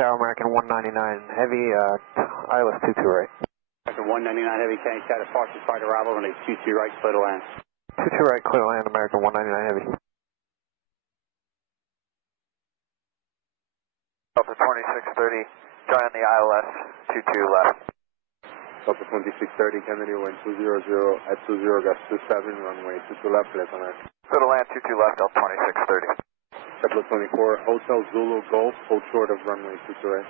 Tower American 199 Heavy, ILS 22 right. American 199 Heavy, Candy Cat, departure Fighter Bravo, runway 22 right, clear to land. 22 right, clear to land, American 199 Heavy. Alpha 2630, join the ILS 22 left. Alpha 2630, Kennedy, wind 200 at 20, gas 27, runway 22 left, clear to land. Clear to land 22 left, Alpha 2630. JetBlue 24, Hotel Zulu Golf, hold short of runway 22 right.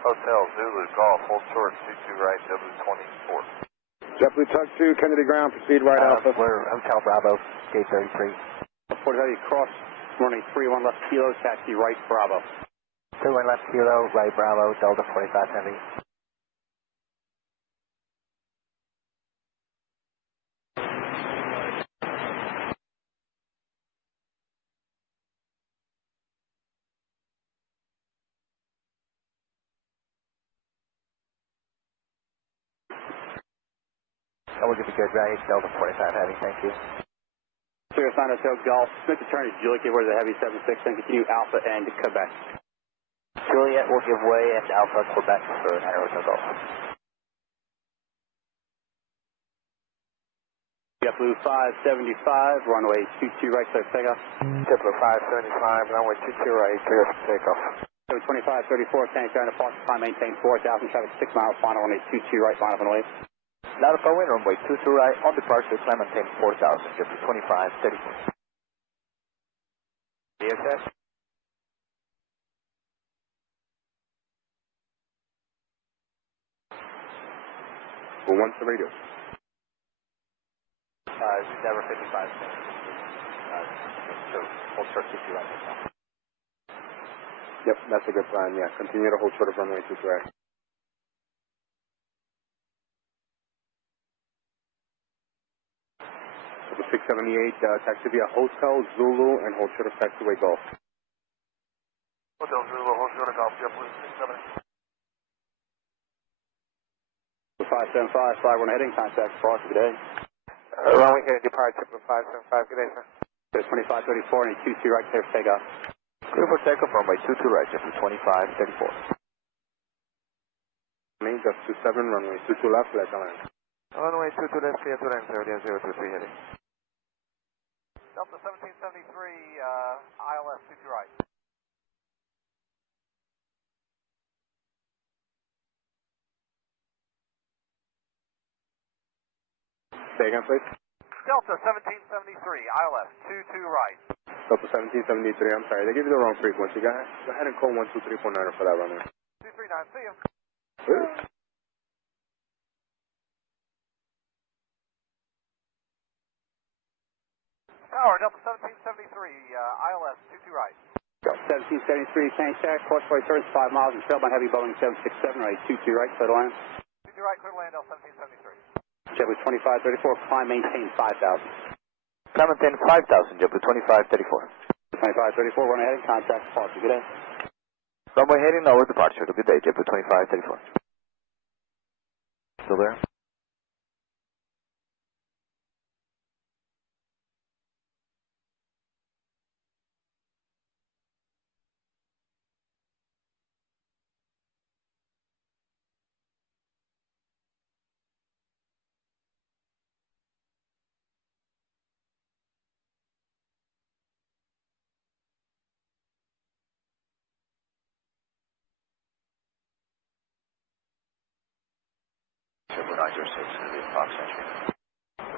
Hotel Zulu Golf, hold short 22 right, W24. JetBlue Tug 2, Kennedy ground, proceed right Alpha. We're Hotel Bravo, gate 33. Report heavy cross, runway 31 left kilo, taxi right Bravo. 31 left kilo, right Bravo, Delta 45 Heavy. That will give you good right, Delta 45 Heavy, thank you. Clear sign Hotel Golf, Smith to turn to Juliet, give where's the heavy 76, and continue Alpha and Quebec. Juliet will give way at Alpha Quebec for Hotel Golf. JetBlue 575, runway 22 right, clear takeoff. JetBlue 575, runway 22 right, clear for takeoff. So 2534, Candy Cat, departure time, maintain 4,000, traffic 6 miles, final runway 22 right, final runway. Not a wind, runway 22 right, on departure, climb maintain 4,000, JetBlue 2534. VSS? Well, once the radio. Never 55 minutes. So hold short 22 right now. Yep, that's a good plan, yeah. Continue to hold short of runway 22 right. Over 678, taxi via Hotel Zulu and hold short of taxiway Golf. Hotel Zulu, hold short of Golf, JetBlue 670. 575, flag one heading, contact departure today. Runway heading departure for 575, good day, sir. There's 2534 and 22 right, clear for takeoff. Clear for takeoff, runway 22 right, JetBlue 2534. Main just 27, runway 22 left, clear to land. Runway 22 left, clear to land, 023 heading. Delta 1773, ILS 22 right. Say again, please. Delta 1773, ILS 22 right. Delta 1773, I'm sorry, they gave you the wrong frequency. Go ahead and call 12349 for that runway. 239, see you. Tower, Delta 1773, ILS 22 right. 1773, Candy Cat, crossway turns 5 miles and trailed by heavy Boeing 767, right, 22 right, clear to land. 22 right, clear to land, Delta 1773. JetBlue 2534, climb, maintain 5,000. Climb maintain 5,000, JetBlue 2534. 2534, run ahead, contact departure, good day. Runway heading over departure, good day, JetBlue 2534. Still there?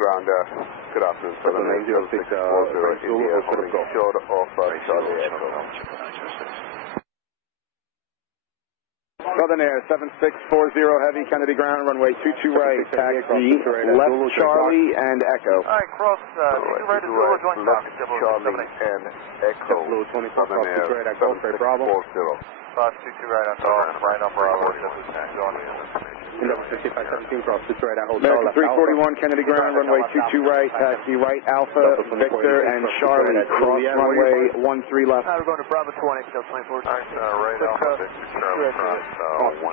Ground, good afternoon, 706, Zulu, short of Charlie Echo. Southern Air, 7640 Heavy, Kennedy ground, runway 22 right, taxi, left Charlie and Echo. Alright, cross 22 right to Zulu, joint left Falcon, Charlie JetBlue and Echo. Blue 24, cross 22 right, Echo, Bravo. 522 right on Tower, right on Bravo, JetBlue 10, join me in information. 5517, cross 22 right, Hotel left. 341 Kennedy ground, runway 22 right, taxi right, Alpha, Victor and Charlie, cross runway 13 left. We're going to Bravo 20, Delta 24. Alright, right Alpha, Victor, Charlie, cross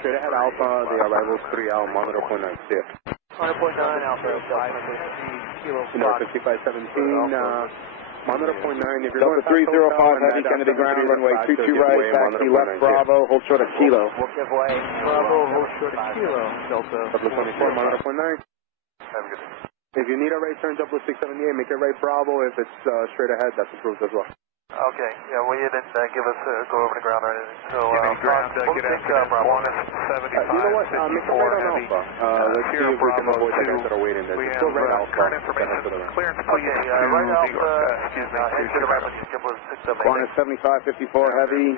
Straight ahead Alpha, the arrival is 3 Al, monitor 0.9, see ya. 100.9 Alpha, Delta 23, Kilo 5. 5517, Monitor 0.9, if you're Delta 305 Heavy, Kennedy ground, runway 22 right, taxi left Bravo, hold short of Kilo. We'll give way. Bravo, hold short of Kilo. Delta 24, Monitor 0.9. Have a good day. If you need a right turn, 678, make it right Bravo. If it's straight ahead, that's approved as well. Okay, yeah, well, you didn't give us go over the ground or anything. So, ground, we'll get take after Bravo. 75, You know what, make it right on Alpha. Let's see if we can avoid the guys that are waiting there. Still right Alpha. Current information, clearance please Okay, to right New Alpha, York, excuse me, to Chicago. Qantas 7554 Heavy,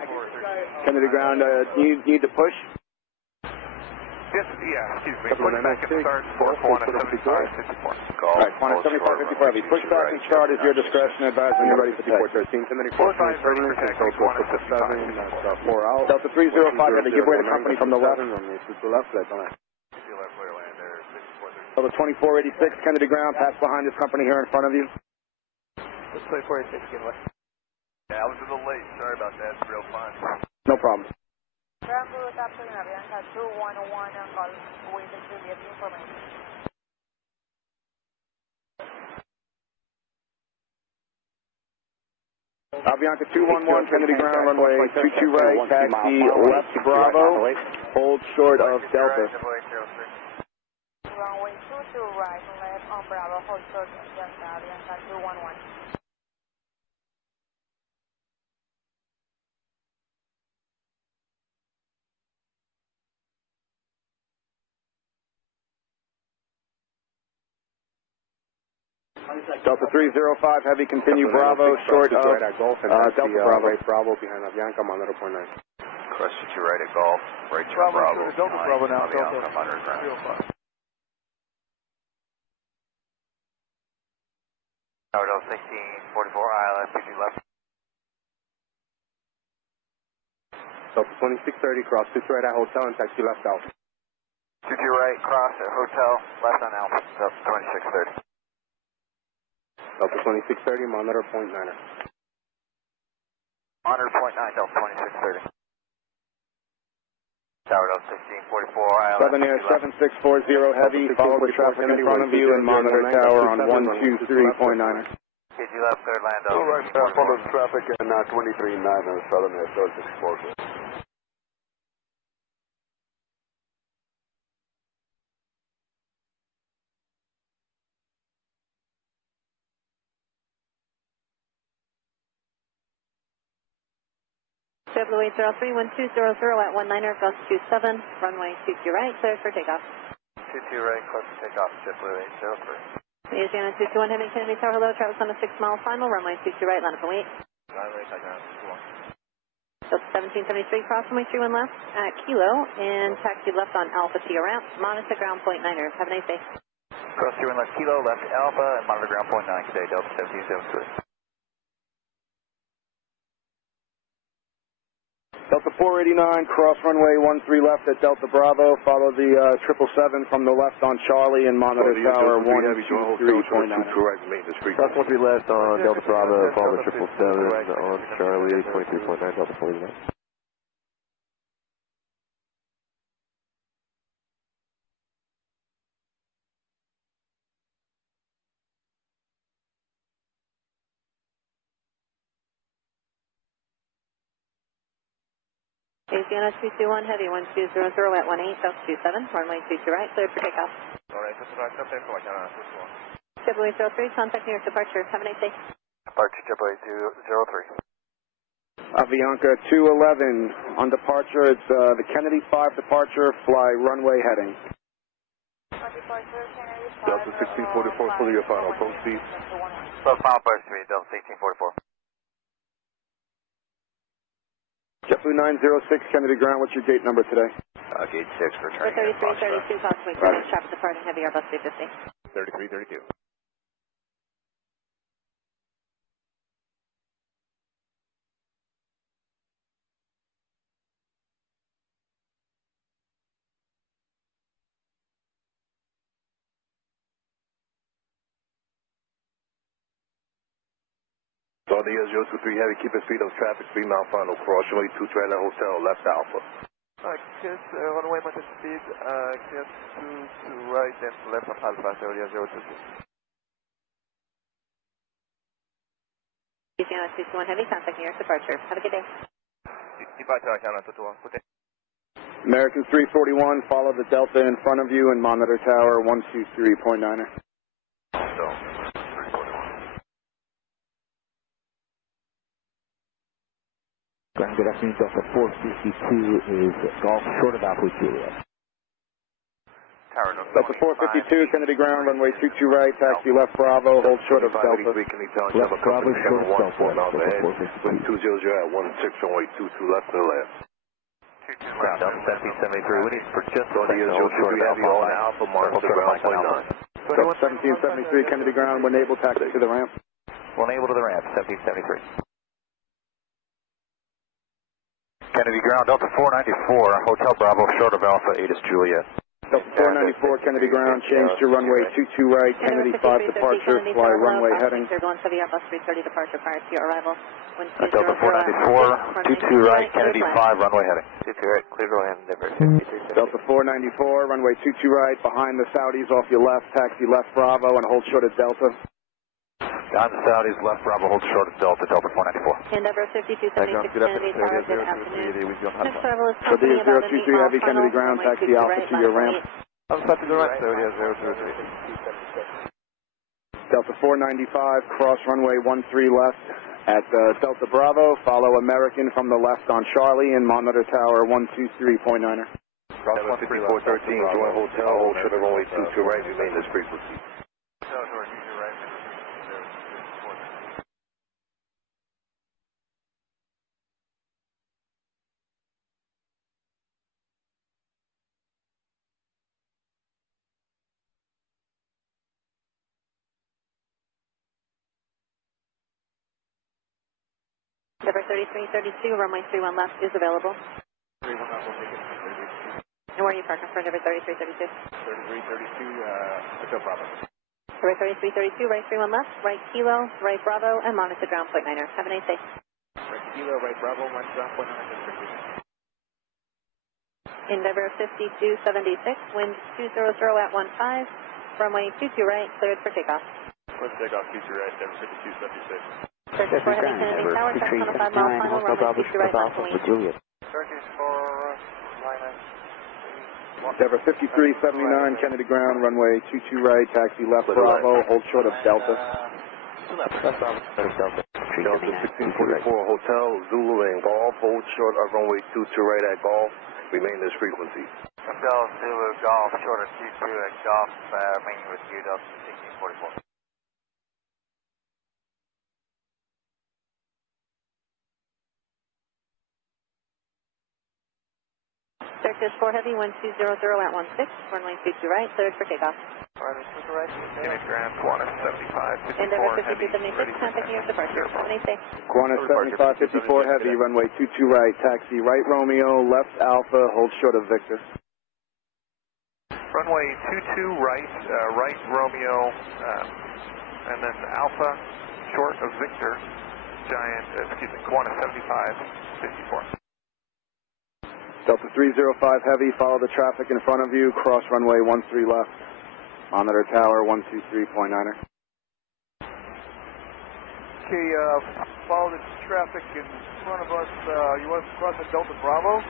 Kennedy ground, need to push? Yes, yeah, excuse me. Push back and start, 4-1 at 75-54. Alright, Qantas 7554 Heavy. Push back and start is your discretion. Advise when you're ready for 5413. 1094 Sterling, control 467, that's 4 out. Delta 305 Heavy, give way to company from the left. Delta 2486, Kennedy ground, pass behind this company here in front of you. Let's play 486, give way. Yeah, I was a little late. Sorry about that. It's real fun. No problem. Ground crew captain Avianca 2101 on call, waiting to get information. Avianca 211, Kennedy ground, runway 22 right, taxi left Bravo, hold short of Delta. Runway 22 right, left on Bravo, hold short of Delta, Avianca 211. Delta 305 Heavy, continue Bravo, short of Delta Bravo. Right Bravo behind Avianca, Monitor 0.9. Cross 2 right at Golf, right turn Bravo. Delta Bravo now, Delta Come under ground. 305. Tower 1644, ILS 2 left. Delta 2630, cross 2 right at Hotel and taxi left Alpha. 2 right, cross at Hotel, left on Alpha, Delta 2630. Delta 2630, Monitor 0.9. Monitor 0.9, Delta 2630. Tower 1644, ILS 7 Air 7640 Heavy, follow the traffic in front of you and monitor tower on 123.9. KG left, third land. All right, follow the traffic and 23.9 on Southern Air 7640. JetBlue 803-1200 at 19er, Gulf 27, runway 22 right, clear for takeoff. 22 right, close to takeoff, JetBlue 803. Louisiana 221 Heavy, Kennedy Tower, hello, travel on a 6-mile final, runway 22 right, line up and wait. Delta 1773, cross runway 31 left at Kilo, and taxi left on Alpha to your ramp, monitor ground point 9er. Have a nice day. Cross 31 left Kilo, left Alpha, and monitor ground point 9 today, Delta 1773. Delta 489, cross runway 13 left at Delta Bravo, follow the 777 from the left on Charlie and monitor tower 123.9. Cross 13 left on Delta Bravo, follow the 777 on Charlie 23.9, Delta 49. Louisiana 221 Heavy, 1200 at 18, Delta 27, runway 22 right, clear for takeoff. All right, this is our update for this one. JetBlue 803, contact New York departure. Have a nice day. Departure JetBlue 803. Avianca 211, on departure, it's the Kennedy 5 departure, fly runway heading. Delta 1644, fully your final approach, please. So final approach to me, Delta 1644. JetBlue 906, Kennedy ground, what's your gate number today? Gate 6, returning. 3332, possibly clearance, traffic departing heavy Airbus 350. 3332. So the 023 Heavy, keep it speed of traffic, 3 mile final cross, runway 2 Trailer Hotel, left Alpha. Kiss runway motor speed, kiss to right and left of Alpha, area 022. Sierra 221 Heavy, contacting your departure. Have a good day. Departure Sierra 221. Good day. American 341, follow the Delta in front of you and monitor tower 123.9er. So, 341. Good afternoon, Delta 452 is Golf short of Alpha Juliet. Tower Delta 452, Kennedy ground, runway 22 right, taxi left Bravo, hold short of Delta. Can you tell Left Bravo, short of Delta. Delta ahead, wind 200 at 16, runway 22 left to the left. Ground up 1773, we need for just a second, Audio hold short of Heavy, all Alpha, monitor ground, point 9. Delta 1773, Kennedy ground, when able, taxi to the ramp. We'll enable to the ramp, 1773. Kennedy ground, Delta 494, Hotel Bravo, short of Alpha, 8 is Juliet. Delta 494, Kennedy ground, change to runway 22 right, Kennedy 5 departure, fly runway heading. Turbulence Heavy Airbus 330 departure prior to your arrival. Delta 494, 22 right, Kennedy 5, runway heading. 22 right, clear go ahead, Denver 53. Delta 494, runway 22 right, behind the Saudis, off your left, taxi left Bravo, and hold short of Delta. Behind the Saudis, left Bravo, hold short of Delta, Delta 494. Endeavor 5276, Kennedy tower, good afternoon. Next arrival is So company about an 023 Heavy, Kennedy ground, taxi Alpha to your ramp. I'm set to the right, so yeah, 003. Delta 495, cross runway 13 left at Delta Bravo, follow American from the left on Charlie and monitor tower 123.9er. Cross 13413, join hotel, hold short of runway 22 right, remain this frequency. Endeavor 3332, runway 31 left is available. 31 left, we'll take it. And where are you parking for Endeavor 3332? 3332, Hotel Bravo. Endeavor 3332, right 31 left, right Kilo, right Bravo, and monitor ground point 9er. Have a nice day. Right Kilo, right Bravo, right ground point 9er. Endeavor 5276, wind 200 at 15, runway 22 right, cleared for takeoff. Let's take off 22 right, Endeavor 5276. Turkish 4 Heavy, Kennedy Tower, check on a 5 mile final, runway 22 right, left wing. Turkish 4, minus. Endeavor 5379, Kennedy ground, runway 22 right, taxi left Bravo, hold short of Delta. Delta 1644, hotel, Zulu and Golf, hold short of runway 22 right at Golf, remain this frequency. Hotel Zulu Golf, short of 22 at Golf, remaining with you, Delta 1644. Turkish 4 Heavy, wind 200 at 16, runway 22 right, cleared for takeoff. Kennedy ground, Qantas 7554 Endeavor Heavy. 5276, contacting your departure. Have a nice day. Qantas 7554 Heavy, runway 22 right, taxi right Romeo, left Alpha, hold short of Victor. Runway 22 right, right Romeo, and then Alpha, short of Victor, Qantas 7554. Delta 305 Heavy, follow the traffic in front of you, cross runway 13 left, monitor tower 123.9er. Okay, follow the traffic in front of us. You want us to cross at Delta Bravo?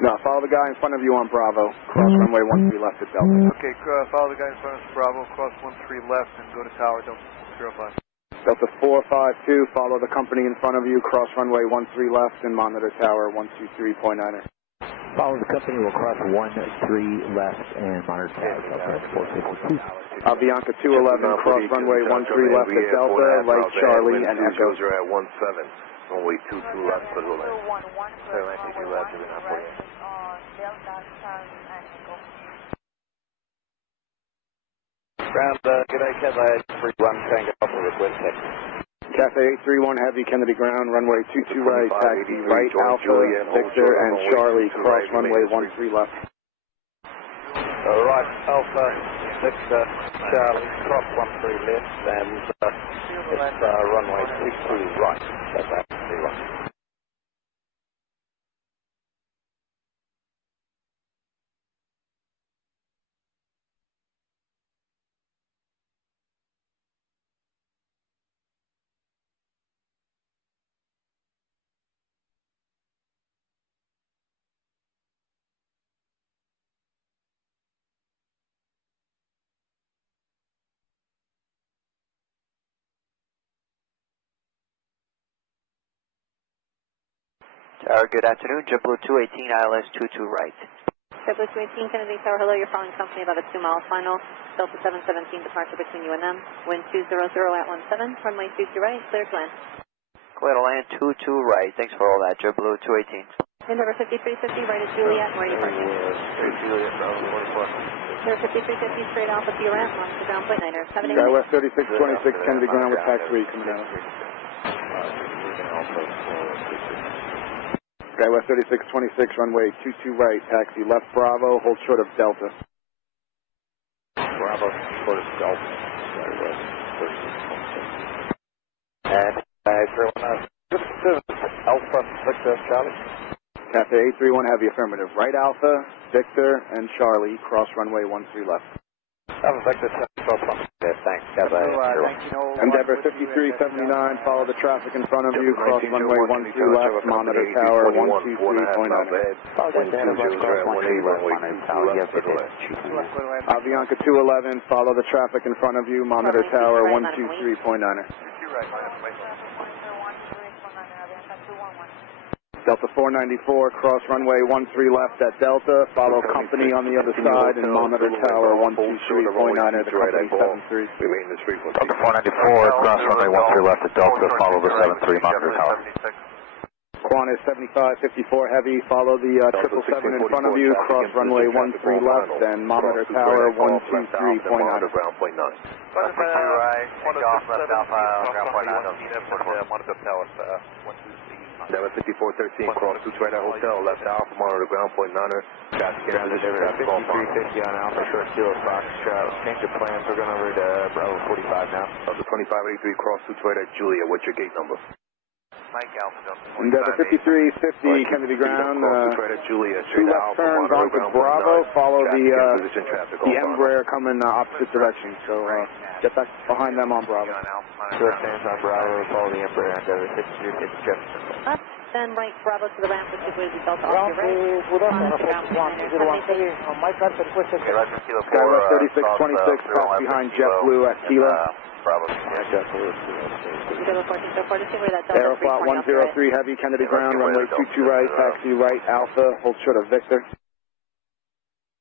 No, follow the guy in front of you on Bravo, cross runway 13 left at Delta. Okay, follow the guy in front of us, Bravo, cross 13 left and go to tower Delta 05. Delta 452, follow the company in front of you, cross runway 13 left and monitor tower 123.9er. Follow the company, will cross 13 left and monitor tower, 452. Avianca 211, cross runway 13 left at Delta, light Charlie and Echo. At 17, runway 22 left to the left. So, I think you left, you're not for you. Ground, good day, Cathay 31 Tango Alpha, request taxi. Cathay 831 Heavy, Kennedy ground, runway 22 right, taxi right Alpha, Victor and Charlie, cross runway 13 left. Right, Alpha, Victor, Charlie, cross 13 left, and it's runway 22 right. That's right. Good afternoon, JetBlue 218, ILS 22 right. JetBlue 218, Kennedy Tower, hello, you're following company about a 2-mile final. Delta 717 departure between you and them. Wind 200 at 17, runway 22 right, clear to land. Clear to land 22 right, thanks for all that, JetBlue 218. Endeavor 5350, right at Juliet, where are you parking? Juliet, Bravo 44. Endeavor 5350, straight off at the ramp, on the ground point 9er. Have a Sky West 3626, Kennedy ground with taxi coming out. Sky West 3626, runway 22 right, taxi left Bravo, hold short of Delta. Bravo, short of Delta. And this is Alpha Victor Charlie. Cafe 831 Heavy affirmative. Right Alpha, Victor, and Charlie, cross runway 13 left. Alpha Victor Charlie, cross runway. Thanks. Endeavor 5379, follow the traffic in front of you, cross runway 12 left, monitor tower 123.9. Avianca 211, follow the traffic in front of you, monitor tower 123.9. Delta 494, cross runway 13 left at Delta, follow company on the other side and monitor tower 123.9 at the company 73. Delta 494, cross runway 13 left at Delta, follow the 73 monitor tower. Qantas 7554 Heavy, follow the 777 in front of you, cross runway 13 left and monitor tower 123.9. Endeavor 5413, cross 2 right at hotel, left Alpha, monitor ground point 9er. Got Endeavor 5350 on Alpha, short Kilo Foxtrot. Change of plans, we're going over to Bravo 45 now. Delta 2583, cross 2 right at Julia, what's your gate number? Mike Alpha, Endeavor 5350, Kennedy ground, cross 2 right at Julia, two straight left Alpha, turns monitor onto ground point 9. Bravo, follow the traffic Embraer coming opposite direction, so get back behind them on Bravo. Short stands on Bravo, follow the Embraer, Endeavor 5350 Jefferson. Up, then right Bravo to the ramp, which is where the Delta off your right. On the ground point 9er. Sky West 3626, pass behind JetBlue at Kilo. Aeroflot 103 Heavy, Kennedy ground, runway 22 right, taxi right, Alpha, hold short of Victor.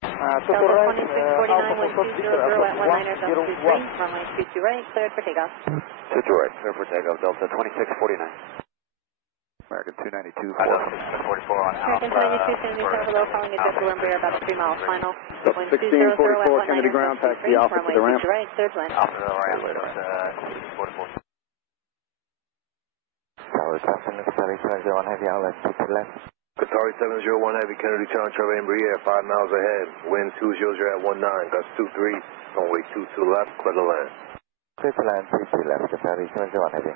Delta 2649, wind 200 at 19er, Delta 23, runway 22 right, cleared for takeoff. 22 right, clear for takeoff, Delta 2649. American 292, 44 on American 292, Kennedy Tower below, following a JetBlue Embraer about a 3-mile final. Delta 1644, Kennedy ground, taxi Alpha to the ramp. Right, clear to land. Alpha to the ramp, 44. Tower Captain, Qatari 701 Heavy, ILS 22 left. Qatari 701 Heavy, Kennedy Tower, Trevor Embraer, 5 miles ahead. Wind 200 at 19, gusts 23, runway 22 left, clear to land. Clear to land, 22 left, Qatari 701 Heavy.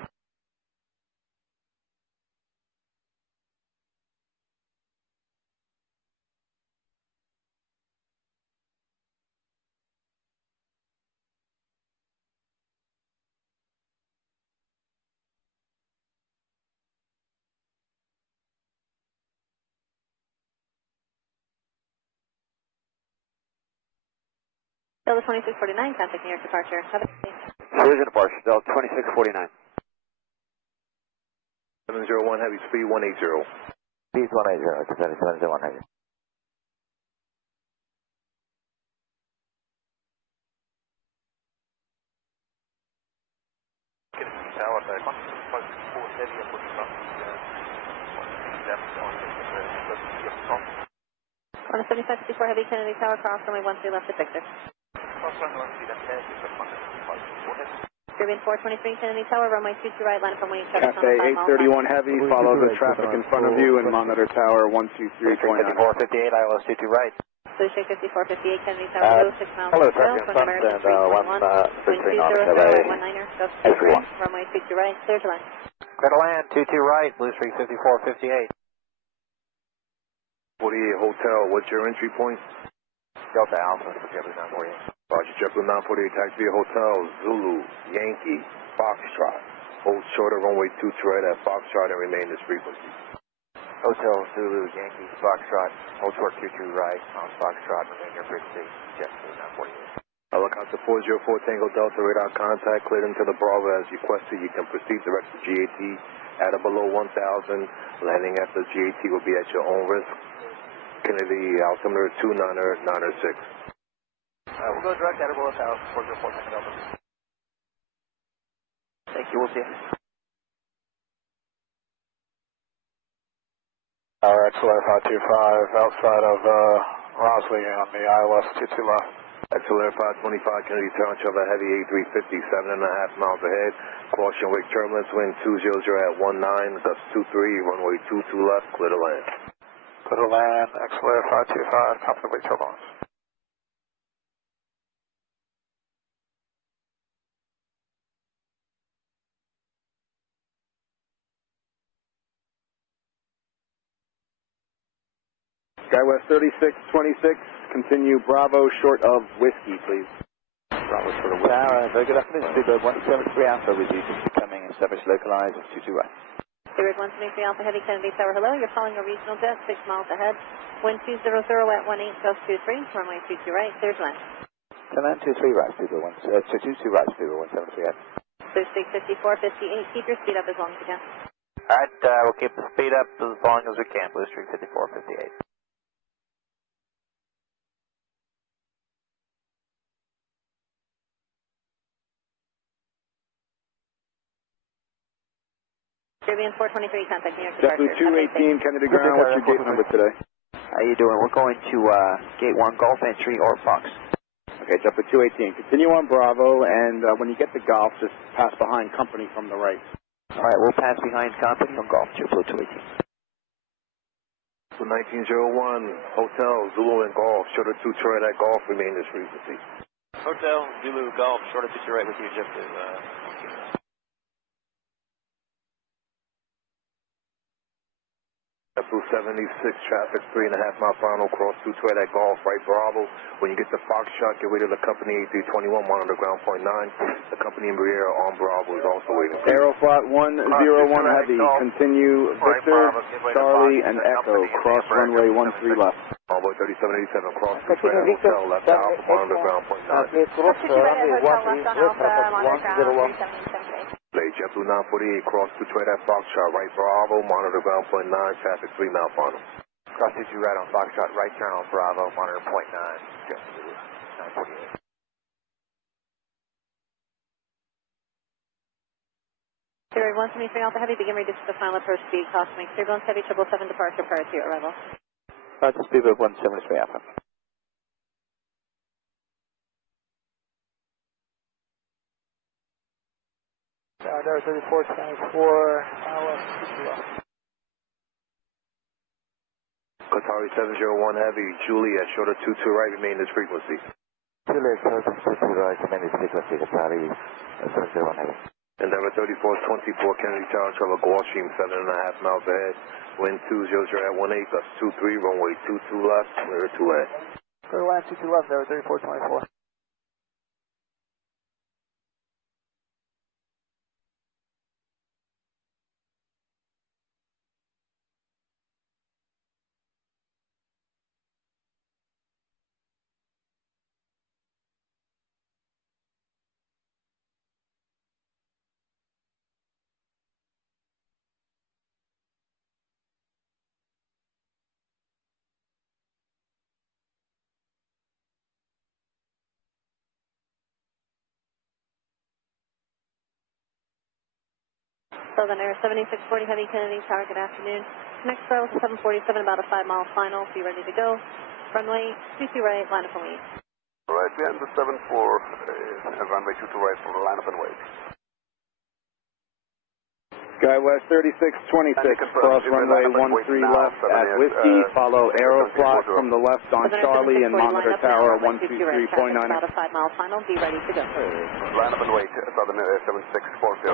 Delta 2649, contacting your departure. Have a good day. Collision departure, Delta 2649. 701 Heavy, speed 180. Speed 180, Qatari 701 Heavy. On a 7554 Heavy, Kennedy Tower, cross runway 13 left at Victor. Caribbean 423, Kennedy Tower, runway 22 right, line up on wing 7 on Cafe 831 Heavy, follow the traffic in front of you and monitor tower 123.9. 5458, ILS 22 right. Lucia 5458, Kennedy Tower, 6 miles Hello, to go, Sergeant from American 321, wind 200 at 19er, Delta 23, runway 22 right, clear to land. Clear to land, 22 right, Blue Street 5458. 48 Hotel, what's your entry point? Delta Alpha, JetBlue 948. Roger, JetBlue 948, taxi Hotel, Zulu, Yankee, Foxtrot. Hold short of runway 22 right at Foxtrot and remain this frequency. Hotel, Zulu, Yankee, Foxtrot, hold short 22 right on Foxtrot, remain your frequency, JetBlue 948. Look out to 404 Tango Delta, radar contact, cleared into the Bravo as requested. You can proceed direct to GAT at or below 1,000. Landing at the GAT will be at your own risk. Kennedy, altimeter 29096. We'll go direct at or below 1,000, 404 Tango Delta. Thank you, we'll see you. Tower XLR 525 outside of Rosley on the ILS 22 left. XLR 525, Kennedy Tower, Trevor Heavy A350, 7.5 miles ahead. Caution wake turbulence, wind 200 at 19, gust 23, runway 22 left, clear to land. Clear to land, XLR 525, copy the wake turbulence. Skywest 3626, continue Bravo short of whiskey, please. Bravo short of whiskey. Tower, very good afternoon. Speedbird 173 Alpha with you, just becoming a service localized of 22 right. Speedbird 173 Alpha Heavy Kennedy Tower, hello. You're following a regional jet 6 miles ahead. Wind 200 at 18, gust 23, runway 22 right, clear to land. To land 23 right, Speedbird 22 right, Speedbird 173 F. Clear speed 5458, keep your speed up as long as you can. Alright, we'll keep the speed up as long as we can. Blue Streak 5458. Caribbean 423, contact New York JetBlue departure. 218, Kennedy ground, what's your gate number today? How you doing? We're going to gate 1, Golf Entry or Fox. Okay, JetBlue 218, continue on Bravo, and when you get to Golf, just pass behind company from the right. All right, we'll pass behind company on Golf, JetBlue 218. So 1901, Hotel, Zulu and Golf, shorter 2 turret at Golf, remain this frequency. Hotel, Zulu, Golf, shorter 2 right with you, JetBlue. JetBlue 76, traffic 3.5 mile final, cross 2 turret at Golf, right Bravo. When you get to Foxtrot, get rid of the company A321, monitor ground point 9. The company in Briere on Bravo is also waiting. Aeroflot 101 Heavy, continue Victor, Charlie, and Echo, cross runway 13 left. Bravo 3787, cross 2 turret at Hotel, left Alpha, monitor ground point 9. JetBlue 948, cross 2 turret at Foxtrot, right Bravo, monitor ground point 9, traffic 3 mile final. Cross 22 right on Foxtrot, right turn on Bravo, monitor point 9, JetBlue 948. Clear 173 Alpha Heavy, begin reduce the final approach speed, cost me. Clear 1 Heavy 777 departure prior to your arrival. All right, this is Speedbird 173 Alpha. Tower 3424, ILS 22 Qatari 701 Heavy, Juliet, shorter 22 right, remain this frequency. Juliet, 22 right, remain this frequency, Qatari 701 Heavy. Endeavor 3424, Kennedy Tower, Trevor Gulfstream, 7.5 miles ahead. Wind 200 at 18, gust 23, runway 22 left, clear to land. Clear land 22 left, there, 3424. Southern Air 7640 Heavy Kennedy Tower, good afternoon. Next row 747, about a 5 mile final, be ready to go. Runway 22 right, line up and wait. Right behind the 74, runway 22 right for the line up and wait. Skywest 3626, cross runway 13 left at Whiskey, follow Aeroflot from the left on Charlie and monitor tower 123.9. About a 5 mile final, be ready to go. Line up and wait, Southern 7640.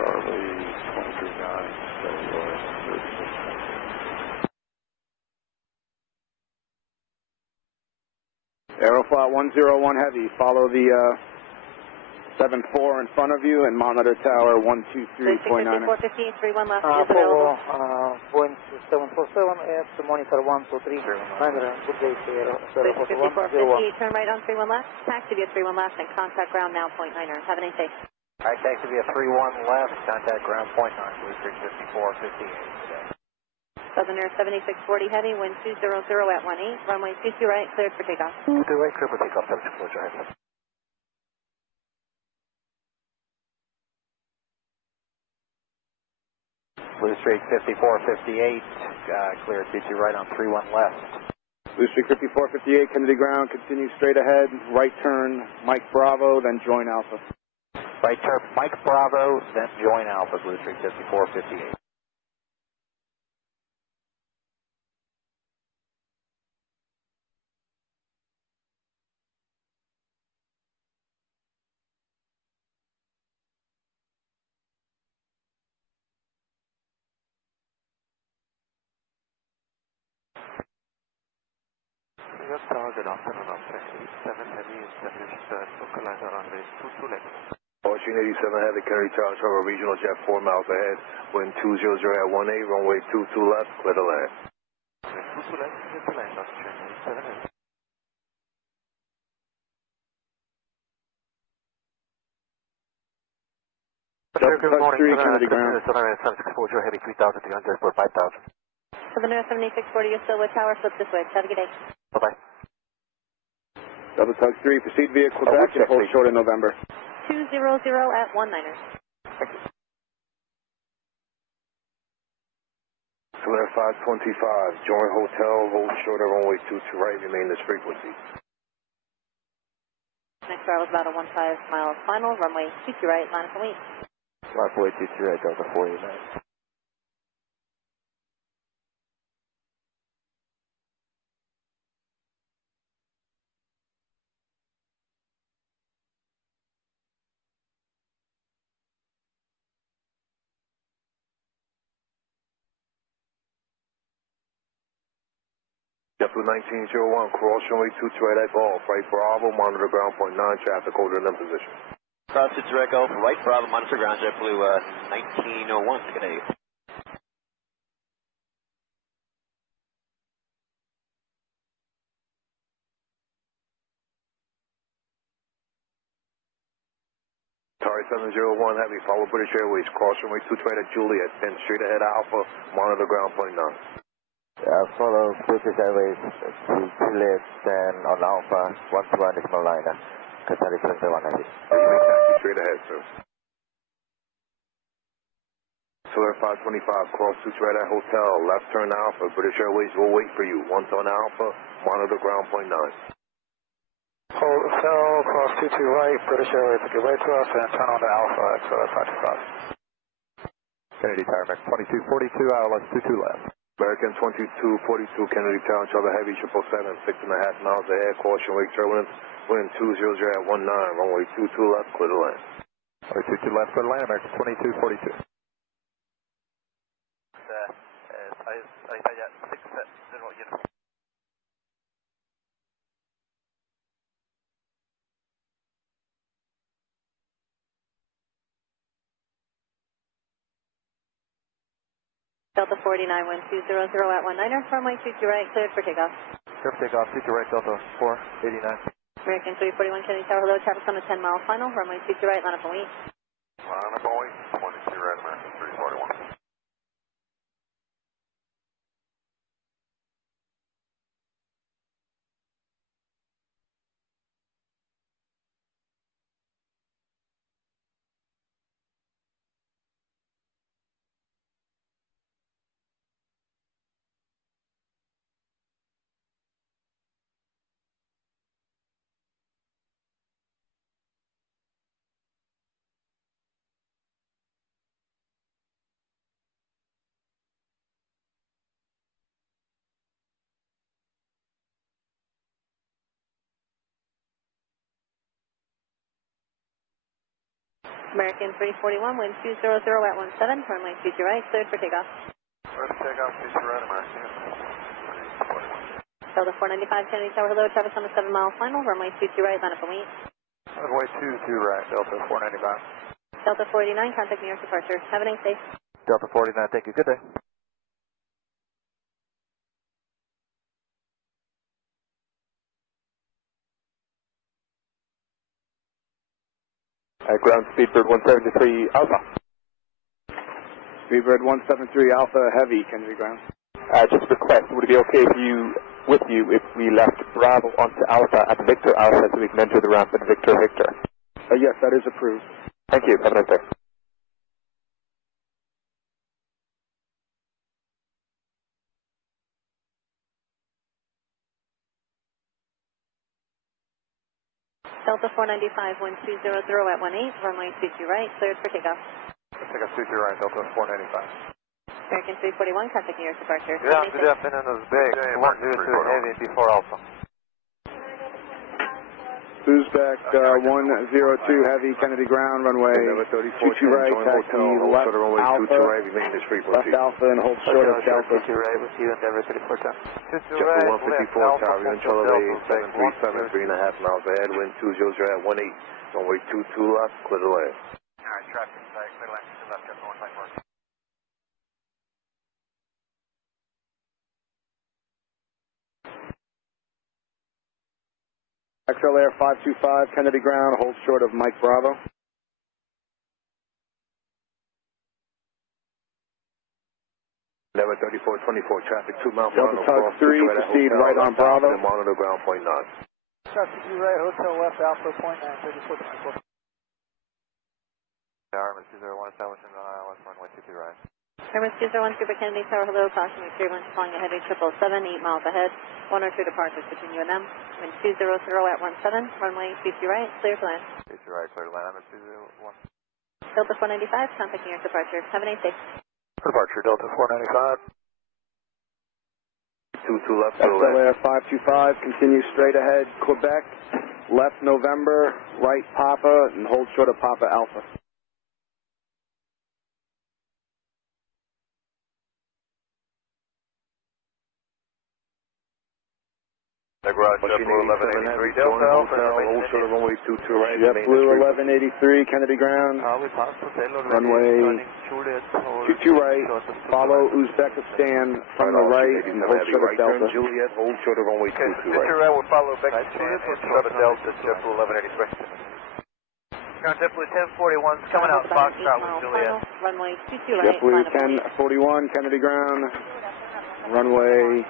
Charlie 239, Aeroflot 101 Heavy, follow the 74 in front of you and monitor tower 123.9. 458, 31 left, is available. Wind 747, left to monitor 123. Good day, Sierra. 5458, turn right on 31 left. Taxi via 31 left and contact ground now, point 9er. Have a nice day. Alright, taxi via 31 left, contact ground point 9, Blue Street 5458. Southern Air 7640 heavy, wind 200 at 18, runway 22 right, cleared for takeoff. 22 right, cleared for takeoff, temperature closure ahead. Blue Street 5458, clear 22 right on 31 left. Blue Street 5458, Kennedy ground, continue straight ahead, right turn, Mike Bravo, then join Alpha. Right turn, Mike Bravo, then join Alpha, Blue Street 5458. Target afternoon of 87 heavy established localizer runways 22 left. Washington 87 heavy, Kennedy Tower, Trevor Regional Jet 4 miles ahead, wind 200 at 18, runway 22 left, clear to land. 22 left, clear to land, Washington 87 heavy. Good morning, Kennedy ground. Southern Air 7640 heavy 3300 for 5000. Southern Air 7640, you're still with tower, flip this way. Have a good day. Bye-bye. Double Tug 3, proceed via Quebec and hold short in November. 200 at 19er. Southern Air 525, join hotel, hold short at runway 22 right, remain this frequency. Next hour was about a 15 mile final, runway 22 right, line up and wait. Runway 22 right, Delta 49. JetBlue 1901, cross runway 22 right at Golf, right Bravo, monitor ground point 9, traffic holder in position. Cross 22 right Golf, right Bravo, monitor ground, JetBlue 1901, good day. Target 701 heavy, follow British Airways, cross runway 22 right at Juliet, 10 straight ahead Alpha, monitor ground point 9. Follow British Airways to Juliet, then on Alpha, 121 decimal liner, Qatar 71 heavy. Taxi straight ahead, sir. Southern 525, cross 22 right at Hotel, left turn Alpha, British Airways will wait for you. Once on Alpha, monitor ground point 9. Hotel, cross 22 right, British Airways, get right to us and turn on to Alpha, XLR 525. Kennedy Tower, American 2242, ILS 22 left. American 2242, Kennedy Tower, Charlie Heavy, 777, 6.5 miles ahead, caution wake turbulence, wind 200 at 19, runway 22 left, clear to land. Runway 22 left, clear to land, American 2242. Ahí ya, 6 set, 0 uniform. Delta 49, wind 200 at 19er, runway 22 right, cleared for takeoff. Clear for takeoff, 22 right, Delta 489. American 341, Kennedy Tower, hello, traffic on the 10 mile final, runway 22 right, line up and wait. Line up and wait, 22 right, American 341. American 341, wind 200 at 17, runway 22 right, cleared for takeoff. Clear for takeoff, 22 right, American 341. Delta 495, Kennedy Tower, hello, traffic on the 7 mile final, runway 22 right, line up and wait. Runway 22 right, Delta 495. Delta 49, contact New York departure. Have a nice day. Delta 49, thank you, good day. Ground Speedbird 173 Alpha. Speedbird 173 Alpha Heavy, Kennedy ground. Just a request, would it be okay with you if we left Bravo onto Alpha at Victor Alpha so we can enter the ramp at Victor Victor? Yes, that is approved. Thank you. Have a nice day. Delta 495, 1200 at 18, runway 22 right, cleared for takeoff. Take us 22 right, Delta 495. American 341, contacting your departure. Yeah, good afternoon, this is Big. 102 Heavy, P4 Alpha. Uzbek 102 Heavy, Kennedy ground, runway 22 right, taxi left Alpha, left Alpha and hold short of Delta. 22 right with you, Endeavor 3410. 22 Jet right, 154 Tower, control of 737, 3.5 miles ahead, wind 20 at 18, runway 22 left, clear the lane. Alright, traffic, clear line 2 left, Jet 154. XL Air 525, Kennedy ground, hold short of Mike Bravo. Endeavor 3424, traffic 2 miles Delta Tug 3, proceed right on Bravo. And monitor ground point 9. Traffic 2 right, Hotel West Alpha, point 9, 3424. Armin 201, establishing West runway 22 right. Hermes 201, Super Kennedy Tower, hello, caution, your turbulence flying a heavy 777, 8 miles ahead, 1 or 2 departures between you and them, wind 200 at 17, runway 22 right, clear to land. 22 right, clear to land, Armin 201. Delta 495, contacting your departure, have a nice day. Departure, Delta 495. 22 left, XL Air 525, continue straight ahead, Quebec, left November, right Papa, and hold short of Papa Alpha. The garage, JetBlue 1183 Delta, hold short of runway 22 right. JetBlue 1183, Kennedy ground, runway 22 right, follow Uzbekistan from the right, and hold short of Delta. Juliet, hold short of runway 22 right. 22 right, we'll follow Uzbekistan and short of Delta, JetBlue 1183. Ground JetBlue 1041, coming out, Foxtrot with Juliet. Runway 22 right, JetBlue 1041, Kennedy ground, runway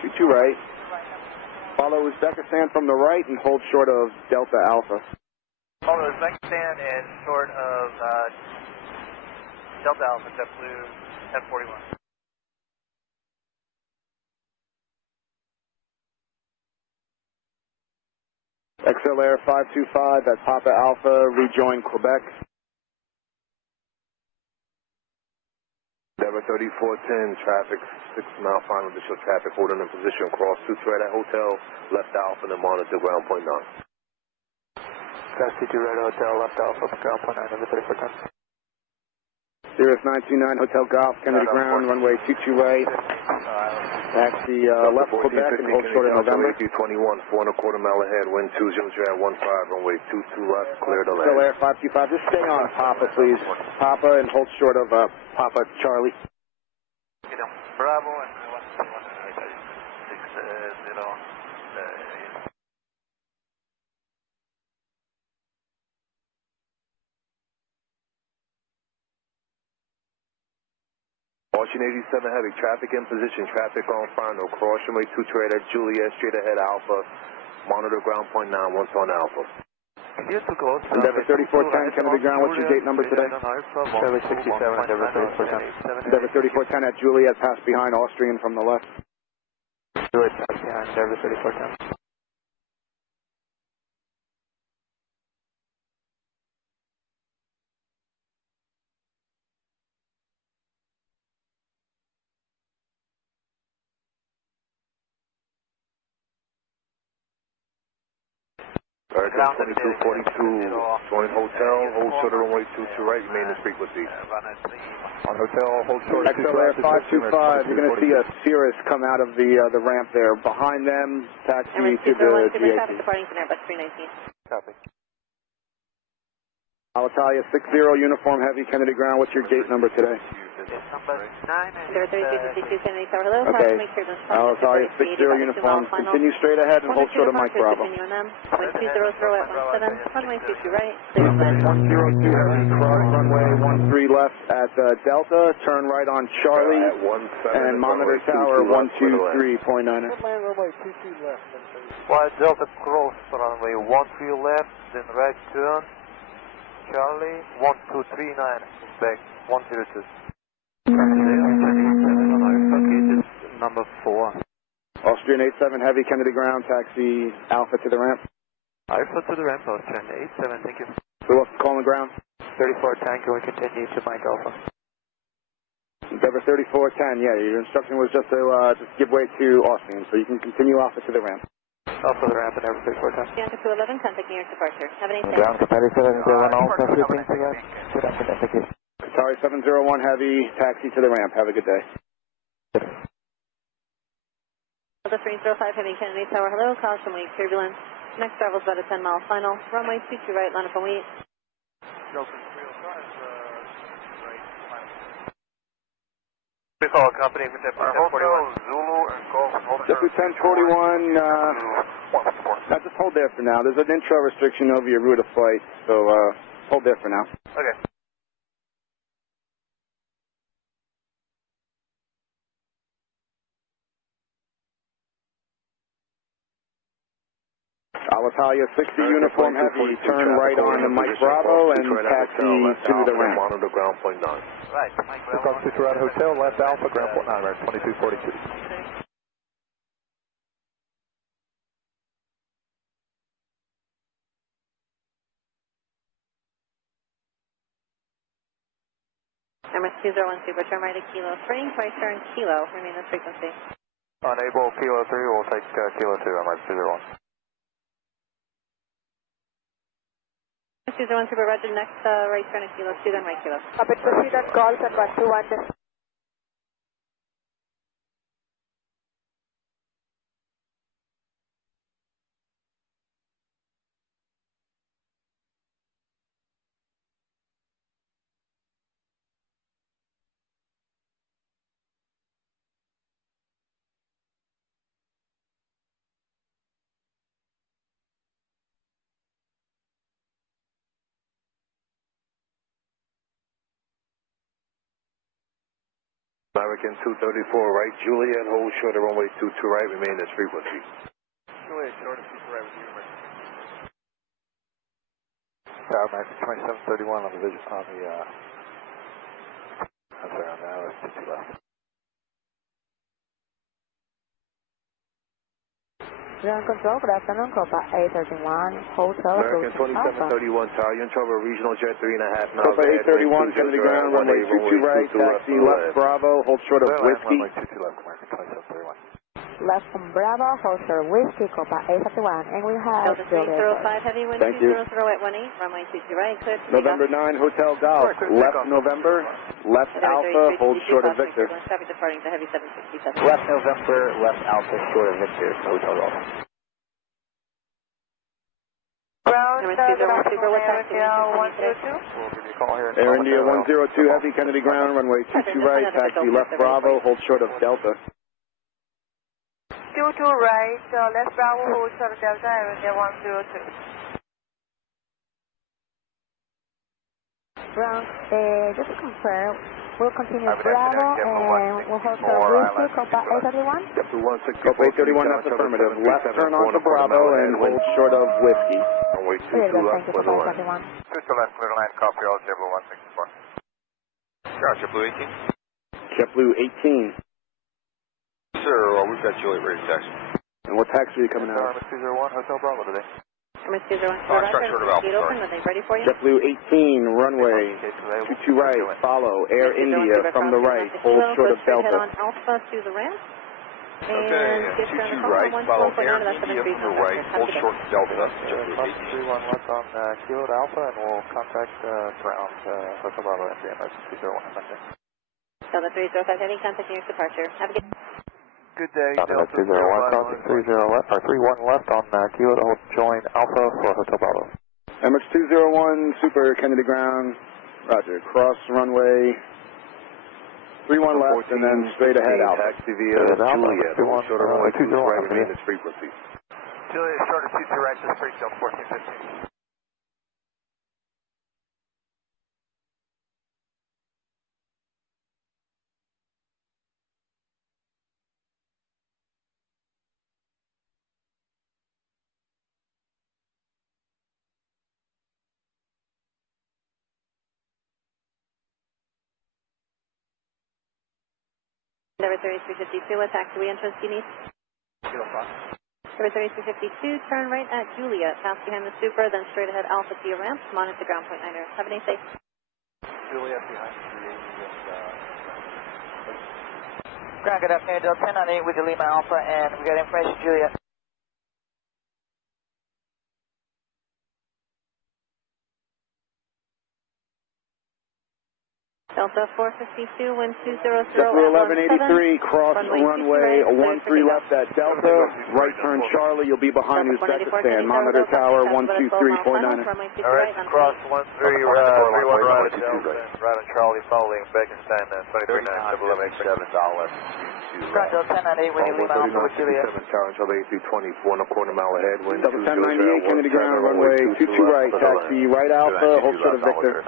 22 right. Follow Uzbekistan from the right and hold short of Delta Alpha. Follow Uzbekistan and short of Delta Alpha, JetBlue 1041. XL Air 525 at Papa Alpha, rejoin Quebec. Endeavor 3410, traffic 6 mile final additional traffic, holding in position, cross 2 right at hotel, left Alpha, and then monitor ground point 9. Cross 2 right hotel, left Alpha, ground point 9, Endeavor 3410. Cirrus 929, Hotel Golf, Kennedy ground, runway 22 right. Taxi left Quebec and hold short of November. 21, 4.25 mile ahead, wind 20 at 15, runway 22 left, clear to land. XL Air 525, just stay on Papa, please. Papa and hold short of Papa Charlie. Bravo and 160. Ocean 87 heavy, traffic in position, traffic on final, cross runway 2 right at Juliet, straight ahead Alpha, monitor ground point 9, once on Alpha. Endeavor 3410, Kennedy ground, what's your gate number today? Endeavor 67, Endeavor 3410. Endeavor 3410 at Juliet, pass behind Austrian from the left. Juliet, pass behind, Endeavor 3410. American 2242, join hotel, hold short of runway 22 right, remain in frequency. On hotel, hold short of XL Air 525, you're going to see a Cirrus come out of the ramp there. Behind them, taxi to the GAT. Departing from Airbus 319. Copy. Alitalia 60, uniform heavy, Kennedy ground, what's your gate number today? Number 9. 0362 Kennedy Tower, hello. Okay. Make sure Alitalia 60 uniform, continue straight ahead and hold short of Mike Bravo. Continue on them. Wind 200 at 17, runway 22 right, clear flight. 102 heavy, cross runway 13 left at Delta, turn right on Charlie, and monitor tower 123.9. White Delta cross runway 13 left, then right turn, Charlie 1239, back 102. Number 4. Austrian 87 heavy, Kennedy ground, taxi Alpha to the ramp. Alpha to the ramp, Austrian 87, thank you. So what's calling ground? 34 Tango, we continue to Mike Alpha. Endeavor 3410, yeah, your instruction was just to give way to Austrian, so you can continue Alpha to the ramp. Alpha to the ramp, Endeavor 3410. Bianca 211, contacting your departure. Have a nice day. Ground Qatari 701 Alpha, flipping to right. Good afternoon, thank you. Qatari 701 heavy, taxi to the ramp. Have a good day. Delta 305 heavy, Kennedy Tower, hello. Caution wake turbulence. Next travel is about a 10-mile final. Runway 22 right, line up and wait. Delta 305, right, final. Call company for Deputy 1041. Zulu and Golf. Deputy 1041, just hold there for now. There's an intro restriction over your route of flight, so hold there for now. Okay. Alitalia 60 uniform heavy, turn right on to Mike Bravo and taxi to the ramp. Monitor ground point 9. Right, Mike Bravo. Cross to Toronto Hotel, left Alpha, ground point 9, right, 2242. MS 201 Super, turn right at Kilo 3, twice turn Kilo, remain this frequency. Unable Kilo 3, we'll take Kilo 2 on right 201. 201 Super, roger, next right turn at Kilo 2, then right Kilo. Copy, proceed on calls at 121. American 234 right, Juliet, hold short of runway 22 right, remain this frequency. Juliet, short of 22 right with you. Tower Max 2731 on the vision, on the, I'm sorry, on the 22 left. Ground control, good afternoon, Copa 831, Hotel American 2731 Tower, you're in trouble, regional jet 3.5 miles. Copa 831, Kennedy ground, runway 22 right, taxi left Bravo, hold short of Whiskey. Runway 22 left, American 2731. Left from Bravo, hold short of Whiskey, Copa 831, and we have Delta 305 heavy, wind 200 at 18, runway 22 right, clear to November 9, Hotel Golf, left November, left Alpha, hold short of Victor. Traffic departing to heavy 767. Left November, left Alpha, short of Victor, Hotel Golf. Ground, Number 201 Super, what time do you We'll give you a call here. Air India 102 heavy, Kennedy ground, runway 22 right, taxi left Bravo, hold short of Delta. 22 right, left Bravo, hold short of Delta, Air India 102. Ground, just to confirm, we'll continue Bravo and we'll hold short of Whiskey, Copa 831. Copa 831, that's affirmative. Left turn on to Bravo and hold short of Whiskey. Runway 22 Clear, then, left thank you, for the Copa line. 831. Crystal left, clear to land, copy all, JetBlue 164. Roger, Blue 18. JetBlue 18. Sir, we've got Juliet ready to taxi. And what taxi are you coming out? Tower 201, Hotel Bravo today. Number 201 Super, roger, gate open, are they ready for you? JetBlue 18, runway 22 right, follow, Air India from the right, hold short of Head Delta. on Alpha to the ramp. Okay, 22 right, follow Air India from the right, hold short Delta, JetBlue 18. 31 left on Kilo to Alpha, and we'll contact ground Hotel Bravo and the emergency 201 Monday. Delta 305 heavy, contacting your departure. Have a good Good day, Delta 201, crossing 30 left, or 31 left on Kilo to join Alpha for Hotel Bravo. MX 201, Super Kennedy ground, roger, cross runway 31 left, and then straight ahead out. Taxi via Juliet. Hold short of runway 22 right, remain this frequency. Juliet, short of 22 right, just free still, 1415. Endeavor 3352, what taxi entrance do you need? Endeavor 3352, turn right at Juliet, pass behind the Super, then straight ahead Alpha to your ramp, monitor ground point 9er. Have a nice day. Juliet behind 380 Ground, good afternoon, Delta 1098 with the Lima Alpha, and we got information, Juliet. Delta 452, wind 200 Delta 1183, cross runway 13 left at Delta, right turn Charlie, you'll be behind Uzbekistan, monitor tower 12349. All right, cross 13, 31 right at Delta, right on Charlie, following Uzbekistan, 239, $1187. Ground, Delta 1098 with the Lima Alpha with Juliet. Charlie 24 and a quarter mile ahead, wind 200. Delta 1098, Kennedy ground, runway 22 right, taxi right Alpha, hold short of Victor.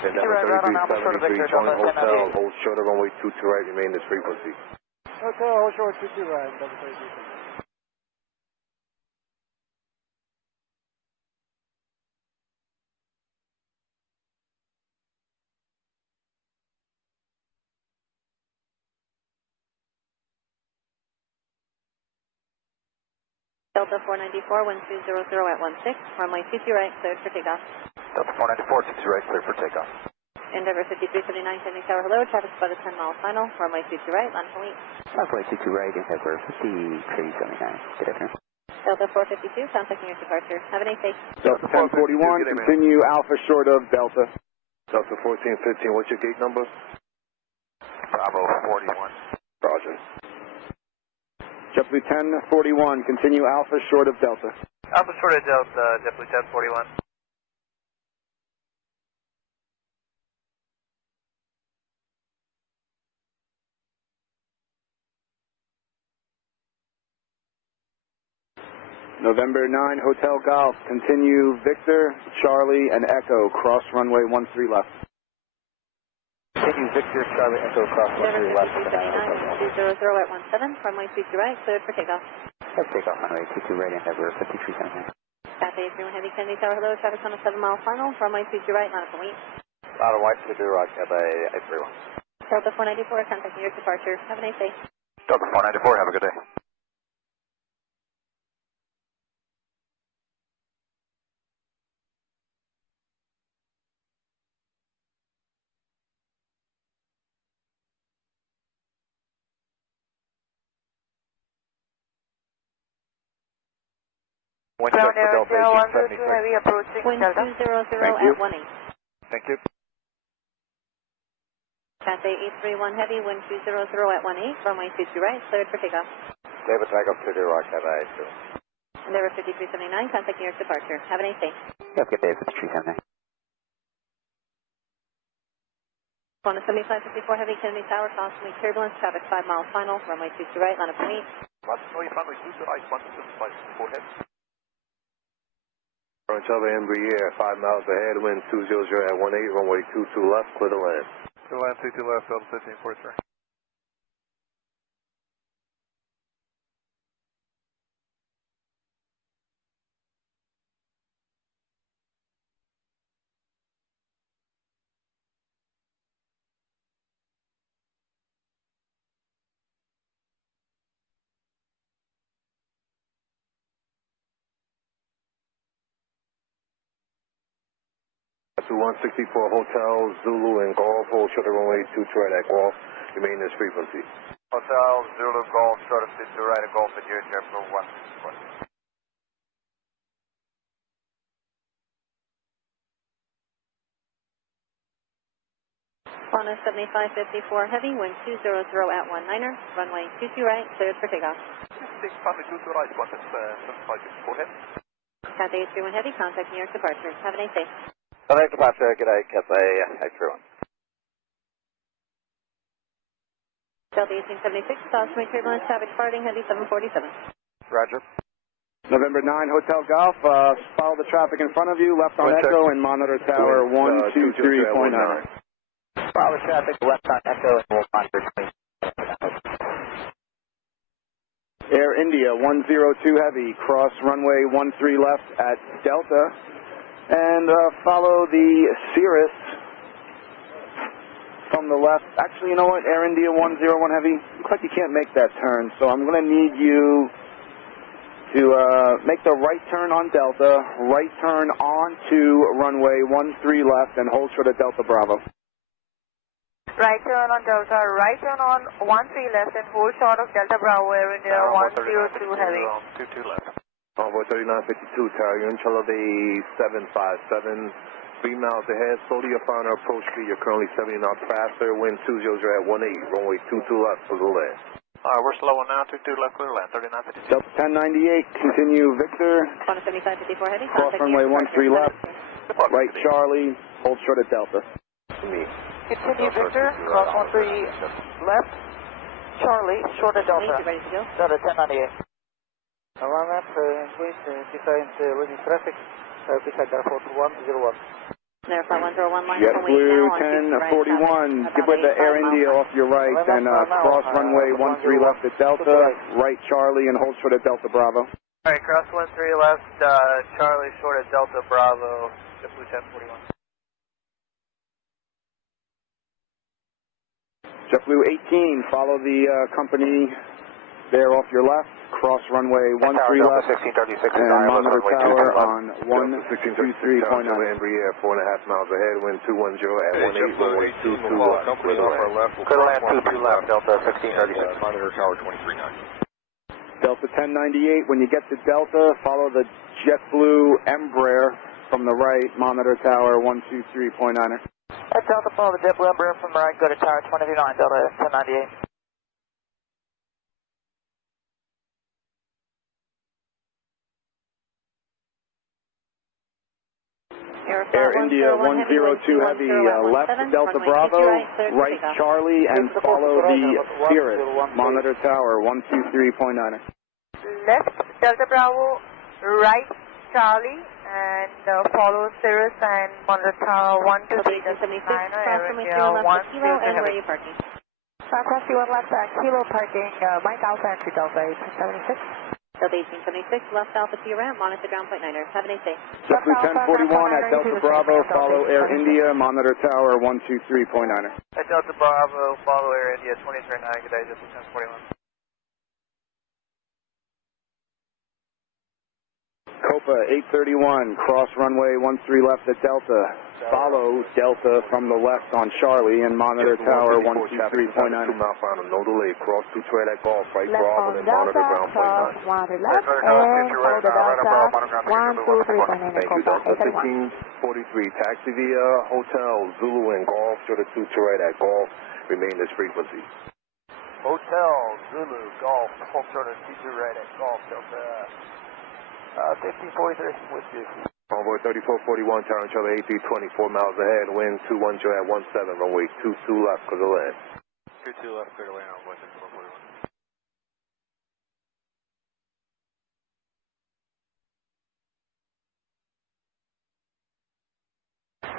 And that was 3373, join hotel, hold short of runway 22 right, remain this frequency. Hotel, hold short 22 right, double 33. Delta 494, wind 200 at 16, runway 22 right, cleared for takeoff. Delta 494, 22 right, clear for takeoff. Endeavor 5379, Kennedy Tower, hello, traffic spot at 10 mile final, runway 22 right, land for wait. Runway 22 right, Endeavor 5379. Good afternoon. Delta 452, contacting your departure. Have a nice day. Delta 1041, continue Alpha short of Delta. Delta 1415, what's your gate number? Bravo 41. Roger. JetBlue 1041, continue Alpha short of Delta. Alpha short of Delta, JetBlue 1041. November 9, Hotel Golf, continue Victor, Charlie, and Echo, cross runway 13 left. Continue Victor, Charlie, Echo, cross Endeavor 13 left. 5379, 200 at 17, runway 22 right, cleared for takeoff. Let's take off runway 22 right, Endeavor 5379. Cathay 31 Heavy, Kennedy Tower, hello, traffic on a 7 mile final, runway 22 right, land for wait. Louder white to Duroc, Cathay 831. Delta 494, contacting your departure. Have a nice day. Delta 494, have a good day. Wind check for Delta 1876. Heavy approaching Wind Delta. 200 at 18. Thank you. Cathay 831 Heavy, wind 200 at 18, runway 22 right, cleared for takeoff. David, takeoff to Duroc, Cathay 82. Endeavor 5379, contacting your departure. Have a nice day. Have a good day, 5379. On a 7554 Heavy, Kennedy Tower, constantly turbulence, traffic 5 mile final, runway 22 right, land for wait. Runway 22 right, 175, go ahead. Charlie Embraer, 5 miles ahead, wind 200 at 18, runway 22 left, clear to land. Clear to land, 22 left, Delta 1543. To 164 Hotel, Zulu and Golf, hold short of runway 22 right at Golf, remain this frequency. Hotel, Zulu, Golf, short of 52 right at Golf, and you're here for 164. On a 7554 Heavy, wind 200 at 19er, runway 22 right, cleared for takeoff. 6 Papa 22 right, 175, go ahead. Cathay 831 Heavy, contacting your departure. Have a nice day. Cathay departure, good day, Cathay 831. Delta 1876, approximate turbulence, traffic departing, heading 747. Roger. November 9, Hotel Golf, follow the traffic in front of you, left on Echo and monitor tower 123.9. Follow the traffic, left on Echo and we'll monitor 20. Air India 102 Heavy, cross runway 13 left at Delta, and follow the Cirrus from the left. Actually, you know what, Air India 101 Heavy, looks like you can't make that turn, so I'm going to need you to make the right turn on Delta, right turn onto runway 13 left, and hold short of Delta Bravo. Right turn on Delta, right turn on 13 left, and hold short of Delta Bravo, Air India 102 Heavy. 22 left. Envoy 3952, Tower, you're in Chalabi 757, 3 miles ahead, slowly your final approach speed, you're currently 70 knots faster, wind 20 at 18, runway 22 left for the land. We're slowing now, 22 left, clear land, 3952. Delta 1098, continue Victor, 7554 heading, cross runway 13 left, right Charlie, hold short of Delta. Me. Continue Victor, cross 13 left, Charlie, short of Delta. Ready to go? Delta 1098. Around that, please, different ready traffic, beside airport 101. Verify 101 line. JetBlue 1041, get with the Air India off your right, and cross runway 13 left at Delta, right Charlie, and hold short at Delta Bravo. Alright, cross 13 left, Charlie short at Delta Bravo, JetBlue 1041. JetBlue 18, follow the company there off your left, cross runway 13 left, and monitor tower on 123.9. Embraer 4.5 miles ahead, wind 210 at 18, runway 22 left. Clear land 22 left, Delta 1636. Monitor tower 23.9. Delta 1098, when you get to Delta, follow the JetBlue Embraer from the right, monitor tower 123.9. At Delta, follow the JetBlue Embraer from the right, go to tower 2059, Delta 1098. Air India 102 Heavy, left Delta Bravo, right Charlie, and follow the Cirrus, monitor tower 123.9. Left Delta Bravo, right Charlie, and follow Cirrus and monitor tower 123.9. Air India 102 and where are you parking? Cross 1 left, Kilo parking, Mike Alpha entry Delta 1876. Delta 1876, left Alpha to your ramp, monitor ground point 9er. Have a nice day. JetBlue 1041 at Delta Bravo, follow Air India, monitor tower 123.9. At Delta Bravo, follow Air India 23.9, good day, JetBlue 1041. Copa 831, cross runway 13 left at Delta, follow Delta from the left on Charlie, and monitor tower 123.9. 2 mile final, no delay, cross 2 trade at Golf, right Left Bravo, on and monitor Delta, ground point 9. cross 1 left, and follow the Delta 123.9. Thank you, Delta 1643, taxi via Hotel, Zulu, and Golf, short of 2 trade at Golf, remain this frequency. Hotel, Zulu, Golf, hold short of 2 right at Golf, Delta 1543, with you. Envoy 3441, Tower and Charlie 8320, 4 miles ahead, wind 210 at 17, runway 22 left, clear to land. 22 left, clear to land, Envoy 3441.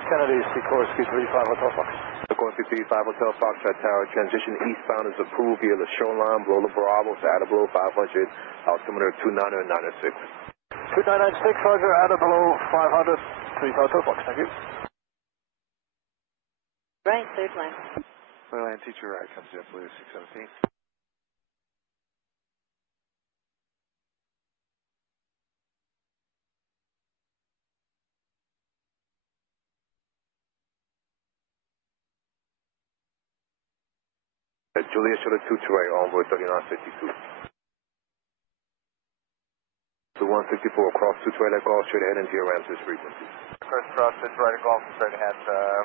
Kennedy, Sikorsky 35 Hotel Fox. Sikorsky 35 Hotel Fox at Tower, transition eastbound is approved via the shoreline, below the Bravo, status below 500, altimeter 2996. 2996, Roger, out of below 500, 3 Hotel Fox, thank you. Right, clear land. Clear land, teacher right, comes JetBlue 617. Juliet short of 2 right, Envoy 3952. 164, cross 2 right at Golf, straight ahead into your ramp, this frequency. First cross 2 right at Golf, straight ahead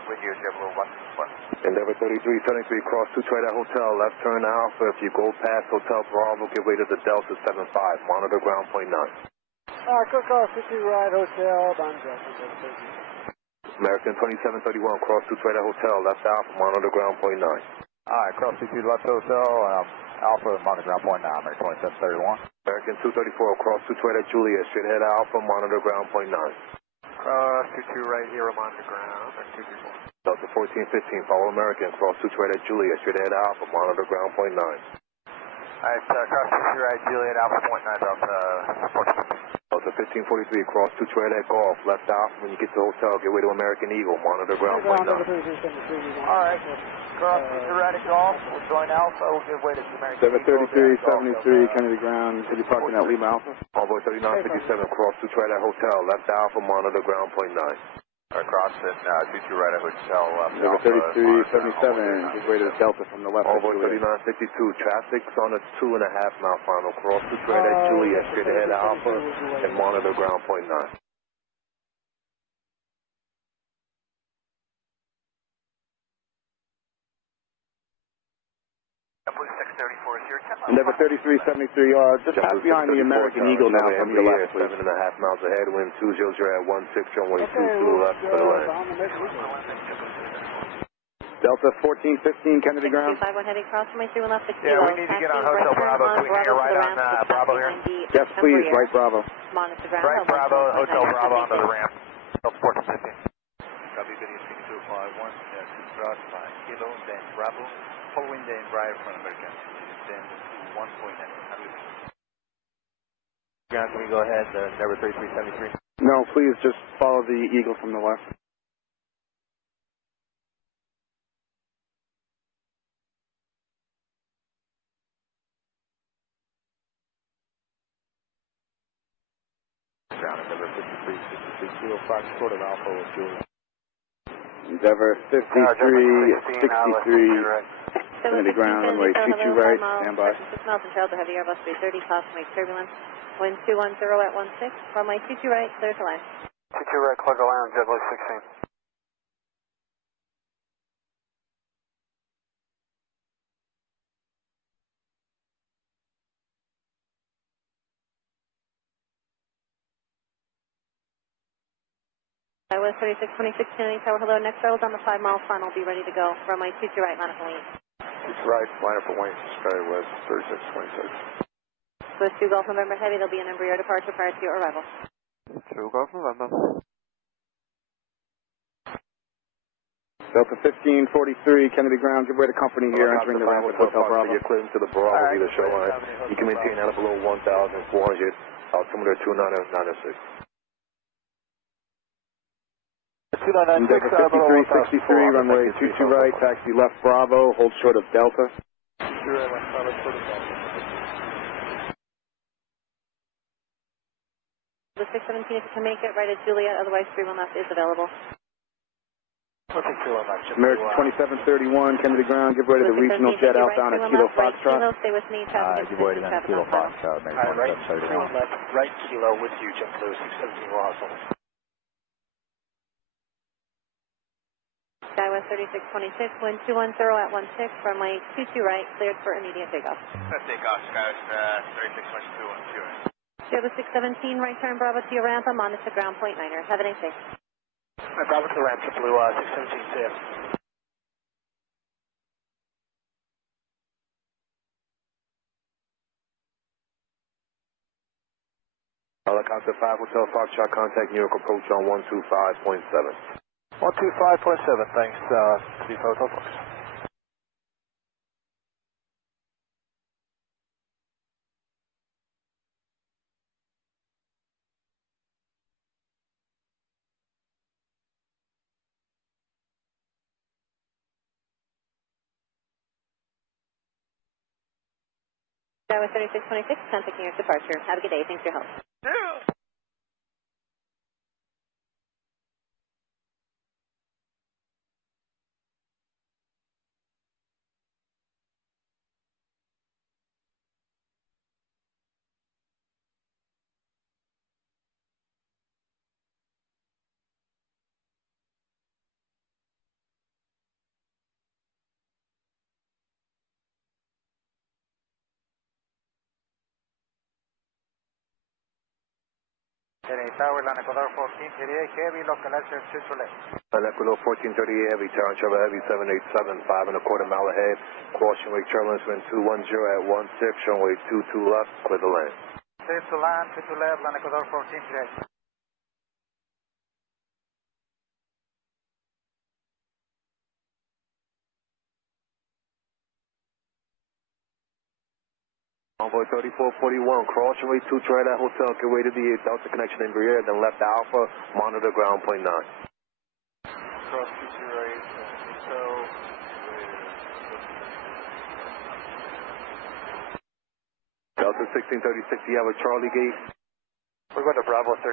with you, JetBlue 161. Endeavor 3373, cross 2 right at Hotel, left turn Alpha. If you go past Hotel Bravo, give way to the Delta 75, monitor ground point 9. Go cross 2 right Hotel, Banjo. American 2731, cross 2 right at Hotel, left Alpha, monitor ground point 9. Alright, cross 22 left hotel, Alpha, monitor ground point now, American 2731. American 234, cross 228 at Juliet, straight ahead Alpha, monitor ground point 9. Cross 22 right here, monitor ground, 234. Delta 1415, follow American, cross 228 at Juliet, straight ahead Alpha, monitor ground point 9. Alright, cross 22 right, Juliet, Alpha point 9, Delta 14. Delta 1543, cross 228 at Golf, left Alpha, when you get to the hotel, get way to American Eagle, monitor ground point 9. Alright, cross 22 right at Golf, we'll join Alpha, we'll give way to American Eagle. 733, Kennedy ground, city parking at Lima Alpha. Envoy 3957, cross 228 at Hotel, left Alpha, monitor ground point 9. Alright, cross at 22 right at Hotel, left Number Alpha. 3377, give way to the Delta from the left. Envoy 3952, traffic's on a 2.5 mile final, cross 228 at Juliet, straight ahead Alpha, and monitor ground point 9. Endeavor 3373, just pass behind the American Eagle now from your left, please. 7.5 miles ahead, wind 200 at 16, runway 22 to the left for the land. Delta 1415, Kennedy ground. 651 heading across from my 31 left. Yeah, we need to get on Hotel Bravo, so we hang right on Bravo here. Yes, please, right Bravo. Monitor ground. Right Bravo, Hotel Bravo onto the ramp. Delta 1415. Copy, video 6251, cross 5 kilo, then Bravo, following the Embraer from American, then 1.9. Ground, can we go ahead, number 3373? No, please just follow the Eagle from the left. Ground, Endeavor 5363, Fox, Court of Alpha with Juliet. Endeavor 5363, Kennedy ground, runway 22 right, stand by. 6 miles and trail to heavy Airbus 330, cosmic turbulence. Wind 210 at 16, runway 22 right, clear to land. 22 right, clear to land, JetBlue 16. I was 3626 Kennedy Tower, hello, next roll on the 5 mile final, be ready to go. Runway 22 right, line up and wait. 22 right, line up and wait, SkyWest 3626. With 2 Gulf November Heavy, there'll be an Embraer departure prior to your arrival. 2 Gulf November. Delta 1543, Kennedy ground, give way to company here, entering the ramp with Hotel Bravo. You're clear into the Bravo, either show line. You can maintain out below 1,400, altimeter 29906. Endeavor 5363, runway 22 right, taxi left Bravo, hold short of Delta. The 617, if you can make it, right at Juliet, otherwise 31 left is available. American 2731, Kennedy ground, give way to the regional jet outbound at Kilo Foxtrot. Kilo, stay with me, traffic Give way to that Kilo Foxtrot, American 2731. Right Kilo with you, JetBlue 617 Roswell. SkyWest 3626, wind 210 at 16, runway 22 right, cleared for immediate takeoff. Takeoff, Skywest 3622 Airbus 617, right turn Bravo to your ramp, I'm on to ground point 9er. Have a nice day. Bravo to the ramp, JetBlue 617, see ya. Helicopter 5 Hotel Foxtrot, contact New York approach on 125.7. 125.7, thanks to the Hotel folks. SkyWest 3626, contacting your departure. Have a good day. Thanks for your help. Kennedy Tower, land Ecuador 1438 Heavy, local answer 2 to left. Ecuador 1438 Heavy, tower and travel Heavy 787, 5.25 mile ahead, crossing Wake Turbulence, wind 210 at 16, runway 22 left, clear to land. Clear to land, 2 to left, land Ecuador 1438. Envoy 3441, cross runway 2 try that hotel, get ready to the Delta connection in Briere, then left Alpha, monitor ground point 9. Cross 2 right, so Delta 1636, you have a Charlie gate? We're going to Bravo 35,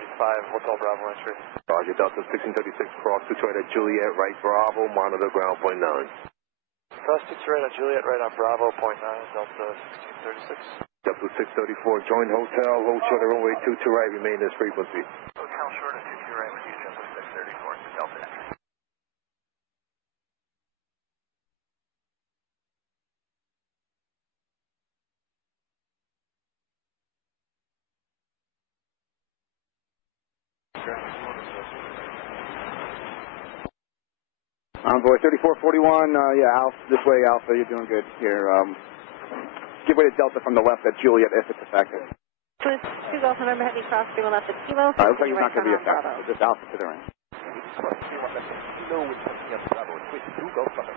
Hotel Bravo entry. Roger, Delta 1636, cross 2 try at Juliet, right Bravo, monitor ground point 9. Cross 2 right on Juliet, right on Bravo, point 9, Delta 1636. Delta 634, join hotel, hold short of runway 22 right, remain this frequency. Hotel short of 22 right with you, Delta 634, Delta entry. Envoy 3441, yeah, Alpha, this way, Alpha, you're doing good here. Give way to Delta from the left at Juliet if it's effective. Swiss 2 Golf November Heavy, cross 31 left at Kilo. Looks like it's not going to be effective. It's just Alpha to the right. Cross 31 left at Kilo with something else Bravo, Swiss 2 Golf November.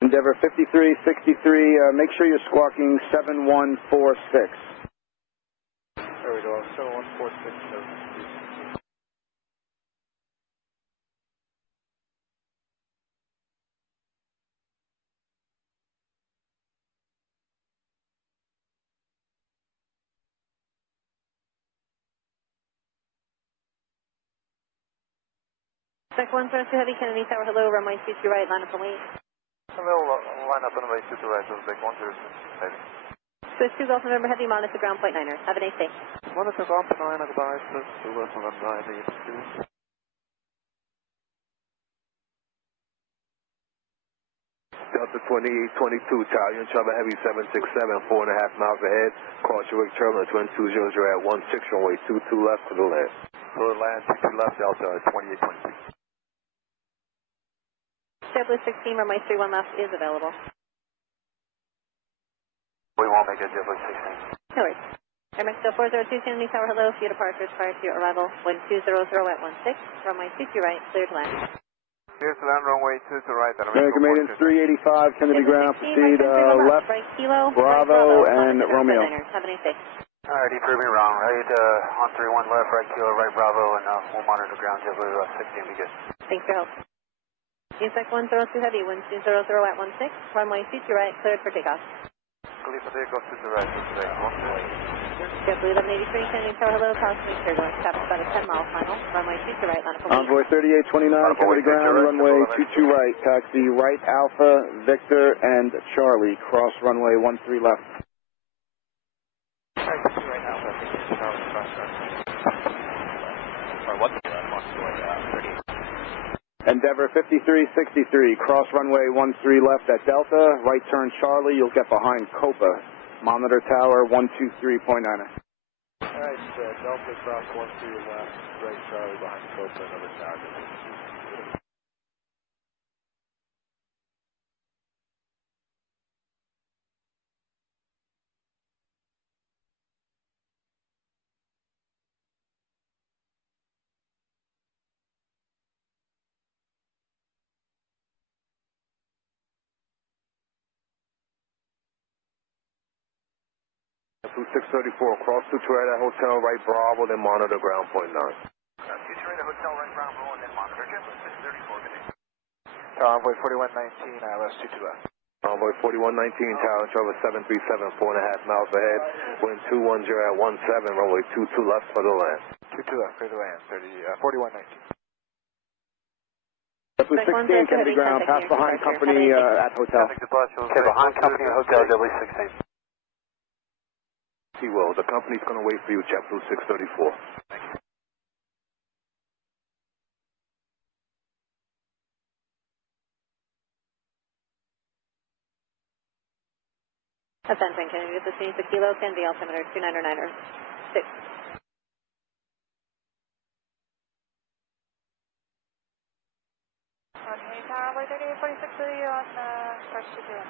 Endeavor 5363, make sure you're squawking 7146. There we go, 7146. Sec 1, Thrust 2 Heavy, Kennedy Tower, hello, runway 22 right, line up and wait. We'll line up on the way 2 right, so big 106, heavy. Swiss 2 Golf November Heavy, monitor ground point 9er. Have a nice day. Monitor ground point 9, advise, Swiss 2 Golf November 982. Delta 2822, Italian travel Heavy 767, 4.5 miles ahead, cross your Wake Turbulence, wind 200 at 16, runway 22 left to the land. To the land, 22 left, Delta 2822. JetBlue 16, runway 31 left is available. We won't make it JetBlue 16. No worries. Air Mexico 402, Kennedy Tower, hello, few departures prior to your arrival, wind 200 at 16, runway 22 right, clear to land. Clear to land, runway 22 right. American Maintenance 385, Kennedy ground, proceed left, right, Kilo, Bravo, and Romeo. Have a nice day. Alright, proving wrong, right, on 31 left, right, Kilo, right, Bravo, and we'll monitor ground JetBlue 16, be good. Thanks for your help. Insec 102 Heavy, wind 200 at 16, runway 22 right, cleared for takeoff. Clear for takeoff, 22 right, 1 JetBlue 1183, Kennedy Tower, hello, caution turbulence, traffic about a 10-mile final, runway 22 right, line up and Envoy 3829, Kennedy ground, runway 22 right, taxi right, Alpha, Victor, and Charlie, cross runway 13 left. Right, 2 right, Alpha, Victor, Charlie, cross runway. Or what? 38. Endeavor 5363, cross runway 13 left at Delta, right turn Charlie, you'll get behind Copa, monitor tower 123.9. Alright, Delta cross 13 left, right Charlie behind Copa, another tower. Delta 634, cross to try that hotel, right Bravo, then monitor ground point 9. Cross 2 try the hotel, right Bravo, and then monitor JetBlue 634, good day. Envoy 4119, ILS 22 left. Envoy 4119, tower travel 737, 4.5 miles ahead, wind 210 at 17, runway 22 left for the land. 22 left, clear the land, 4119. JetBlue 16, Kennedy ground, pass behind company at hotel. Okay, behind company at hotel, JetBlue 16. He will. The company's going to wait for you, JetBlue 634. Attention, can you get the scene to Kilo, Kennedy, altimeter 2909er 6. Okay, Tower 3846 to you on first to zero.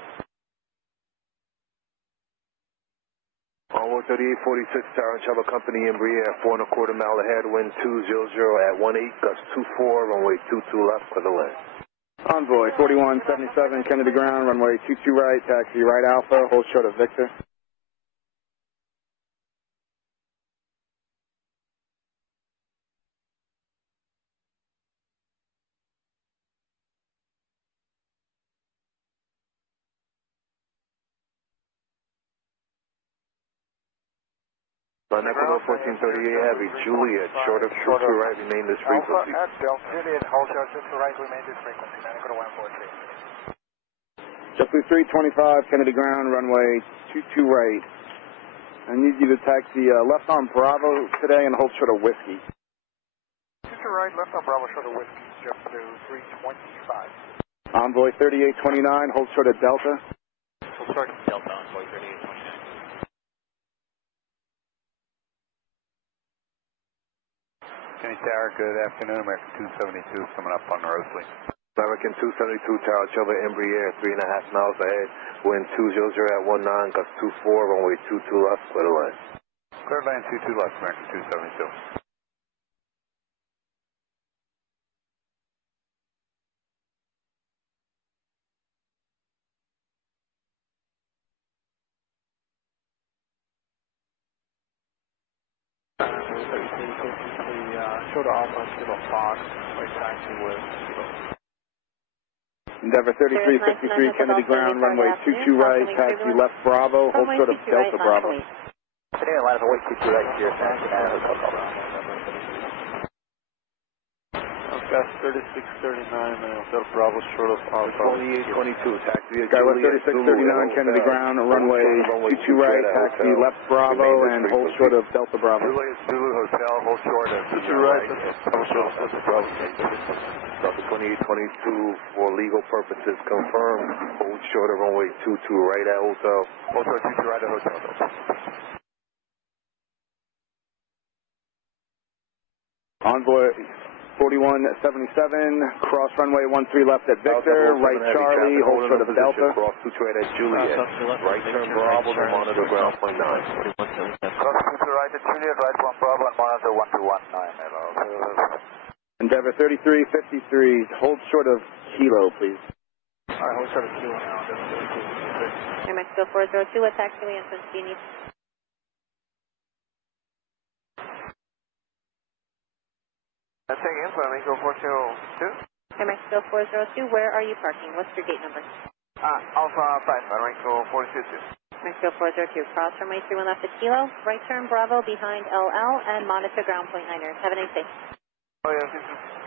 Onward 3846, Tower and Travel Company, Embraer, 4.25 mile ahead, wind 200 at 18, gust 24, runway 22 left for the land. Envoy 4177, Kennedy ground, runway 22 right, taxi right Alpha, hold short of Victor. Ecuador 1438 Heavy, Juliet, short of 22 right, remain this frequency. Alpha at Delta, Juliet, hold short 22 right, remain this frequency, Ecuador 143. JetBlue 325, Kennedy ground, runway 22 right. I need you to taxi left on Bravo today and hold short of Whiskey. 22 right, left on Bravo, short of Whiskey, JetBlue 325. Envoy 3829, hold short of Delta. Hold short of Delta, Envoy 3829. Kenny Tower, good afternoon. American 272 coming up on Rosalie. American 272, Tower Travel Embraer, 3.5 miles ahead, wind 200 at 19, gust 24, runway 22 left, clear the line. Clear line 22 left, American 272. Short of Alpha, Kilo Fox, right taxi with Kilo. Endeavor 3353, Kennedy ground, runway 22 right, taxi left Bravo, hold short of Delta Bravo. Today, a lot of runway 22 right here, taxi Gas 3639, Delta Bravo, short of Alpha. 2822, taxi at Skywest Juliet, 3639, Kennedy ground, runway 22 right, taxi left Bravo, and hold short of Delta Bravo. Juliet, Zulu Hotel, hold short of 22 right, hold short of Delta Bravo. Delta 2822, for legal purposes, confirm, hold short of runway 22 right at Hotel. Hold short 22 right at Hotel. Envoy 4177, cross runway 13 left at Victor, right Charlie, hold short of Delta. Cross 22 right at Juliet, right turn Bravo to monitor ground point 9. Cross 22 right at Juliet, right 1 Bravo and monitor 1219. Hello. Endeavor 3353, hold short of Kilo, please. Alright, hold short of Kilo now. Air Mexico 402, what taxiway entrance do you need? Take in for Mexico 402. Air Mexico 402, where are you parking? What's your gate number? Alpha 5, Mexico 422. Mexico 402, cross runway 31 left at Kilo, right turn Bravo behind LL, and monitor ground point 9ers. Have a nice day. Oh yes,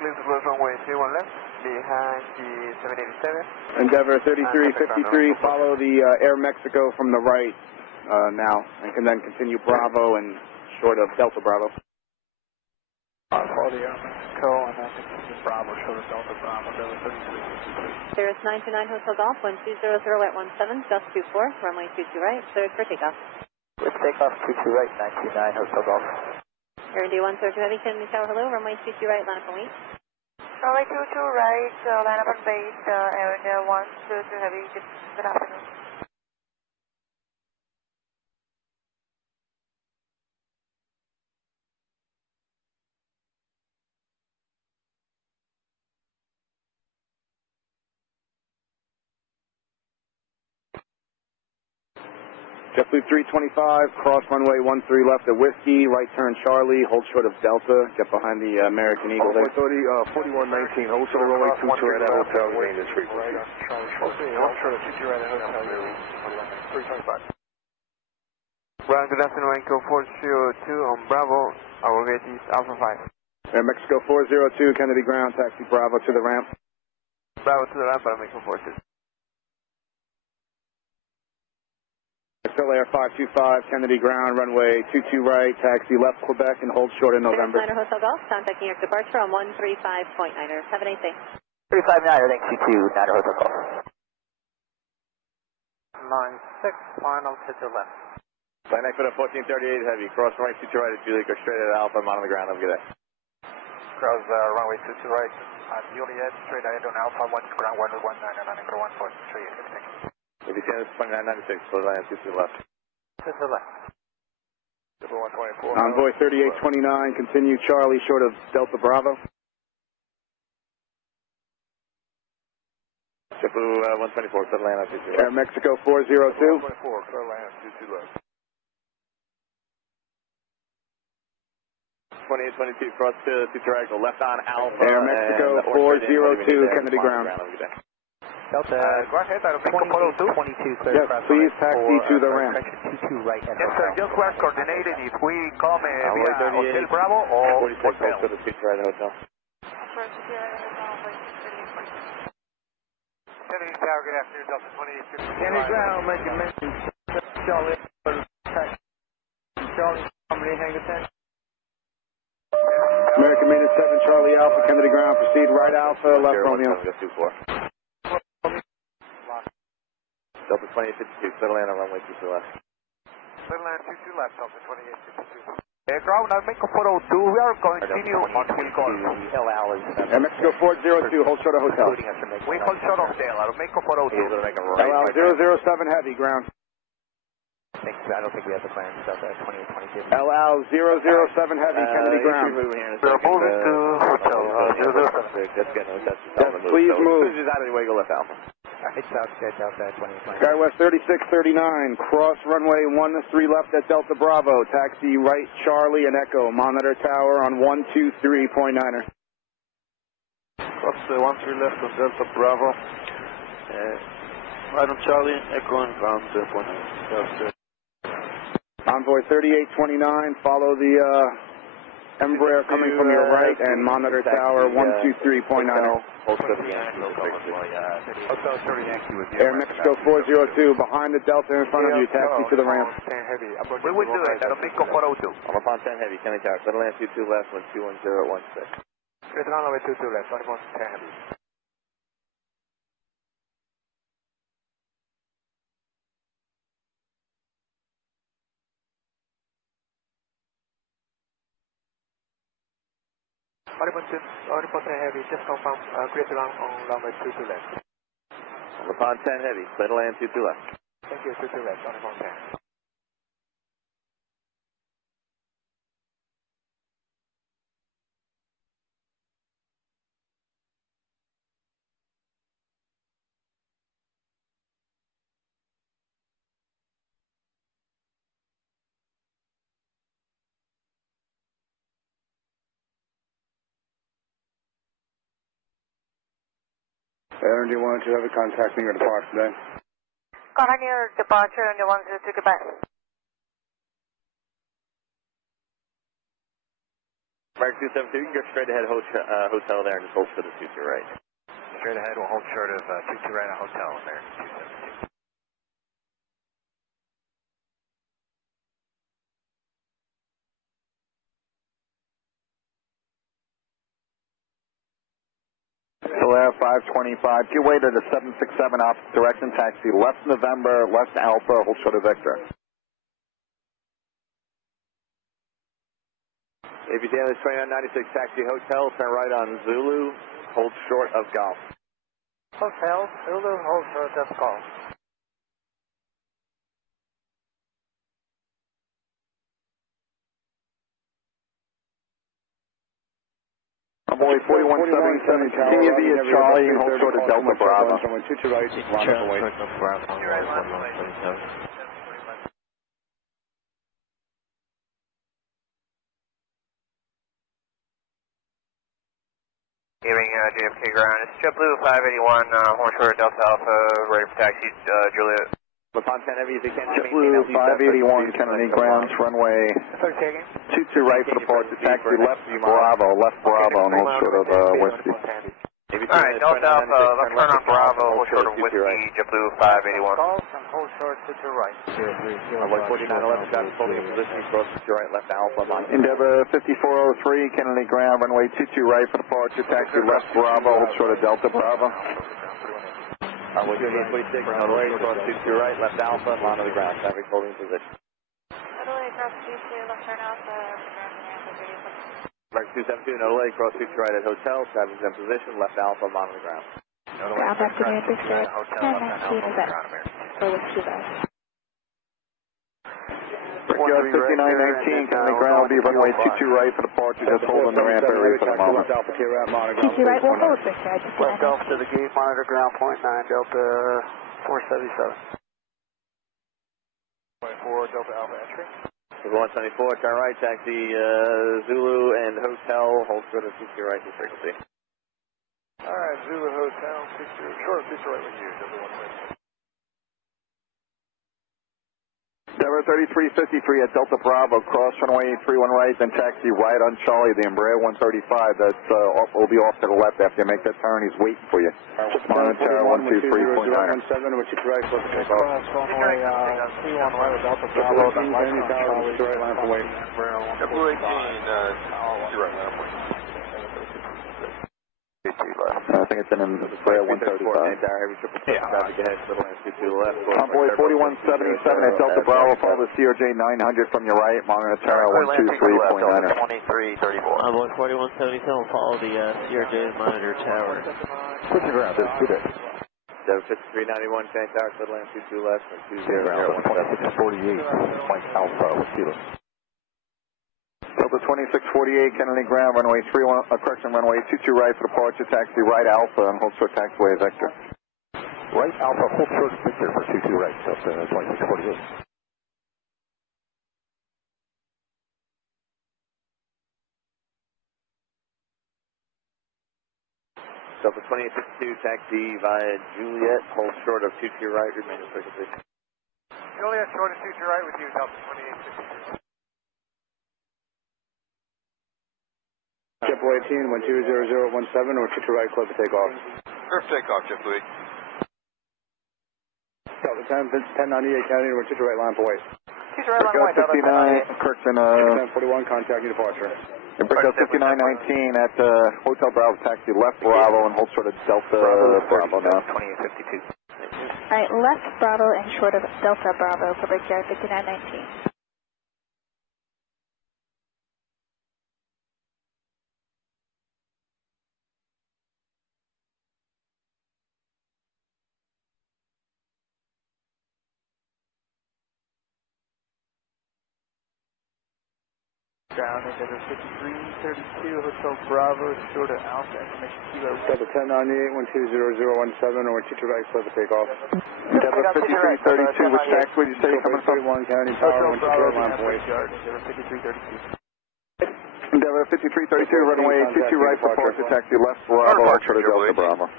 please close runway 31 left, behind the 787. Endeavor 3353, follow the Air Mexico from the right now, and can then continue Bravo and short of Delta Bravo. Follow the Air Mexico, and I think this is Bravo, short of Delta Bravo, Delta 3353. Cirrus 929 Hotel Golf, 1200 at 17, gust 24, runway 22 right, cleared for takeoff. With takeoff 22 right, 929 Hotel Golf. Air India 132 Heavy, Kennedy Tower, hello, runway 22 right, line up and wait. Runway 22 right, line up and wait, Air India 132 Heavy, good afternoon. JetBlue 325, cross runway 13 left at Whiskey, right turn Charlie, hold short of Delta, get behind the American Eagle there. 4119, hold short of runway 22 right at Hotel, remain this frequency. Hold short of 22 right at Hotel, 325. Well, good afternoon, Mexico 402 on Bravo, our gate is Alpha 5. Air Mexico 402, Kennedy ground, taxi Bravo to the ramp. Bravo to the ramp, Mexico 402. Still Air 525, Kennedy ground, runway 22 right, taxi left Quebec and hold short in November. Niner Hotel Golf, contacting your departure on 135.9er. Have a nice day. 359er, thanks, 22, Niner Hotel Golf. 96, final to the left. Flight next for the 1438 heavy, cross right, 22 right at Juliet, go straight at Alpha, I'm on the ground, have a good day. Cross runway 22 right at Juliet, straight ahead on Alpha 1 to ground 119 and landing for 143. If you can, it's 2996, so land 2 to the left. To the left. 124. Envoy 3829, continue Charlie short of Delta Bravo. JetBlue 124, clear land on 2 to the left. Air Mexico 402. 124, clear land 2 to the left. 2822, cross to right, go left on Alpha. Air Mexico 402, Kennedy ground. Delta, go ahead, I'll make a photo 22, clear. Yes, please taxi to the ramp. 22 right at yes, sir, just was coordinated if we come via Hotel Bravo or 46 to the City Right Hotel. Kennedy Tower, good afternoon, Delta 28. Kennedy ground, make a mention. Charlie, Charlie, somebody hang attention. American Minute 7, Charlie Alpha, Kennedy ground, proceed right Alpha, left Romeo. Delta 2852, clear land on runway 2 to the left. Clear land 2 to left, Delta 2852. Ground, I'll make a photo 2, we are going to continue until call. Air Mexico 402, hold short of hotel. We hold short of hotel, I'll make a photo 2. LL 007 heavy, ground. I don't think we have the plans, Delta 2822. LL 007 heavy, Kennedy ground. We're moving to hotel, 007. That's good, Yes, please move. Just out of the way, go left Alpha. It's outside Delta 2020. Skywest 3639, cross runway 13 left at Delta Bravo, taxi right Charlie and Echo, monitor tower on 123.9er. Cross 13 left on Delta Bravo, right on Charlie, Echo and ground 0.9. Envoy 3829, follow the Embraer coming from your right and monitor tower 123.9er. Air Mexico 402, behind the Delta in front of you, taxi to the ramp. We will do it, I'll make a photo 2. I'm upon 10 heavy, Kennedy Tower, clear land 22 left, 21016. Clear runway 22 left, 10 heavy. Oriponte heavy, just confirm, clear to land on runway 22 left. I'm upon 10 heavy, clear to land 22 left. Thank you, 22 left, Oriponte. Air India 102, have a contacting your departure today. Contact your departure on the 102 Quebec. Mark 272, you can go straight ahead hotel there and just hold for the 22 right. Straight ahead, we'll hold short of 22 right at hotel there, 272. Air 525, give way to the 767 opposite direction, taxi left November, left Alpha, hold short of Victor. AV Daily 2996, taxi hotel, turn right on Zulu, hold short of Golf. Hotel, Zulu, hold short of Golf. Boy 4177, continue via Charlie and hold short of Delta Bravo. 22 right, Hearing JFK ground, it's JetBlue 581, horn short Delta Alpha, ready for taxi, Juliet. Upon 10 heavy, if you can JetBlue 581, Kennedy ground, runway 22 right for departure, taxi left Bravo, and hold short of Whiskey. AV Alright, Delta Alpha, left turn on Bravo, hold short of Whiskey, JetBlue 581. Calls and hold short to your right. Runway 4911, traffic holding in position, cross to your right, left Alpha, Endeavor 5403, Kennedy ground, runway 22 right for departure, taxi left Bravo, hold short of Delta Bravo. Runway 2826, runway cross to your right, left Alpha, line of the ground, traffic holding in position. Delay cross 22, left turn Alpha, Mark 272, no delay, cross to your right at hotel, traffic's in position, left Alpha, line of the ground. Ground afternoon, picture 1019 is that for Whiskey Left. Brickyard 5919, Kennedy ground, will be runway 22 right for departure, just holding the ramp area for the moment. 22 right, we'll hold Brickyard. Left Alpha to the gate, monitor ground point 9, Delta 477. 24, Delta Alpha entry. 174, turn right, taxi Zulu and hotel, hold short of 60 right to frequency. Alright, Zulu Hotel, 60, short of 60 right with you, Delta 170. Endeavor 3353 at Delta Bravo, cross runway 31 right, then taxi right on Charlie, the Embraer 135, that's will be off to the left after you make that turn, he's waiting for you. Monitor 123.9. Cross runway 31 right with Delta Bravo, then right on Charlie, right line for wait. JetBlue 18, right line for wait. I think it's in Embraer 135. Convoy 4177 at Delta Bravo, follow the CRJ 900 from your right, monitor tower 123.9. 2334. Convoy 4177 will follow the CRJ monitor tower. Switch around, there's two days. 5391, change tower, settle land 22 left, and 2648, Mike Alpha with Kilo. Delta 2648, Kennedy ground, runway 31, correction, runway 22 right for departure, taxi right Alpha, and hold short taxiway Vector. Right Alpha, hold short Victor for 22 right, Delta 2648. Delta 2862, taxi via Juliet, hold short of 22 right, remain in frequency. Juliet, short of 22 right with you, Delta 2862. JetBlue 18, 120017, or 22 right, close to takeoff. Curve takeoff, JetBlue 18. Delta 1098, Kennedy, or 22 right line for wait. 22 right line for wait, Delta 59, correction, 1041, contact your departure. Brickyard 5919 at Hotel Bravo, taxi left Bravo and hold short of Delta Bravo now. 2852. Alright, left Bravo and short of Delta Bravo for Brickyard 5919. Ground Endeavor 5332, Hotel Bravo, short of Alpha, information Kilo. Delta 1098, 120017, or 22 right, close to takeoff. Endeavor 5332, which tax would you say you're coming from? 31, County Tower, 12 line for wait. Endeavor 5332. Endeavor 5332, runway 22 right for departure, taxi left Bravo, hold short of Delta Bravo.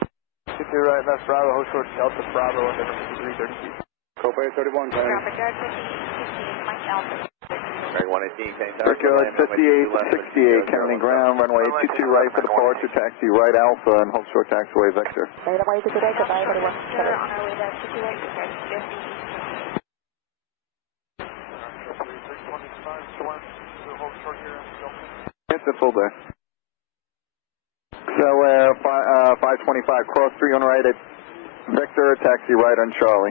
22 right, left Bravo, hold short Delta Bravo, Endeavor 5332. Copa 31, County. Brickyard 15, Mike Alpha. Brickyard 5868, County ground, runway 22 right for departure, taxi right Alpha, and hold short taxiway Vector. Right away to today, goodbye, everyone. On our way to 52 right, Brickyard 50. Yes, that's all there. So, 525, cross 3 on right at Victor, taxi right on Charlie.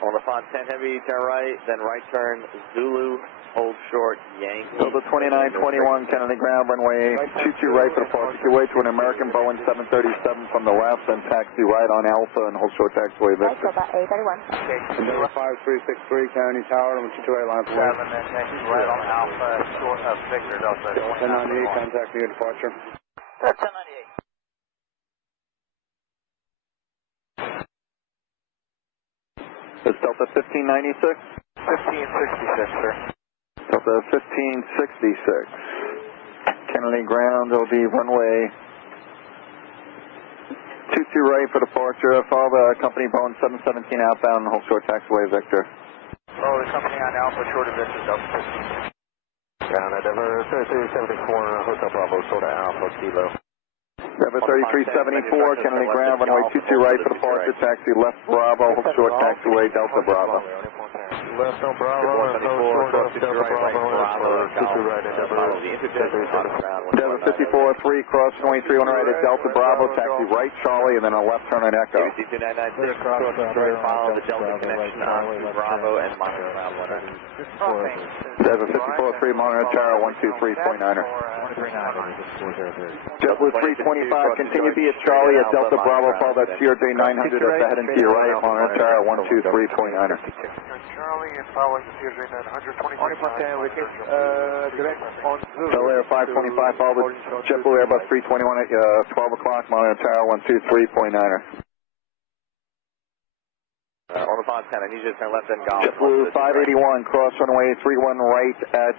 On the Fontaine Heavy, turn right, then right turn Zulu, hold short, Yankee. Delta 2921, Kennedy ground, runway 22 right for departure. Your way to an American Boeing 737 from the left, then taxi right on Alpha and hold short taxiway Victor. Right, A31. Endeavor 5363, County Tower, 22 right line for wait. 7, then taxi right on Alpha, short of Victor, Delta 1098, contact me at departure. That's 1098. It's Delta 1596? 1566, sir. Delta 1566. Kennedy ground will be runway 22 right for departure. Follow the company Boeing 717 outbound and hold short taxiway Victor. Follow the company on Alpha, short of Victor, Delta 15. Ground at Denver 3374, Hotel Bravo, Soda Alpha, Kilo. Denver 3374, Kennedy Ground, runway 22 right for departure, taxi left Bravo, hold short taxiway Delta Bravo. Left on Bravo, and no short of Delta Bravo, 22 right at Denver 54-3, cross runway 31 right at Delta Bravo, taxi right Charlie, and then a left turn on Echo. C2996, cross follow the Delta connection on to Bravo and monitor around 100. Denver 54-3, monitor Tower 123.9er. JetBlue 325, continue to be at Charlie at Delta Bravo, follow that CRJ 900 that's heading to your right, monitor Tower 123.9er. Charlie and following the CRJ 900, 25. Direct on Zulu. Bel Air 525, follow the JetBlue Airbus 321 at 12 o'clock, monitor Tower 123.9er. On the 510, I need you to turn left and golf. JetBlue 581, cross runway 31 right at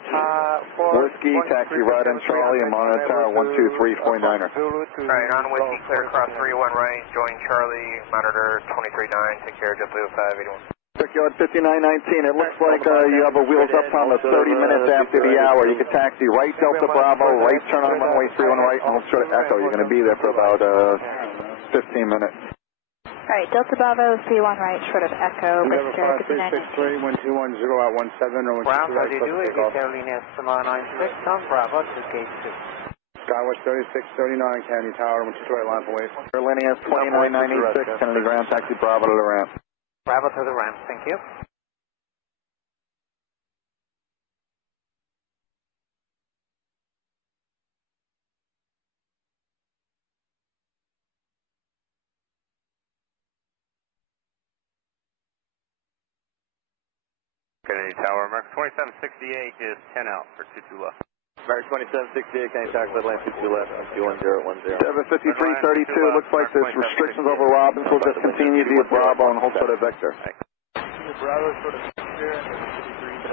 Whiskey, taxi right on Charlie, and monitor Tower 123.9er. Alright, on Whiskey, clear across 31 right, join Charlie, monitor 23.9, take care of JetBlue 581. Brickyard 5919, it looks like you have a wheels up time of 30 minutes after the hour. You can taxi right Delta Bravo, right turn on runway 31 right, and hold short of Echo. You're going to be there for about 15 minutes. Alright, Delta Bravo, 31 right, short of Echo, Victor, 363, 1210 at 17, or 12 Ground, how right, do you do it? Carolina Sonora 96, on Bravo to gate 2. Skywest 3639, Kennedy Tower, 12 right, line for wait. Airlines 2996, Kennedy Ground, taxi Bravo to the ramp. Bravo to the ramp, thank you. Kennedy Tower, American 2768 is 10 out for 22 left. American 2768, Kennedy Tower, clear land 22 left, 21010. 75332, looks like there's restrictions over Robbins. We'll just continue via Bravo and hold short of Victor. Bravo sort of here, and 53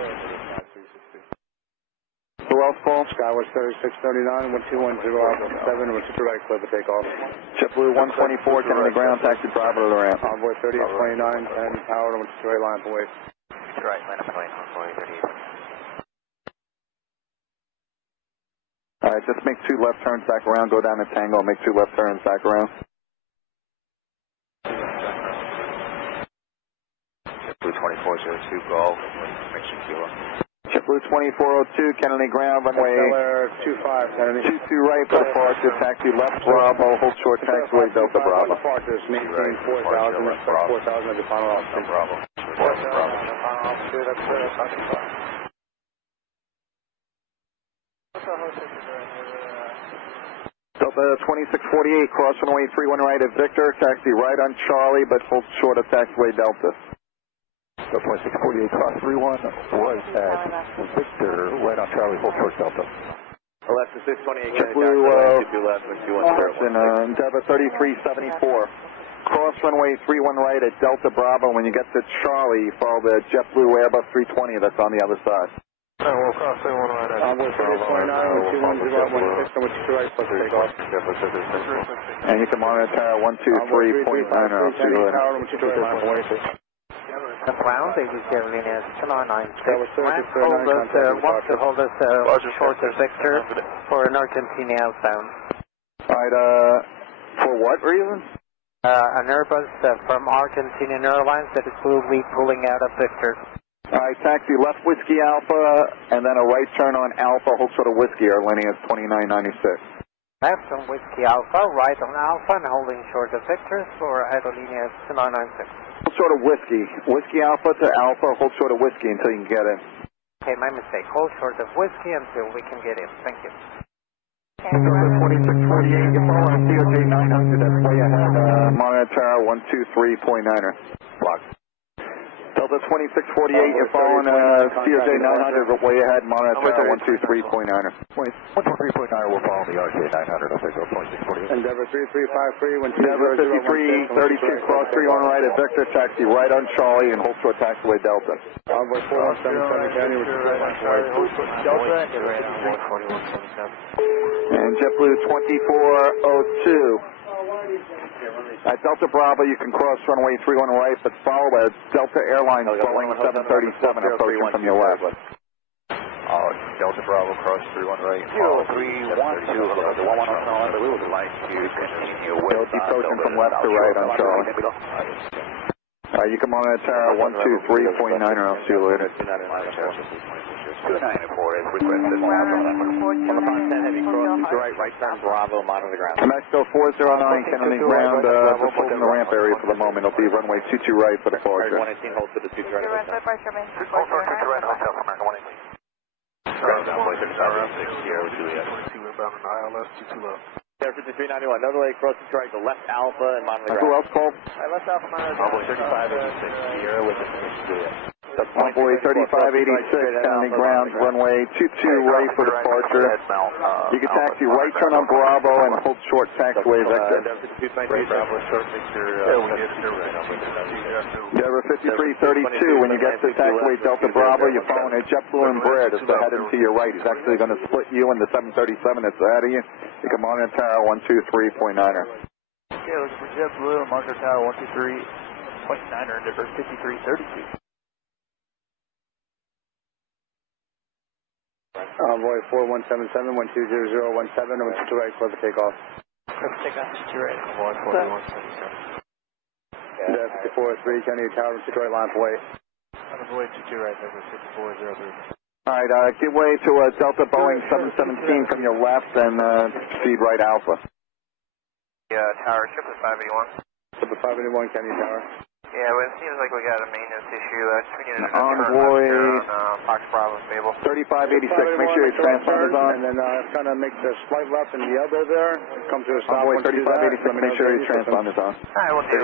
Who else, Paul? Skywest 3639, 1210 at 17, or 2 right, clear for takeoff. JetBlue 124, Kennedy Ground, taxi Bravo to the ramp. Envoy 3829, Kennedy Tower, 12 right, line for wait. Right, land of plane, Envoy 38. Alright, just make 2 left turns back around, go down to Tango, make 2 left turns back around. JetBlue 2402, Golf, information kilo. JetBlue 2402, Kennedy Ground, runway 25, Kennedy. 22 right for departure, taxi left Bravo, hold short taxiway Delta Bravo. Departures, maintain 4,000, respect 4,000 at the final officer. Bravo. Delta 2648, cross runway 31 right at Victor, taxi right on Charlie, but hold short of taxiway Delta. So 2648, cross 31 right at Victor, right on Charlie, hold short Delta. Left to 628, JetBlue left, 210. Endeavor 3374. Cross runway 31 right at Delta Bravo. When you get to Charlie, follow the JetBlue Airbus 320 that's on the other side. We'll cross 31 right at Envoy 3829, 1210 at 16, or 2 right, plus takeoff. And you can monitor Tower 123.9. I'll see you later. The ground, this is Carolina Sonora 96. Want to hold us short of Victor for an Argentina outbound. Alright, for what reason? An Airbus from Argentinian Airlines that will be pulling out of Victor. Alright, taxi left Whiskey Alpha, and then a right turn on Alpha, hold short of Whiskey, Airlines 2996. Left on Whiskey Alpha, right on Alpha, and holding short of Victor for Aerolíneas 996. Hold short of Whiskey. Whiskey Alpha to Alpha, hold short of Whiskey until you can get in. Okay, my mistake. Hold short of Whiskey until we can get in. Thank you. Delta 2648, you're following CRJ 900, that's way ahead. Monitor Tower 123.9er. Block. Delta 2648, you're following CRJ 900, way ahead. Monitor Tower 123.9er. 123.9 will follow the RJ 900, I'll take 2648. Endeavor 3353, Endeavor 5332, cross 31 right at Victor, taxi right on Charlie, and hold short taxiway Delta. Envoy 4177, Kennedy, which is right line for wait. Delta, and JetBlue 2402. At Delta Bravo, you can cross runway 31 right, but follow as Delta Airlines Boeing 737 approaching from your left. Delta Bravo, cross 31 right. 0312, hello, the 11 on Charlie, we would like to continue with approaching from left to right on Charlie. You can monitor 123.9 around, see you later. 294 is requested. On the box 10 heavy cross to right turn Bravo, monitor the ground. Mexico 409, Kennedy ground, just holding the ramp area for the moment. It'll be runway 22 right for the departure. 118, hold to the 22 right. Hold for 22 right, Hotel America 118. Air 5391, another way cross to right, the left Alpha and monitor the ground. Who else called? Left Alpha, monitor the ground. 3586, Sierra with the Envoy 3586, Kennedy ground, runway 22 right for departure. You can taxi right turn on Bravo and hold short taxiway vector. Denver 5332, when you get to taxiway Delta Bravo, you're following a JetBlue and Embraer that's heading to your right. He's actually going to split you and the 737 that's ahead of you. You can monitor tower 123.9er. Okay, looking for JetBlue, monitor tower 123.9er, Denver 5332. Envoy 4177, 120017, and 22 right, close the takeoff. Takeoff, 22 right, Envoy 4177. 5403, Kennedy Tower, 22 right, line for way. Envoy 22 right, Denver 5403. Alright, give way to Delta Boeing 717 from your left and speed right Alpha. Tower, Triple 581. Triple 581, Kennedy Tower. Yeah, well, it seems like we got a maintenance issue. We needed to Envoy Fox Bravo Fable. 3586, make sure your transponder is on. And then kind of make the slight left in the elbow there. Come to a stop. Envoy 3586, make sure your transponder is on. Alright, we'll do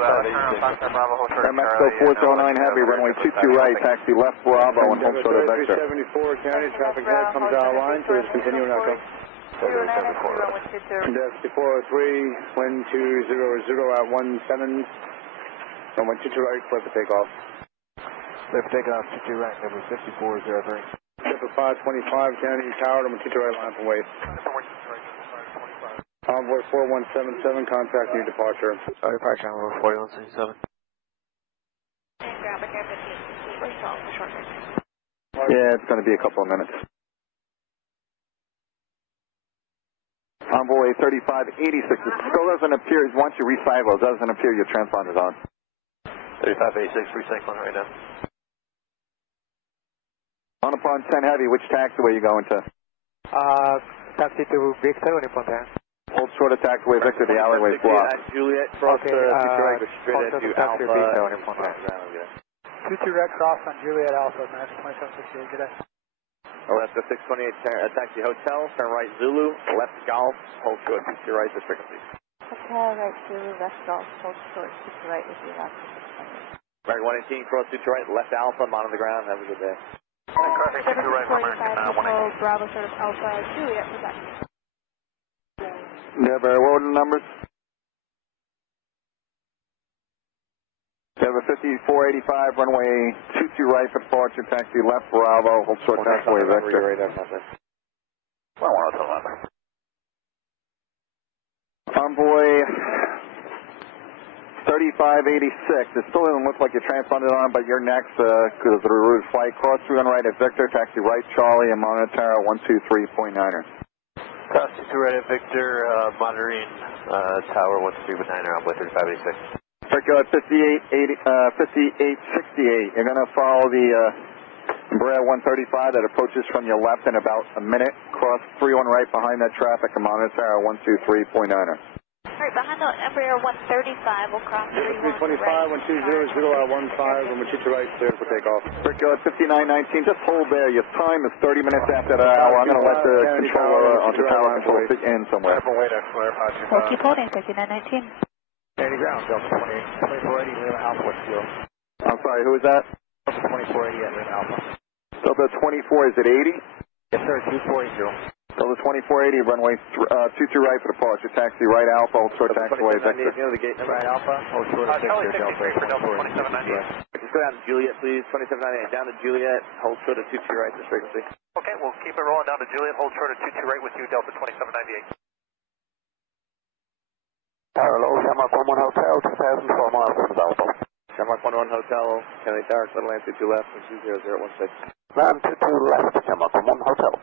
Fox Bravo, hold short. Mexico 409 Heavy, runway 22 right, taxi left Bravo and hold short of vector. 374, County, traffic head comes out of line, so it's continuing outcome. 403, wind 200 at 17. And 22 right, clear for takeoff. Clear for takeoff, 22 right, number 5403. Triple 525, Kennedy Tower, number 22 right, line for wait. Envoy 4177, contact new departure. Sorry, departure on 4177. Yeah, it's going to be a couple of minutes. Envoy 3586, it still doesn't appear, once you recycle, it doesn't appear your transponder's on. 3586, recycling right now. On upon 10 Heavy, which taxiway are you going to? Taxi to Victor, on upon 10. Hold short of taxiway Victor, the alleyway's blocked. Juliet, cross to right, straight to Alpha. 22 red cross on Juliet Alpha, man, 2768, good day. Left to 628, taxi hotel, turn right Zulu, left Golf, hold short, 22 right, this frequency. Hotel, right Zulu, left Golf, hold short, 22 right with you, left. Right 118, cross 22 right, left Alpha, monitor the ground, have a good day. Crossing 22 right, American 118. Bravo, sort of Alpha, Juliet, what's that? Never, what were the numbers? Denver 5485, runway 22 right for departure, taxi left Bravo, hold short taxiway vector. Envoy 3586, it still doesn't look like you're transponded on, but you're next because of the rerouted flight. Cross through and right at Victor, taxi right Charlie, and monitor 123.9er. Cross 22 right at Victor, monitoring tower 123.9er on with 3586. Circle at 5868. You're going to follow the Embraer 135 that approaches from your left in about a minute. Cross 31 right behind that traffic and monitor 123.9er. Right, behind the Embraer 135, we'll cross 31 325, 1200 at 15, and 22 right, clear for takeoff. Circle at 5919, just hold there. Your time is 30 minutes after the hour. I'm going to let the controller onto tower control sit in somewhere. We'll keep holding, 5919. Kennedy ground, Delta 2480, Lima Alpha, what's the I'm sorry, who is that? Delta 2480 at Lima Alpha. Delta 24, is it 80? Yes, sir, 2480. Delta 2480, runway 22 right for departure, taxi right Alpha, hold short taxiway Victor. The gate number. Right Alpha, hold short of Victor, Delta 2798. Just go down to Juliet, please, 2798, down to Juliet, hold short of 22 right, this frequency. Okay, we'll keep it rolling down to Juliet, hold short of 22 right with you, Delta 2798. Tower low, Shamrock 11 Hotel, 2004 miles from Alpha. Shamrock 11 Hotel, Kennedy Tower, Little Land 22 left, and 20016. Land 22 left, Gemma from 1 hotel.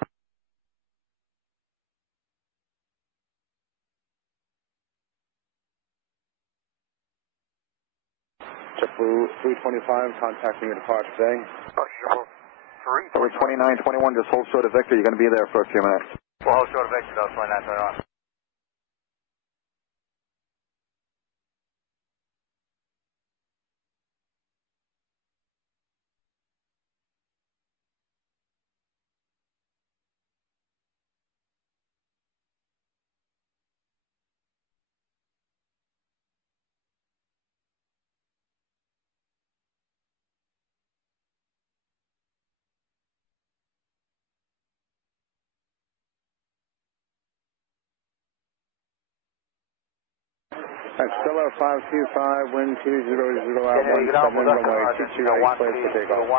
JetBlue 325, contacting your departure today. Over 2921, just hold short of Victor. You're going to be there for a few minutes. We'll hold short of Victor, though, 2921. Stella 525, wind 200 out 17, runway 228, clear for takeoff.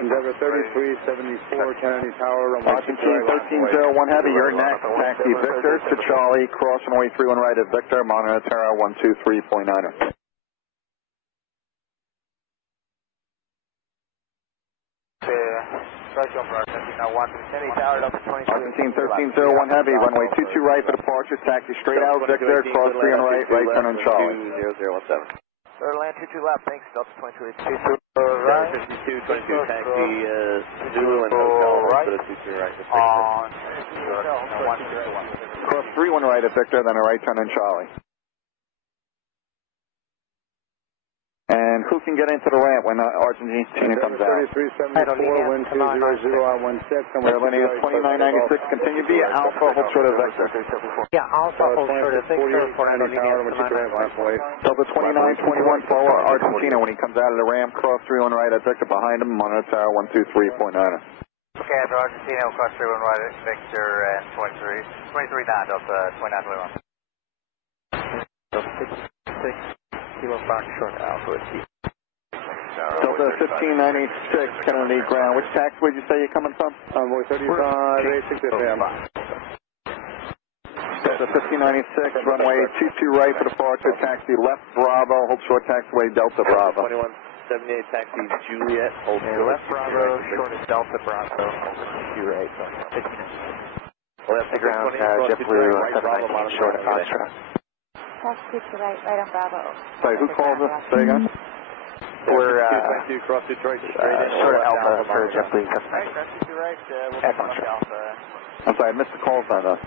Endeavor 3374, Kennedy Tower, runway Argentine 1301 Heavy, you're next. Taxi Victor to Charlie, cross runway 31 right at Victor, monitor Terra 123.9er. Argentine 1301 Heavy, runway 22 right for departure, taxi straight out Victor, cross 3 on right, right turn on Charlie. 0017. Third land 22 left, thanks, Delta 22. Right. 52, 22, taxi Zulu and hotel, right. 22 right. On. Cross 3 1 right at Victor, then a right turn on Charlie. And who can get into the ramp when Argentina comes out? 3374, wind 200 out 16, Airlinear 2996, continue via Alpha, hold short of Victor. Yeah, Alpha, hold short of Victor for Aerolíneas Delta 2921, forward Argentina when he comes out of the ramp, cross 31 right at Victor, behind him, monitor Tower 123.9er. Okay, after Argentina, we'll cross 31 right at Victor and 23 now, Delta 2921. Kilo Fox short Alpha T. Delta 1596, Kennedy ground. Which taxi would you say you're coming from? Envoy 35, 86 FM. Delta 1596, runway 22 right for departure, taxi left Bravo, hold short taxiway Delta Bravo. 2178, taxi Juliet, hold left Bravo, short is Delta Bravo, hold 2 right, 15 left the ground, JetBlue 719, short of Foxtrot. Taxi to right on Bravo. Sorry, who called us? Say again? We're cross Detroit, short of Alpha for JetBlue. I'm sorry, I missed the call sign though.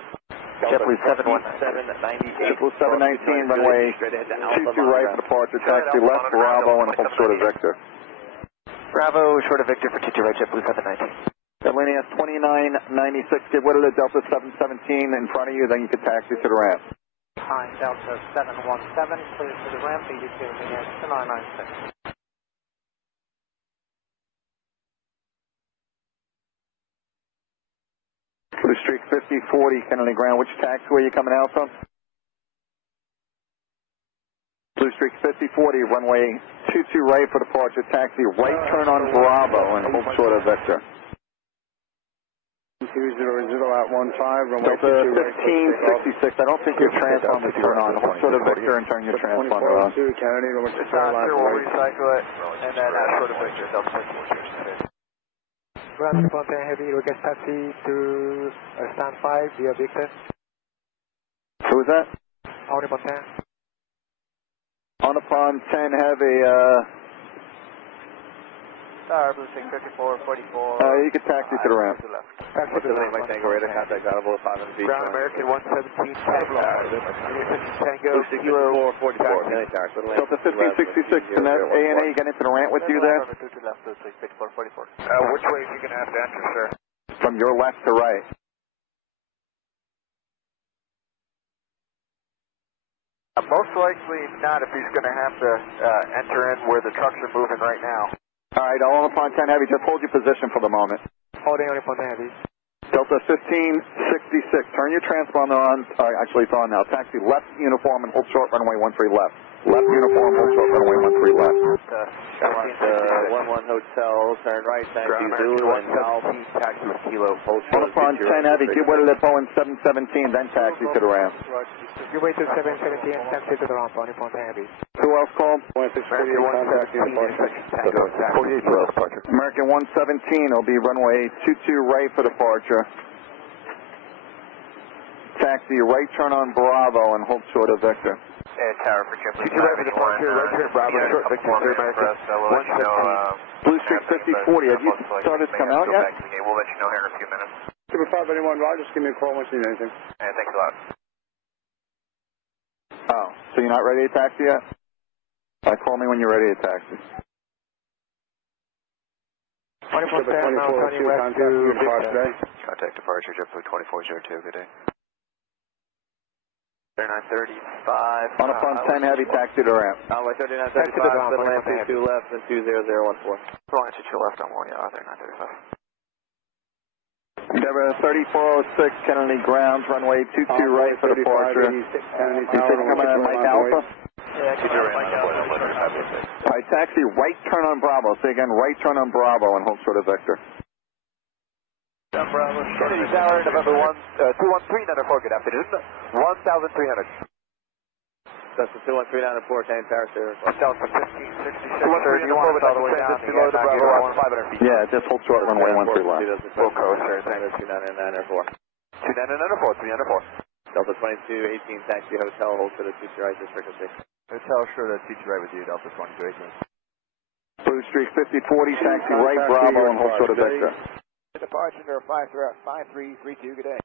JetBlue 719. JetBlue 719, runway 22 right for departure, taxi left Bravo and hold short of Victor. Bravo, short of Victor for 22 right, JetBlue 719. Airlinear 2996, get rid of the Delta 717 in front of you, then you can taxi to the ramp. Hi, Delta 717, clear to the ramp, EDQ Airlinear 2996. Blue Streak 5040, Kennedy ground. Which taxiway are you coming out from? Blue Streak 5040, runway 22 right for departure, taxi right turn on Bravo and hold short of Victor. 200 out 15, runway Delta 1566, I don't think your transponder is turned on. Hold short of Victor and turn your transponder on. Kennedy, runway 2 we'll recycle it, and then short of Victor, Delta 15. Ground Pontaine Heavy, request taxi to stand 5 via Victor. Who was that? Audi Pontaine. On upon 10 Heavy, Blue Streak 5444. you can taxi to the ramp. Taxi to the ramp, Tango Radar, contact Audible 5 and V. Ground American 117, Tango, Blue Streak 5444, Kennedy Tower. Delta 1566, can that ANA get into the ramp with you there? Which way is he going to have to enter, sir? From your left to right. Most likely not if he's going to have to enter in where the trucks are moving right now. All right, all on upon 10 Heavy, just hold your position for the moment. Holding on Pontaine Heavy. Delta 1566, turn your transponder on, actually it's on now, taxi left uniform and hold short runway 13 left. Left uniform, hold short, runway 13 left. 11 Hotel, turn right, taxi Zulu, and Alpha, taxi with Kilo, hold On short. the front, 10 Heavy, give way to the Boeing 717, then taxi to the ramp. Give way to 717 and taxi to the ramp on the front Heavy. Who else called? 648, contact you, departure. 48 for departure. American 117 will be runway 22 right for departure. Taxi right turn on Bravo and hold short of Victor. Tower for JetBlue 22 right for departure, right turn Bravo, short Victor, clear American. Blue Streak 5040, have you started to come out yet? We'll let you know here in a few minutes. Super 581, Roger, just give me a call once you need anything. Thanks a lot. Oh, so you're not ready to taxi yet? Call me when you're ready to taxi. 24 contact you, departure. Contact departure, JetBlue 2402, good day. 3935. On the front 10 Heavy, taxi to ramp. Runway 3935, split land 22 left and 20014. Flying to 2 left on 1, yeah, 3935. Endeavor 3406, Kennedy Grounds, runway 22 right for departure. You said coming out of Mike Alpha? All right, taxi right turn on Bravo. Say again, right turn on Bravo and hold short of Victor. Bravo, Kennedy Tower, November 213, good afternoon, 1,300. That's the 21394, Kane Tower, sir. Down from 1566, sir, do you want to all the way down below the Bravo, 500 feet? Yeah, just hold short, runway 13 left. Full coast, sir, 29994. 29994, 394. Delta 2218, taxi hotel, hold to the TC right, district of 6. Hotel, sure, that's TC right with you, Delta 2218. Blue Streak 5040, taxi right Bravo and hold short of Victor. Departure, 5332, good day.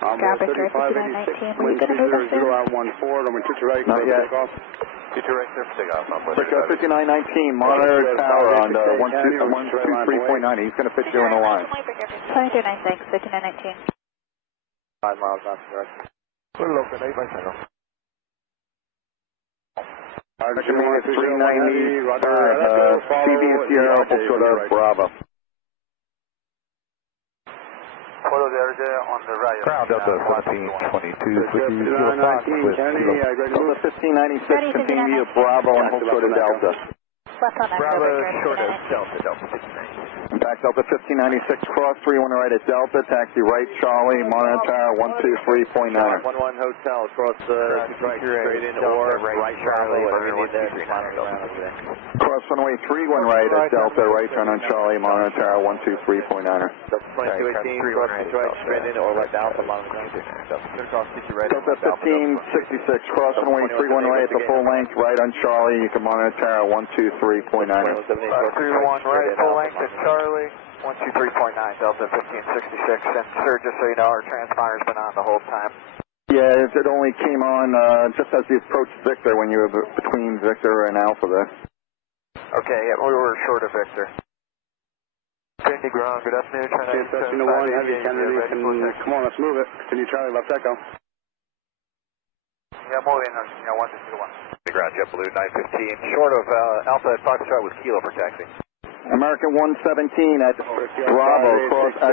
Copy, 3919. Were you going to move us in? 014, runway 22 right, Not yet. Two right there for takeoff. Victor 5919, monitor tower on 123.90. He's going to fit you in the line. 2296, 5919. 5 miles off the direct. Put it open, 8 by single. American 390, CV and Sierra, hold short of Bravo. Follow the RJ on the right. Ground Delta 1422, switching to Delta 1596, continue to Bravo and hold short of Delta. Bravo, short of Delta 1596. Back Delta 1596, cross 31 right at Delta, taxi right Charlie, monitor tower 123.9. 11 Hotel, cross the right, straight in, or right Charlie, whatever you need there. Cross runway 31 right at Delta, right turn on Charlie, monitor tower 123.9. Delta 2218, cross the right, straight in, or right Alpha, monitor. Delta 1566, cross runway 31 right at the full length, right on Charlie, you can monitor tower 123.9. 31 right, full length at Charlie, 123.9, Delta 1566. And sir, just so you know, our transponder's been on the whole time. Yeah, it only came on just as you approached Victor when you were between Victor and Alpha there. Okay, yeah, we were short of Victor. Kennedy ground, good afternoon. Session 1, Heavy Kennedy, come on, let's move it. Continue Charlie, left echo. Yeah, moving, 121. Ground JetBlue 915, short of Alpha at Foxtrot with Kilo for taxi. American 117 at Bravo,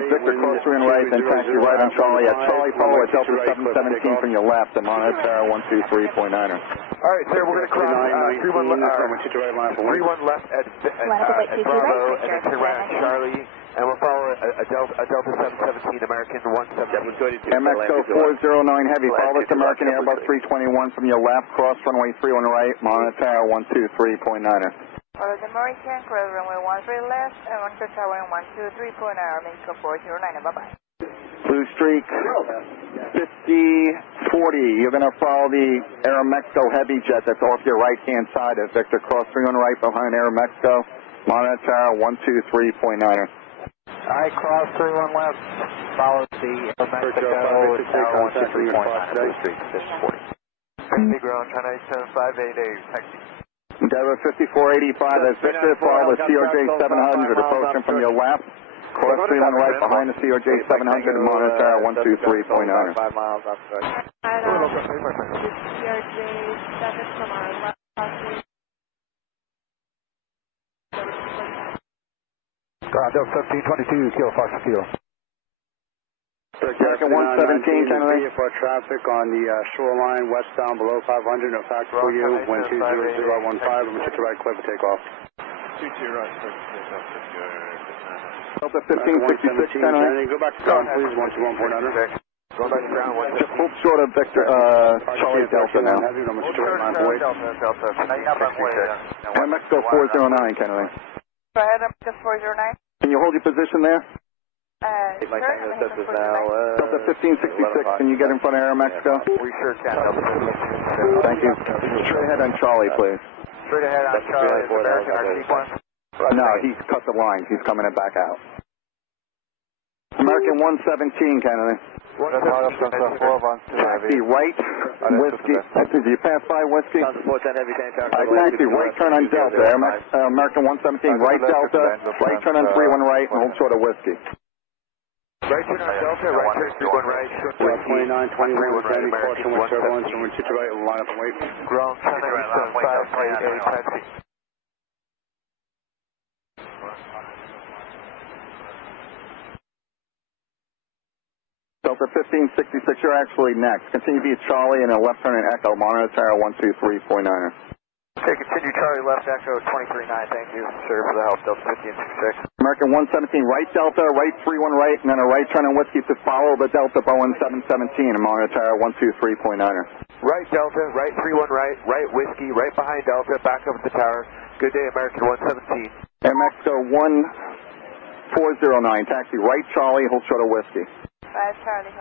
Victor cross 3 and right, then taxi right on Charlie. At Charlie, follow at Delta 717 from your left, and monitor tower 123.9. All right, sir, we're going to cross 31 left at Bravo, and then turn right on Charlie, and we'll follow a Delta 717 American 117. MXO 409 Heavy, follow this American Airbus 321 from your left, cross runway 31 right, monitor tower 123.9. Follow the American, cross runway 13 left, and monitor tower 123.9, Mexico 409, bye-bye. Blue Streak 5040, you're going to follow the Aeromexico Heavy jet that's off your right-hand side of Victor, cross 31 right behind Aeromexico, monitor tower 123.9. Alright, cross 31 left, follow the Aeromexico tower 123.9, Blue Streak 5040. Kennedy ground, China 87588, taxi. Endeavor 5485, that's Victor, follow the CRJ 700, approaching from your left. Cross 31 right behind the CRJ 700 and monitor tower 123.9. 5 miles off the direct. CRJ 7 from our left. Ground Delta 1522, Kilo Fox Kilo. American 117, Kennedy. For traffic on the shoreline westbound below 500, no factor for you. Wind 20015, I'm going to right, clear for takeoff. 22 right, clear for takeoff, Victor. Delta 1566, Kennedy. Go back to ground, please, 121.9. Go back to ground, Just hold short of Victor, Charlie Delta now. Delta. Now you have runway. Mexico 409, Kennedy. Go ahead, Mexico 409. Can you hold your position there? Sure. Delta 1566, can you get in front of Air Mexico? We sure can. Thank you. Straight ahead on Charlie, please. Straight ahead on Charlie. Is American our sequence? No, he's cut the lines. He's coming back out. American 117, Kennedy. Taxi right, whiskey. Did you pass by whiskey? Taxi right turn on Delta. American 117, right Delta. Right turn on 31 right and hold short of whiskey. Right turn on Delta, right turn 31 right, short 29, 21, Sandy, caution with turbulence, from to right, line up and wait. Ground 10 Eastern 588, taxi. Delta 1566, you're actually next. Continue via Charlie and a left turn and Echo, monitor tower 123.9er. Okay, continue Charlie left Echo 239, thank you, sir, for the help, Delta 1566. American 117, right Delta, right 31 right, and then a right turn on whiskey to follow the Delta Boeing 717 and monitor tower 123.9er. Right Delta, right 31 right, right whiskey, right behind Delta, back up at the tower. Good day, American 117. Air Mexico 1409, taxi right Charlie, hold short of whiskey. Right, Charlie,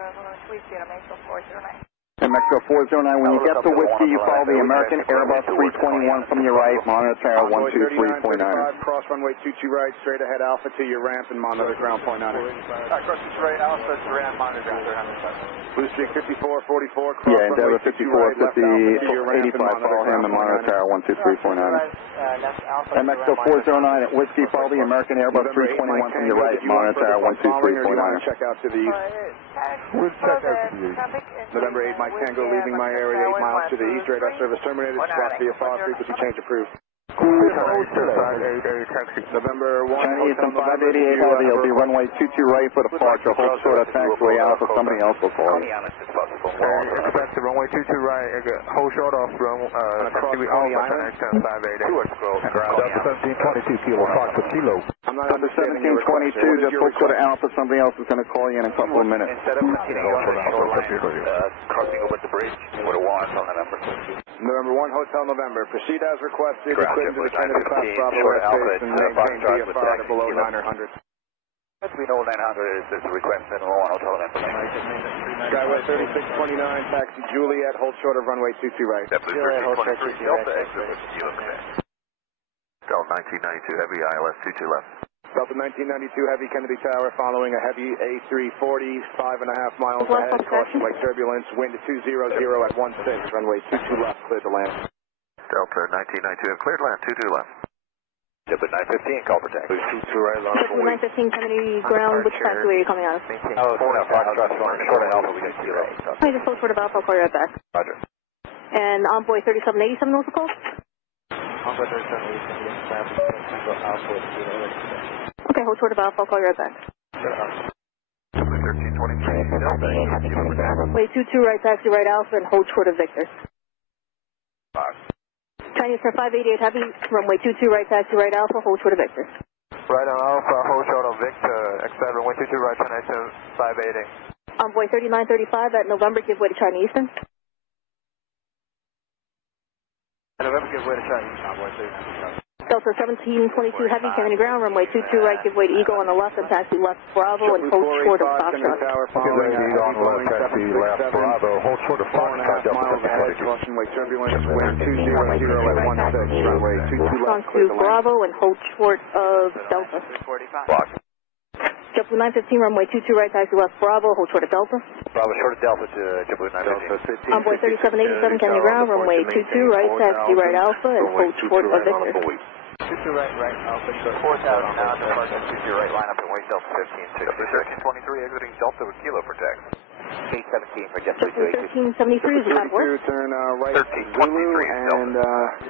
whiskey, Mexico 409. Air Mexico 409, when you get to whiskey, you follow the American Airbus 321 from your right, monitor tower 123.9. Cross runway 22 right, straight ahead Alpha to your ramp and monitor ground .9. Cross right, Alpha to ramp, monitor ground 300. Blue Streak 5444, cross yeah, Endeavor 5450, 85, follow him and monitor tower 123.9. Air Mexico 409 at whiskey, follow the American Airbus 321 from your right, monitor tower 123.9. Check out to the east. We'll check out to the east. November 8, Mike Tango leaving my area 8 miles to the east, radar service terminated, squawk via file frequency change approved. November 1, Chinese and 588 heavy, it'll be runway 22 right for departure, hold short of taxiway Alpha, somebody else will call you. Expect the runway 22 right, hold short off taxiway Alpha, extend 588. Delta 1722 kilo, Fox with kilo. I'm not understanding 1722, just hold short of Alpha, somebody else is going to call you in a couple of minutes. Instead of continuing on the shoreline, crossing over the bridge, what it was on the number. November 1, Hotel November. Proceed as requested. Ground Equipment to the Kennedy class Bravo airspace and maintain VFR to below 900. We know 900 is the request in 1 Hotel November. Skyway 3629, taxi Juliet, hold short of runway 22 right. Juliet, hold short 22 right. Delta 1992 Heavy, ILS 22 left. Delta 1992 Heavy, Kennedy Tower, following a heavy A340, 5.5 miles ahead, caution light turbulence, wind 200 at 16, runway 22 left, cleared to land. Delta 1992, cleared land, 22 left. Delta 915, call protect. 22 right, long Delta 915, Kennedy ground, which taxiway are you coming out of? Oh, short of Alpha, we got zero. I just hold short of Alpha, I'll call you right back. Roger. And Envoy 3787 also called? Envoy 3787, Alpha, okay, hold short of Alpha, I'll call you right back. 1323, Delta, Wait, 22 right, taxi right Alpha, and hold short of Victor. Chinese for 588 Heavy, runway 22 right, taxi right Alpha, hold short of Victor. Right on Alpha, hold short of Victor, expect runway 22 right, China 588. Envoy 3935 at November, give way to China Eastern. November, give way to China Eastern, Envoy 3935. Delta 1722 Heavy, Kennedy ground, runway 22 right, give way to Eagle on the left and taxi left Bravo and hold short of Foxtrot. Eagle on the left, taxi left Bravo, hold short of Foxtrot, Delta 1722. Runway turbulence, wind 200 at 16, runway 22 left, cleared to land. Bravo and hold short of Delta. Block. JetBlue 915, runway 22 right, taxi left Bravo, hold short of Delta. Bravo short of Delta to JetBlue 915. Envoy 3787 Kennedy ground, runway 22 right, taxi right Alpha and hold short of Victor. 22 right, Alpha, so 4,000 now, departure 22 right, line up and wait Delta 1560. 1323 exiting Delta with Kilo protect. Gate 17 for JetBlue 1373 is about work. Turn right Zulu and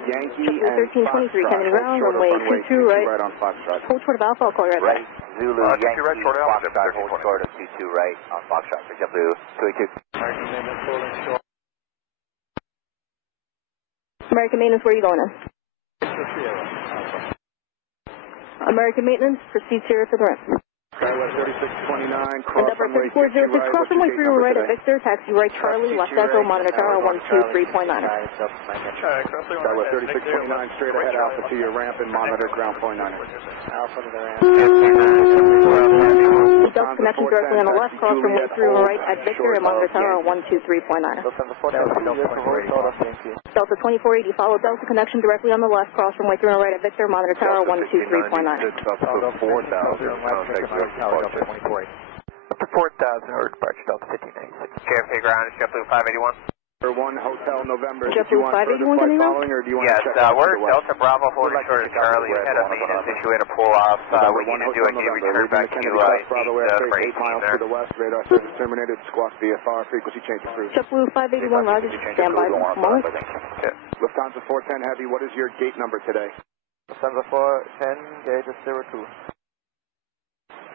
Yankee and 1323 Kennedy ground, runway 22 right. On Foxtrot. Hold short of Alpha, I'll call you right back. Zulu, Yankee, Foxtrot, hold short of 22 right on Foxtrot for JetBlue 282. American Maintenance, where are you going in? American Maintenance, proceed Sierra to the ramp. Skywest 3629, cross Endeavor runway 5406, cross runway 3 right at Victor, taxi right Charlie, left Echo, monitor tower 123.9. Skywest 3629, straight ahead Alpha to your ramp and monitor ground point 9. Alpha to the ramp. Delta connection directly on the left, cross runway 3 right at Victor and monitor tower 123.9. Delta 2480, follow Delta connection directly on the left, cross runway 3 right at Victor, monitor tower 123.9. Delta 2480. Up to 4,000 or departure Delta 1596. JFK ground, JetBlue 581. 1 Hotel November. JetBlue 581 Kennedy ground? Or do you want Yes, to check out we're to the west? Delta Bravo holding short of Charlie. We had a maintenance issue, we had to pull off. We need to do a gate return back to Bravo number 18 8 miles there. to the west, radar service terminated, squawk VFR, frequency change approved. JetBlue 581 Roger, stand by. Moment. Lufthansa 410 Heavy, what is your gate number today? Lufthansa 410, gate is 02.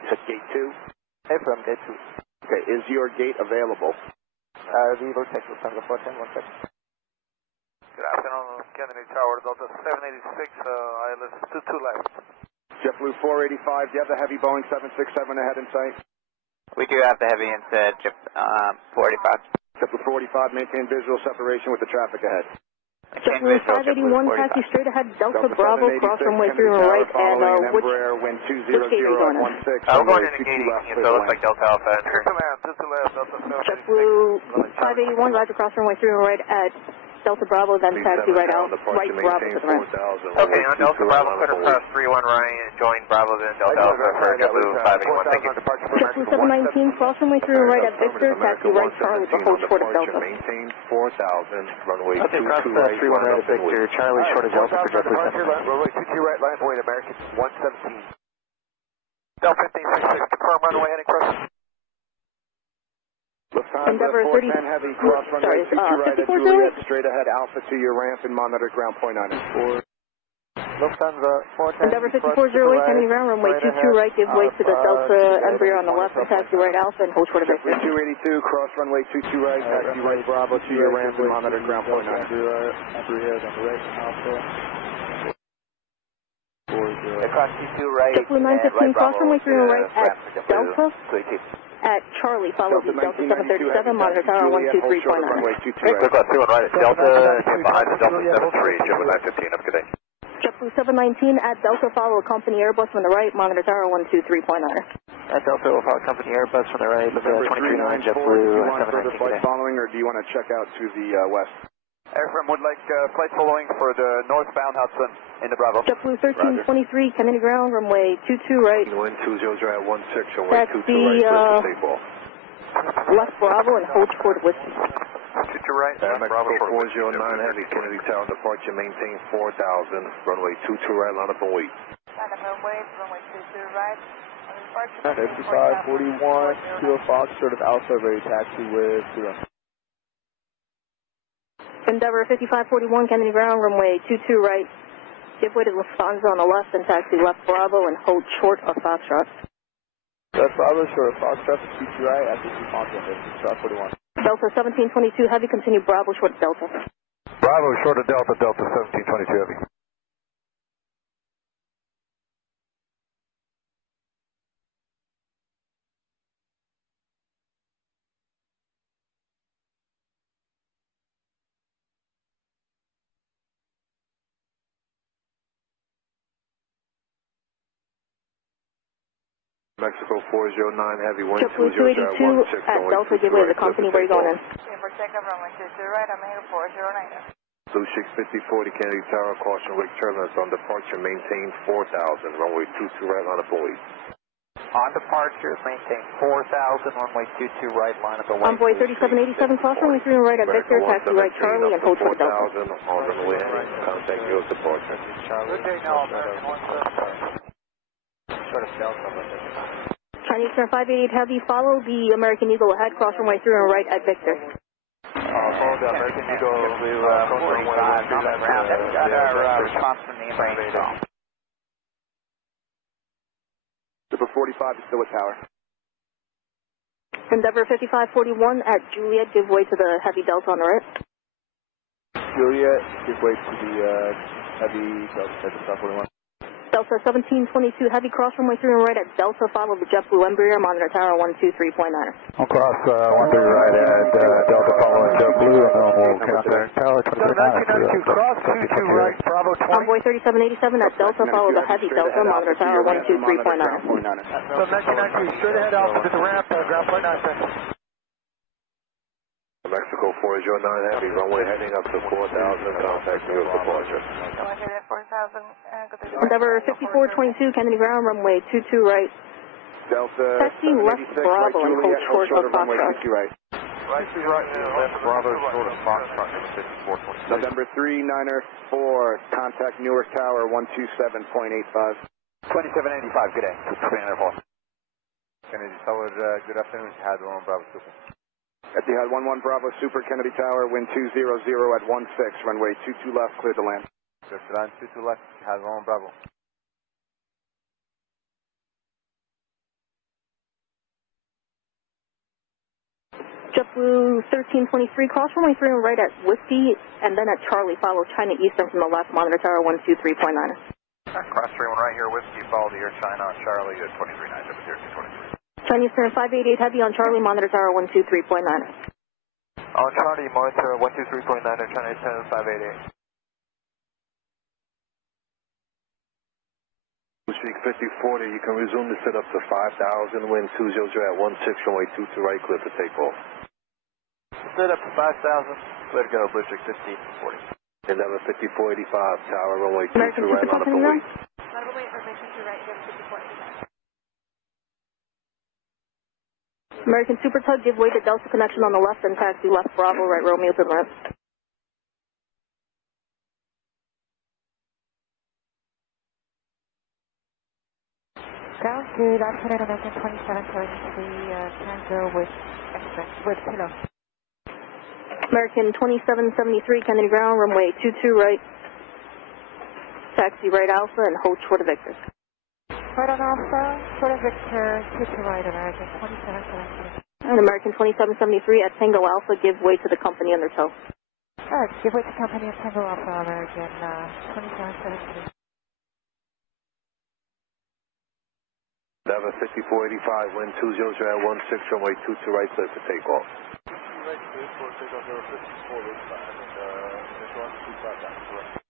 Is it gate 2? Hey, from gate 2. Okay, is your gate available? We will check Lufthansa 410, 1 second. Good afternoon, Kennedy Tower, Delta 786, ILS 22 left. JetBlue 485, do you have the heavy Boeing 767 ahead in sight? We do have the heavy instead, 485. JetBlue 485, maintain visual separation with the traffic ahead. JetBlue 581, taxi straight ahead, Delta Bravo, cross runway 3 right, and which gate are you going in? We're going in a gate 18, so it looks like Delta Alpha. JetBlue 581, Roger, cross runway 3 right at Delta Bravo, then taxi right out, right Bravo to the ramp. Okay, on Delta Bravo, clear across 31 right, and join Bravo, then Delta Alpha for JetBlue 581, thank you. JetBlue 719, cross runway 3 right at Victor, taxi right Charlie to hold short of Delta. Maintain 4,000, runway 22 cross right, 31 right at Victor, Charlie short of Delta for JetBlue 719. Runway 22 right, line point American 117. Delta 1566, confirm runway heading cross. Lufthansa Endeavor 410 Heavy, cross runway 22 right at Juliet, straight ahead Alpha to your ramp and monitor ground point 9. Lufthansa 410. Endeavor 5408, Kennedy ground, runway 22 right, give way to the Delta Embraer on the left, and taxi right Alpha and hold short of Victor. 282, cross runway 22 right, taxi right Bravo to your ramp and monitor ground point 9. Embraer on the right, Alpha. Across 22 right. JetBlue 915, cross runway 3 right at Delta. At Charlie, follow the Delta 737, monitor tower 123.9. Clear class 31 right at Delta, and behind the Delta 73, JetBlue 915, have a good day. JetBlue 719 at Delta, follow company Airbus from the right, monitor tower 123.9. At Delta, we'll follow company Airbus from the right, November 239 JetBlue. Do you want 719 further flight following, or do you want to check out to the west? Airframe would like flight following for the northbound Hudson in the Bravo. JetBlue 1323, Kennedy ground, runway 22 right. Wind 20 at 16, runway That's 22 the, right, safe ball. left Bravo and hold short of Whiskey. 22 right, Mexico 409 Heavy, Kennedy Tower, departure maintain 4,000, runway 22 right, line up and wait. Runway 22 right. 5541, Kilo Fox, sort of Alpha, ready taxi with 0. Endeavor 5541, Kennedy ground, runway 22 right. Give way to Lufthansa on the left and taxi left Bravo and hold short of Foxtrot. Left Bravo, short of Foxtrot, 22 right, after 2 Foxtrot, 41. Delta 1722 Heavy, continue Bravo short of Delta. Bravo, short of Delta, Delta 1722 Heavy. Mexico 409 Heavy, wind 20 JetBlue 282 at Delta, give way to the company, where are you going in? For checkup, runway 22 right, I'm here 409. Blue 65040 Kennedy Tower, caution Wake Turbulence on departure, maintain 4,000, runway 22 right, line up and wait. On departure, maintain 4,000, runway 22 right, line up and wait. Envoy 3787, cross runway 3 right at Victor, taxi right Charlie and hold short of Delta. 4,000 on runway heading, contact US departure. Charlie, Good day now, American 175. short of Delta, Chinese turn 588 Heavy, follow the American Eagle ahead, cross runway 3 and right at Victor. Follow the American Eagle to 45 on the ground. That's got our response from the range call. Super 45 is still a tower. Endeavor 5541 at Juliet, give way to the Heavy Delta on the right. Juliet, give way to the Heavy Delta 41. Delta 1722 Heavy, cross runway 3 and right at Delta, follow the JetBlue Embraer, monitor tower 123.9. I'll cross 13 right at Delta, follow JetBlue, and then we'll contact tower 23.9. Cross 22 right, Bravo 20. Envoy 3787 at Delta, follow the Heavy Delta, monitor tower 123.9. So 1992, straight ahead Alpha to the ramp, ground point 9, sir. Mexico 409 Heavy, runway heading up to 4,000, contact New York departure. Endeavor 5422, Kennedy ground, runway 22 right. Delta Taxi left Bravo and hold short of Foxtrot. Right. Right to right, left Bravo, short of Foxtrot, 5422. November 394, contact Newark Tower 127.85. 2785, good day. Kennedy Tower, good afternoon. Had one Bravo Super. Etihad 11 Bravo Super, Kennedy Tower, wind 200 at 16, runway 22 left, clear to land. Clear to land, 22 left, Had one Bravo. JetBlue 1323, cross runway 3 and right at Whiskey, and then at Charlie, follow China Eastern from the left, monitor tower 123.9. Cross 31 right here, Whiskey, follow the Air China on Charlie at 23.9, 23. Chinese turn 588 Heavy on Charlie, monitor tower 123.9. On Charlie, monitor 123.9, Chinese turn 588. Speak 5040, you can resume the set up to 5,000, wind 200 at 16, runway 22 right, clear for takeoff. Set up to 5,000, clear to go, Blue Streak 5040. Endeavor 5485, tower, runway 22 American right, on up and wait. American Super Tug, give way to Delta connection on the left and taxi left Bravo, right Romeo to the ramp. Ground good afternoon, American 2773, Tango with Kilo. American 2773, Kennedy ground, runway 22 right. Taxi right Alpha and hold short of Victor. Right on Alpha, short of Victor, 22 right, American 2773. And American 2773 at Tango Alpha, give way to the company under tow. Alright, give way to company at Tango Alpha, American 2773. Endeavor 5485, wind 200 at 16, runway 22 right, clear for takeoff.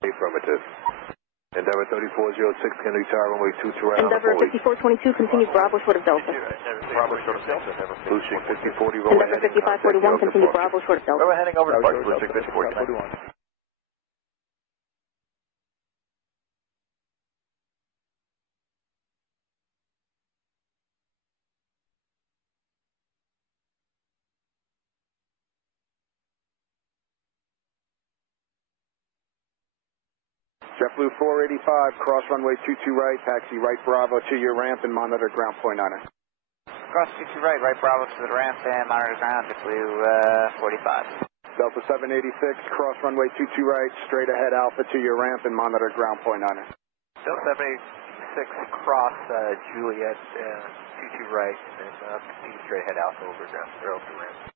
Affirmative. Endeavor 3406, Kennedy Tower, runway 22 right. Endeavor 5422, continue Bravo short of Delta. Bravo short of Delta. Blue Streak 5040, Endeavor 5541, continue Bravo short of Delta. We're heading over to Blue Streak 5041. JetBlue 485, cross runway 22 right, taxi right Bravo to your ramp and monitor ground point 9. Cross 22 right, right Bravo to the ramp and monitor ground, JetBlue 45. Delta 786, cross runway 22 right, straight ahead Alpha to your ramp and monitor ground point 9. Delta 786, cross Juliet 22 right, and continue straight ahead Alpha over ground, or over the ramp.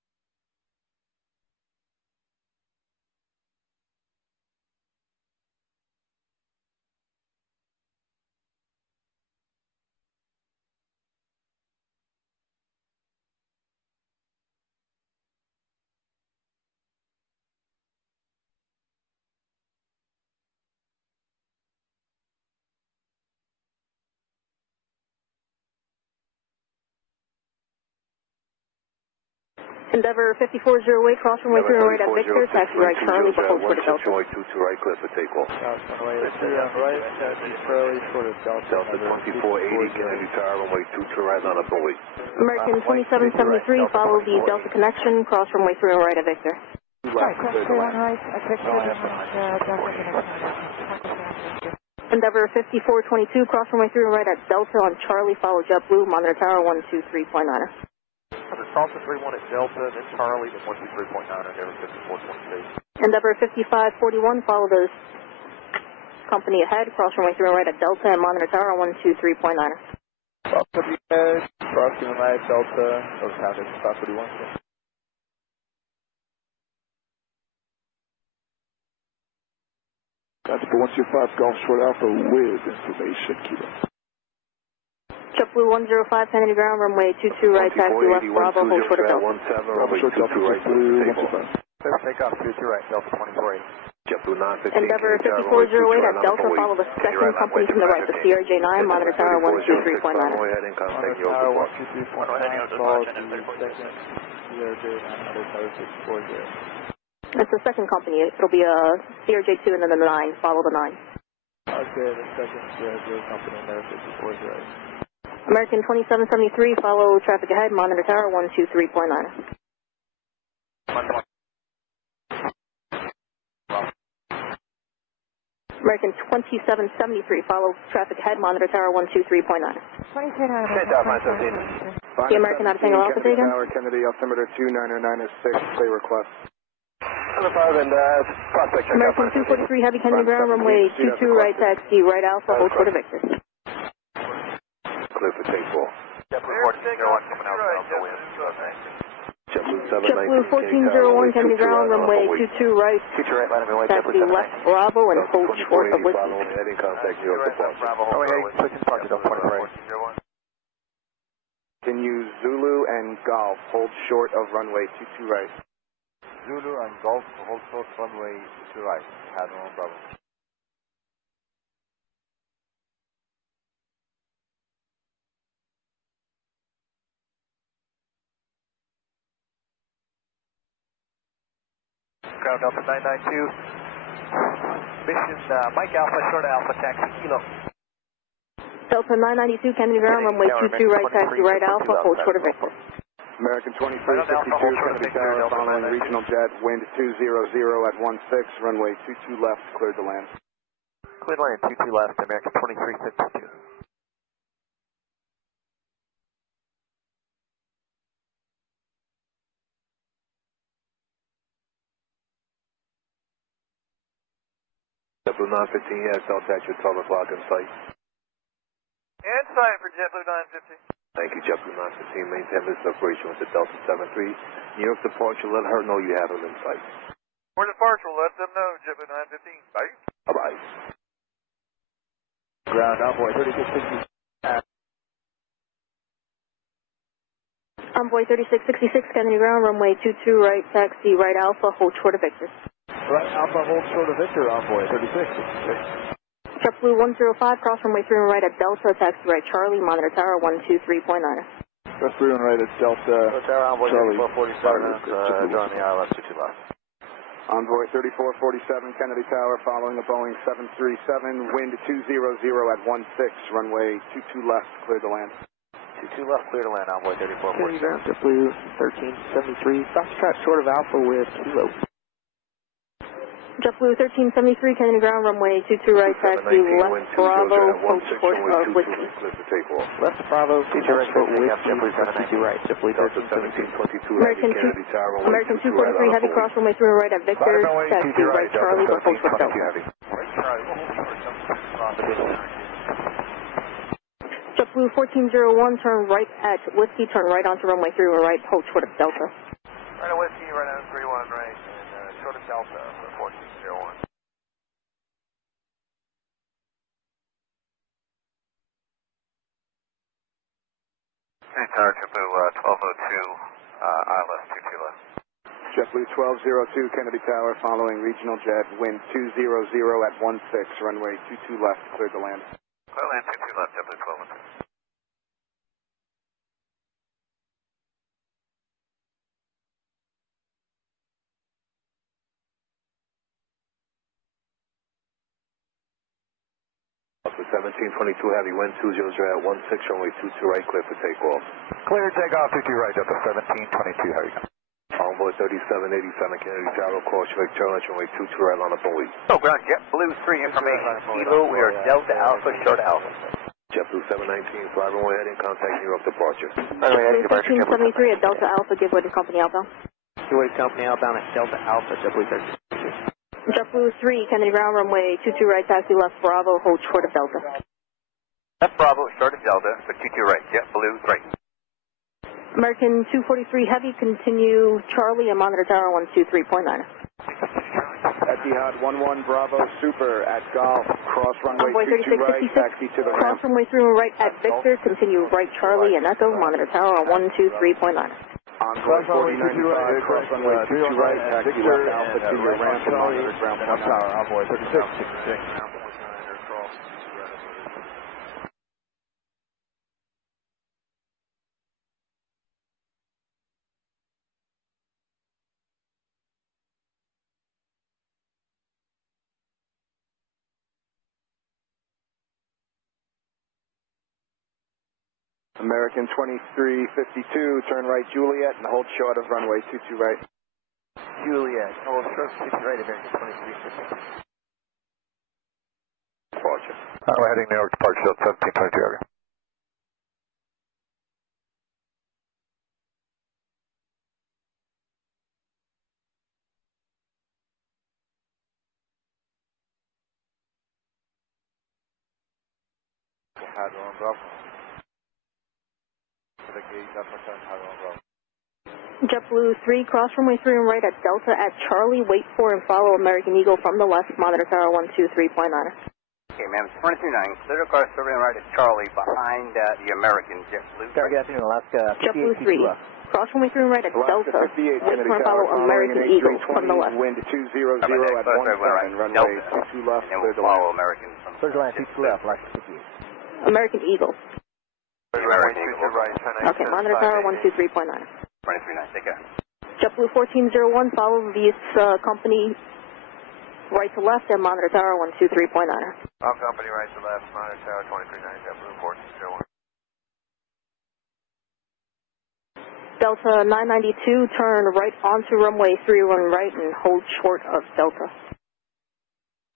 Endeavor 5408, cross runway 3 right at Victor, taxi right Charlie, hold short of Delta. Runway 22 right, clear for takeoff. Runway 3 right, taxi Charlie, short of Delta. Delta 2480, Kennedy Tower, runway 22 right, on up and wait. American 2773, follow the Delta connection, cross runway 3 right at Victor. Sorry, cross 31 right at Victor and Delta connection. Endeavor 5422, cross runway 3 right at Delta on Charlie, follow JetBlue, monitor tower 123.9. Delta 31 at Delta, then Charlie, then 123.9, Endeavor 5422. Endeavor 5541, follow those company ahead, cross runway 3 right at Delta and monitor tower 123.9. Company ahead, crossing right at Delta, those traffic, 541. That's for 125 Golf Short Alpha with information, Kilo. JetBlue 105, Kennedy ground, runway 22 right, taxi left, Bravo, hold short of Delta. Bravo short Delta, JetBlue 125. Take off, 22 right, Delta 24. JetBlue 915. Endeavor 5408 at Delta, follow the second company from the right, the CRJ9, monitor tower 123.9. Go ahead and contact you over the block. It's the second company. It'll be a CRJ2 and then the 9. Follow the 9. Okay, the second CRJ company, American 408. American 2773, follow traffic ahead, monitor tower 123.9. American 2773, follow traffic ahead, monitor tower 123.9. The American out of Tango Alpha, again? Kennedy, altimeter 29906, clear request. American 243, heavy Kennedy ground, runway 22 right, taxi right Alpha, hold short of Victor. Clear for takeoff. JetBlue 1401, Kennedy ground, runway 22 right, taxi left Bravo, and hold short of Whiskey. Head and contact you over the block. Can you Zulu and Golf hold short of runway 22 right? Zulu and Golf, hold short runway 2 right. Had no Bravo. Ground Delta 992. Mission Mike Alpha, short Alpha, taxi Kilo. Delta 992, Kennedy ground, runway 22 right, taxi right Alpha, hold short of Victor. American 2362, Kennedy Tower, following regional jet, wind 200 at 16, runway 22 left, cleared to land. Cleared land, 22 left, American 2362. JetBlue 915, yes, contact you at 12 o'clock in sight. In sight for JetBlue 915. Thank you, JetBlue 915. Maintain this operation with the Delta 73. New York departure, let her know you have him in sight. For departure, let them know, JetBlue 915. Bye. Bye-bye. Ground Envoy 3660. Envoy 3666, Kennedy ground, runway 22 right, taxi right Alpha, hold short of Victor. Right Alpha, hold short of Victor, Envoy 3666. JetBlue 105, cross runway 3 right at Delta, taxi right Charlie, monitor tower 123.9. Press 3 on right at Delta, Charlie. Join the ILS 22 left. Envoy 3447, Kennedy Tower, following a Boeing 737, wind 200 at 16, runway 22 left, clear to land. 22 left, clear to land, Envoy 3447. Kennedy ground, JetBlue 1373, foxtrot short of Alpha with Kilo. JetBlue 1373, Kennedy ground, runway 22 right, taxi left Bravo, hold short of Whiskey. Left Bravo, future right, Whiskey, 22 right, JetBlue 1373. American 243, heavy cross runway 3 right at Victor, taxi right Charlie, hold short of Delta. JetBlue 1401, turn right at Whiskey, turn right onto runway 3 right, hold short of Delta. Right at Whiskey, right on 31 right, and short of Delta for 1401. Hey, Tower JetBlue 1202, ILS 22 left. JetBlue 1202, Kennedy Tower, following regional jet, wind 200 at 16, runway 22 left, cleared to land. Clear land 22 left, JetBlue 1202. For 1722 heavy, wind 200 at 16, runway 22 right, clear for takeoff. Clear takeoff 22 right, JetBlue 1722 heavy. Envoy 3787 Kennedy Tower, caution Lake Charlie, runway 22 right on up on week. Oh, ground JetBlue 3 information. Kilo, we are Delta Alpha, short Alpha. JetBlue 719, fly runway heading, contact New York departure. Runway heading departure, 1373 at Delta Alpha, give way to company outbound. Give way to company outbound at Delta Alpha, JetBlue 13. JetBlue 3, Kennedy ground, runway 22 right, taxi left Bravo, hold short of Delta. Left Bravo, short of Delta, for 22 right, JetBlue 3. American 243 Heavy, continue Charlie and monitor tower 123.9. Etihad 11 Bravo Super at Golf, cross runway 22 right, taxi to the cross ramp. runway 3 right at Victor, continue right Charlie and Echo, monitor tower 123.9. Encore 4095, cross runway 22 right, taxi left Alpha to your ramp, monitor ground tower, Envoy 36. American 2352, turn right Juliet and hold short of runway 22 right. Juliet, hold short 22 right, American 2352. Departure. We're heading New York departure, 1722 Heavy. JetBlue 3, cross runway 3 and right at Delta at Charlie, wait for and follow American Eagle from the left, monitor tower 123.9. Okay, ma'am, 229, clear to cross survey right at Charlie behind the American JetBlue. Good afternoon, Alaska. JetBlue 3, cross runway 3 and right at Delta, wait for and follow American Eagle from the left. Wind 200 at 17, runway 22 left, and then we'll follow American from Clear to land 22 left, Alaska 58. American Eagle. American Eagle. Okay, monitor tower 123.9. 239, take care. JetBlue 1401, follow this company right to left and monitor tower 123.9. All company right to left, monitor tower 239, JetBlue 1401. Delta 992, turn right onto runway 31 right and hold short of Delta.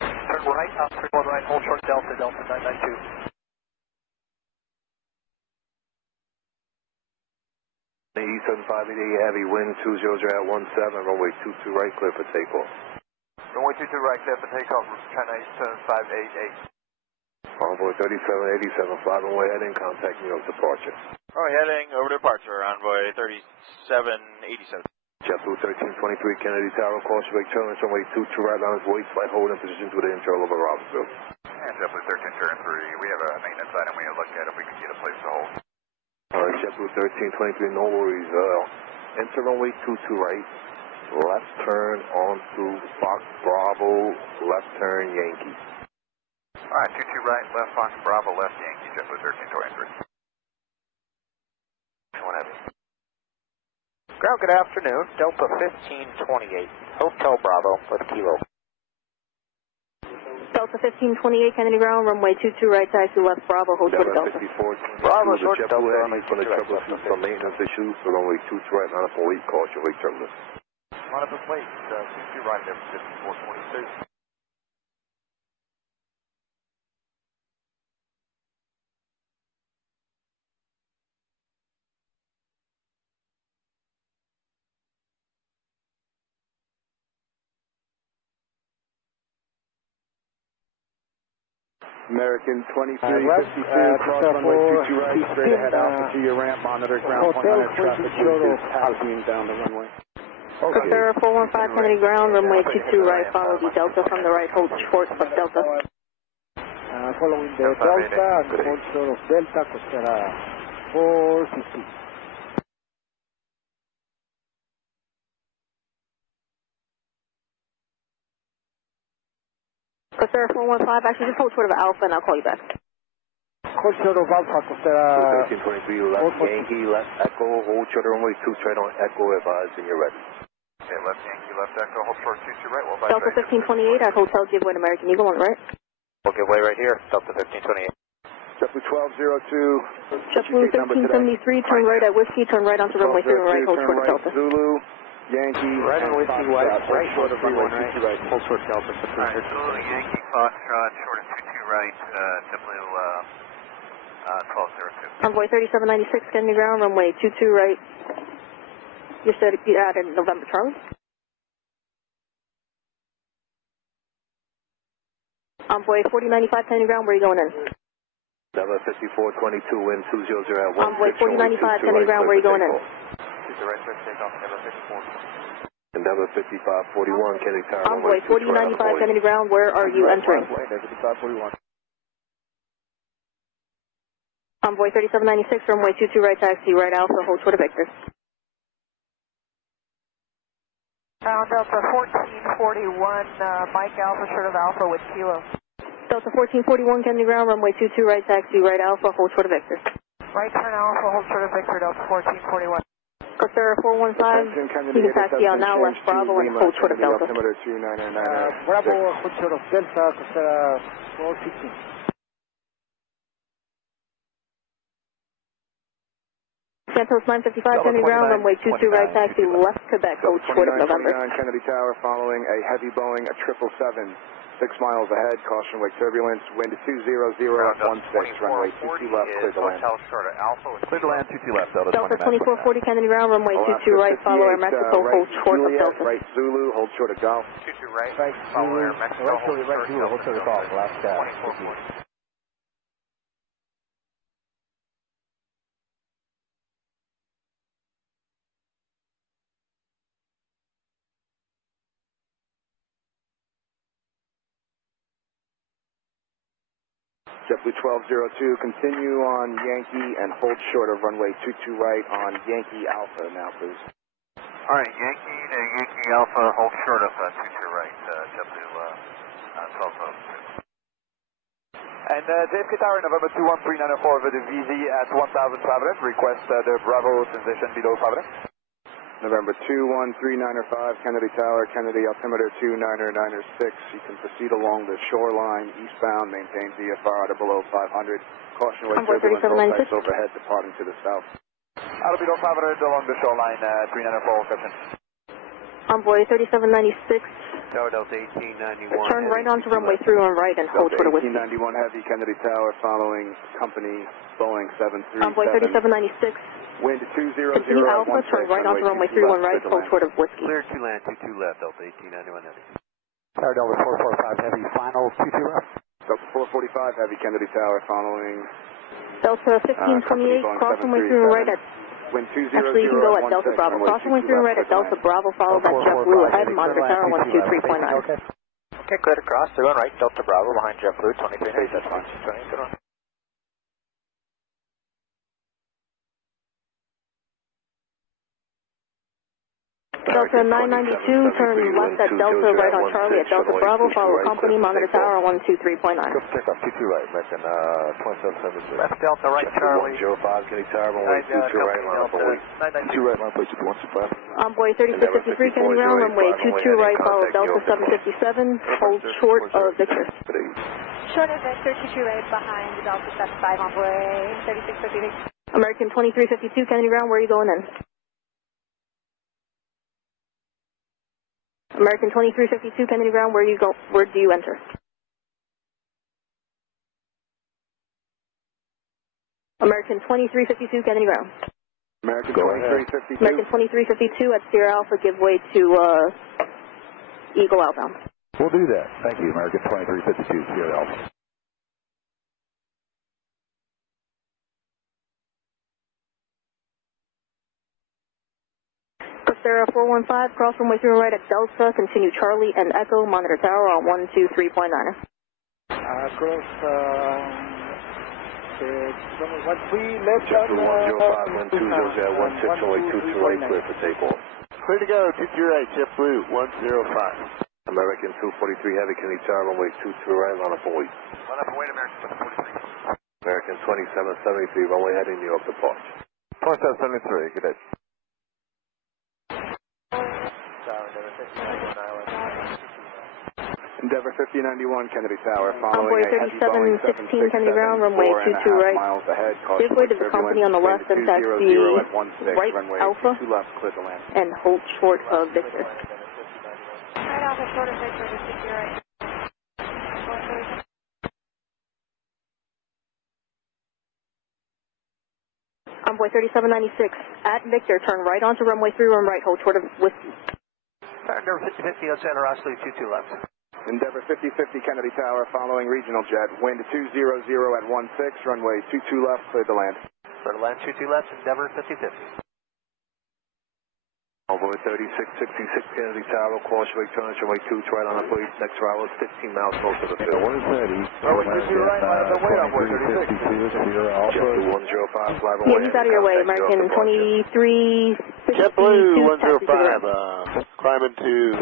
Turn right, 31 right, hold short Delta, Delta 992. E7588 heavy, wind 200 at 17, runway 22 right, clear for takeoff. Runway 22 right, clear for takeoff, China Eastern 588. Envoy 3787, fly runway heading, contact New York departure. Runway heading, over departure, Envoy 3787. JetBlue 1323 Kennedy Tower, caution Lake Charlie, runway 22 right on his way, flight hold in positions with the internal over Robbinsville. And JetBlue 13 turn 3, we have a maintenance item we look at if we can get a place to hold. Alright, JetBlue 1323, no worries. Enter runway 22 right, left turn onto Fox Bravo, left turn Yankee. Alright, 22 right, left Fox Bravo, left Yankee, JetBlue 1323. One heavy. Ground, good afternoon. Delta 1528, Hotel Bravo with Kilo. Delta 1528, Kennedy ground, runway 22 right, taxi left Bravo, hold short of Delta. Bravo, short of Delta, runway 22 right. Some maintenance issues, so runway 22 right, line up on wait, caution, wait turbulence. Line up and wait, 22 right, there, 5422. American 2352, cross runway 22 right, straight ahead Alpha to your ramp, monitor ground 100, traffic is taxiing down the runway. Costa 415 Kennedy ground, runway 22 right, follow the Delta from the right, hold short of Delta. Following the Delta, and hold short of Delta, Costa 415. Costa 415, actually just hold short of Alpha and I'll call you back. Hold short of Alpha, Costa 1323, left Yankee, left Echo, hold short of runway 2 straight on Echo, advise when you're ready. Okay, left Yankee, left Echo, hold short 22 right, we'll Delta 1528 at Hotel Giveaway to American Eagle on the right. We'll give way right here, Delta 1528. JetBlue 1202. JetBlue 1373, turn right at Whiskey, turn right onto runway 3 right, hold short of Delta. Zulu, Yankee. Right on Whiskey White, right short of runway 22 right. Full short Delta. Alright, so Yankee Foxtrot, short of 22 right, JetBlue 1202. Envoy 3796, Kennedy ground, runway 22 right. You said you added November Charlie. Envoy 4095, Kennedy ground, where are you going in? Number 5422, wind 200 at 16. Envoy 4095, Kennedy ground, where are you going in? Direct takeoff, number 54. And number 5541, Kennedy Tower. Envoy 4095, Kennedy ground, where are you entering? 5541. Envoy 3796, runway 22 right, taxi right Alpha, hold short of Victor. Delta 1441, Mike Alpha, short of Alpha with Kilo. Delta 1441, Kennedy ground, runway 22 right, taxi right Alpha, hold short of Victor. Right turn Alpha, hold short of Victor, Delta 1441. Costa 415, you can taxi out now, left Bravo and hold short of Delta. Bravo, hold short of Delta, Costa 415. Santos 955, Kennedy ground, runway 22 right, taxi left Quebec, hold short of November. Kennedy Tower following a heavy Boeing, a 777, 6 miles ahead, caution wake turbulence, wind 200 at 16, runway 22 left, clear to land. Clear to land, 22 left, Delta 2440, Kennedy ground, runway 22 right, follow Air Mexico, hold short of Delta. Right Zulu, hold short of Golf. 22 right, follow Air Mexico, hold short of Golf. Last 2440. JetBlue 1202, continue on Yankee and hold short of runway 22 right on Yankee Alpha now, please. Alright, Yankee to Yankee Alpha, hold short of 22 right, JetBlue 1202. And JFK Tower, November 21394 over the VZ at 1,500. Request the Bravo transition below 500. November 21395, Kennedy Tower, Kennedy altimeter 2996. You can proceed along the shoreline eastbound, maintain VFR at or below 500. Caution wake turbulence, all types overhead, departing to the south. Out of below 500 along the shoreline, 394, reception. Envoy 3796. Tower Delta 1891. Turn right onto runway 31 right and hold short of Whiskey. 1891 heavy, Kennedy Tower following company Boeing 737. Envoy 3796. Wind 200 Continue Alpha, turn right onto runway 31 right, hold short of Whiskey. Clear to land, 22 left, Delta 1891 heavy. Tower Delta 445 heavy, final 22 left. Delta 445 heavy, Kennedy Tower following. Delta 1528, cross runway 31 right at. Wind 200 Actually, you can go at Delta Bravo. Cross runway 31 right at Delta Bravo, followed by JetBlue ahead, monitor tower 123.9. Okay, clear to cross, 31 right, Delta Bravo behind JetBlue, 2390, that's fine. 28, good on. Delta 992, turn left at Delta, right on Charlie at Delta Bravo, follow company, monitor tower 123.9. Take off 22 right, American 2773. Left Delta, right Charlie. 105, Kennedy Tower, runway 22 right, line up away. 2 right, line place 125. Envoy 3653, Kennedy ground, runway 22 right, follow Delta 757, hold short of Victor. Short of Victor, 22 right behind Delta 75, Envoy 3653. American 2352, Kennedy ground, where are you going in? American 2352, Kennedy ground, where do you enter? American 2352, Kennedy ground. American 2352. American 2352 at Sierra Alpha, give way to Eagle outbound. We'll do that. Thank you, American 2352, Sierra Alpha. Costera 415, cross runway 3 right at Delta, continue Charlie and Echo, monitor tower on 123.9. Cross, runway 13 left on 105, wind 200 at 16, runway 22 right, clear for takeoff. Clear to go, 22 right, JetBlue 105. American 243 heavy, Kennedy Tower, runway 22 right, line up away. Line up away, American 243. American 2773, runway heading New York departure. 2773, good day. Endeavor 5091, Kennedy Tower, following Envoy a heavy Boeing 3716, Kennedy ground, runway 22 right. miles ahead. Give way to the company on the left and taxi right Alpha left, clear to land. and hold short of Victor. Right Alpha, short of Victor, to secure right. Envoy 3796, at Victor, turn right onto runway 3, run right, hold short of Whiskey. Endeavor 5050 outside Rossley, 22 left. Endeavor 5050, Kennedy Tower, following regional jet, wind 200 at 16, runway 22 left, clear to land. Clear to land, 22 left, Endeavor 5050. Envoy 3666, Kennedy Tower, cautiously turn runway 2, right on the plate, next route is 15 miles north of the field. What is that? Runway 22 right, line up the way, Envoy 36. JetBlue 105, fly away. Yeah, he's out of your way, American 23... JetBlue 105, climbing to...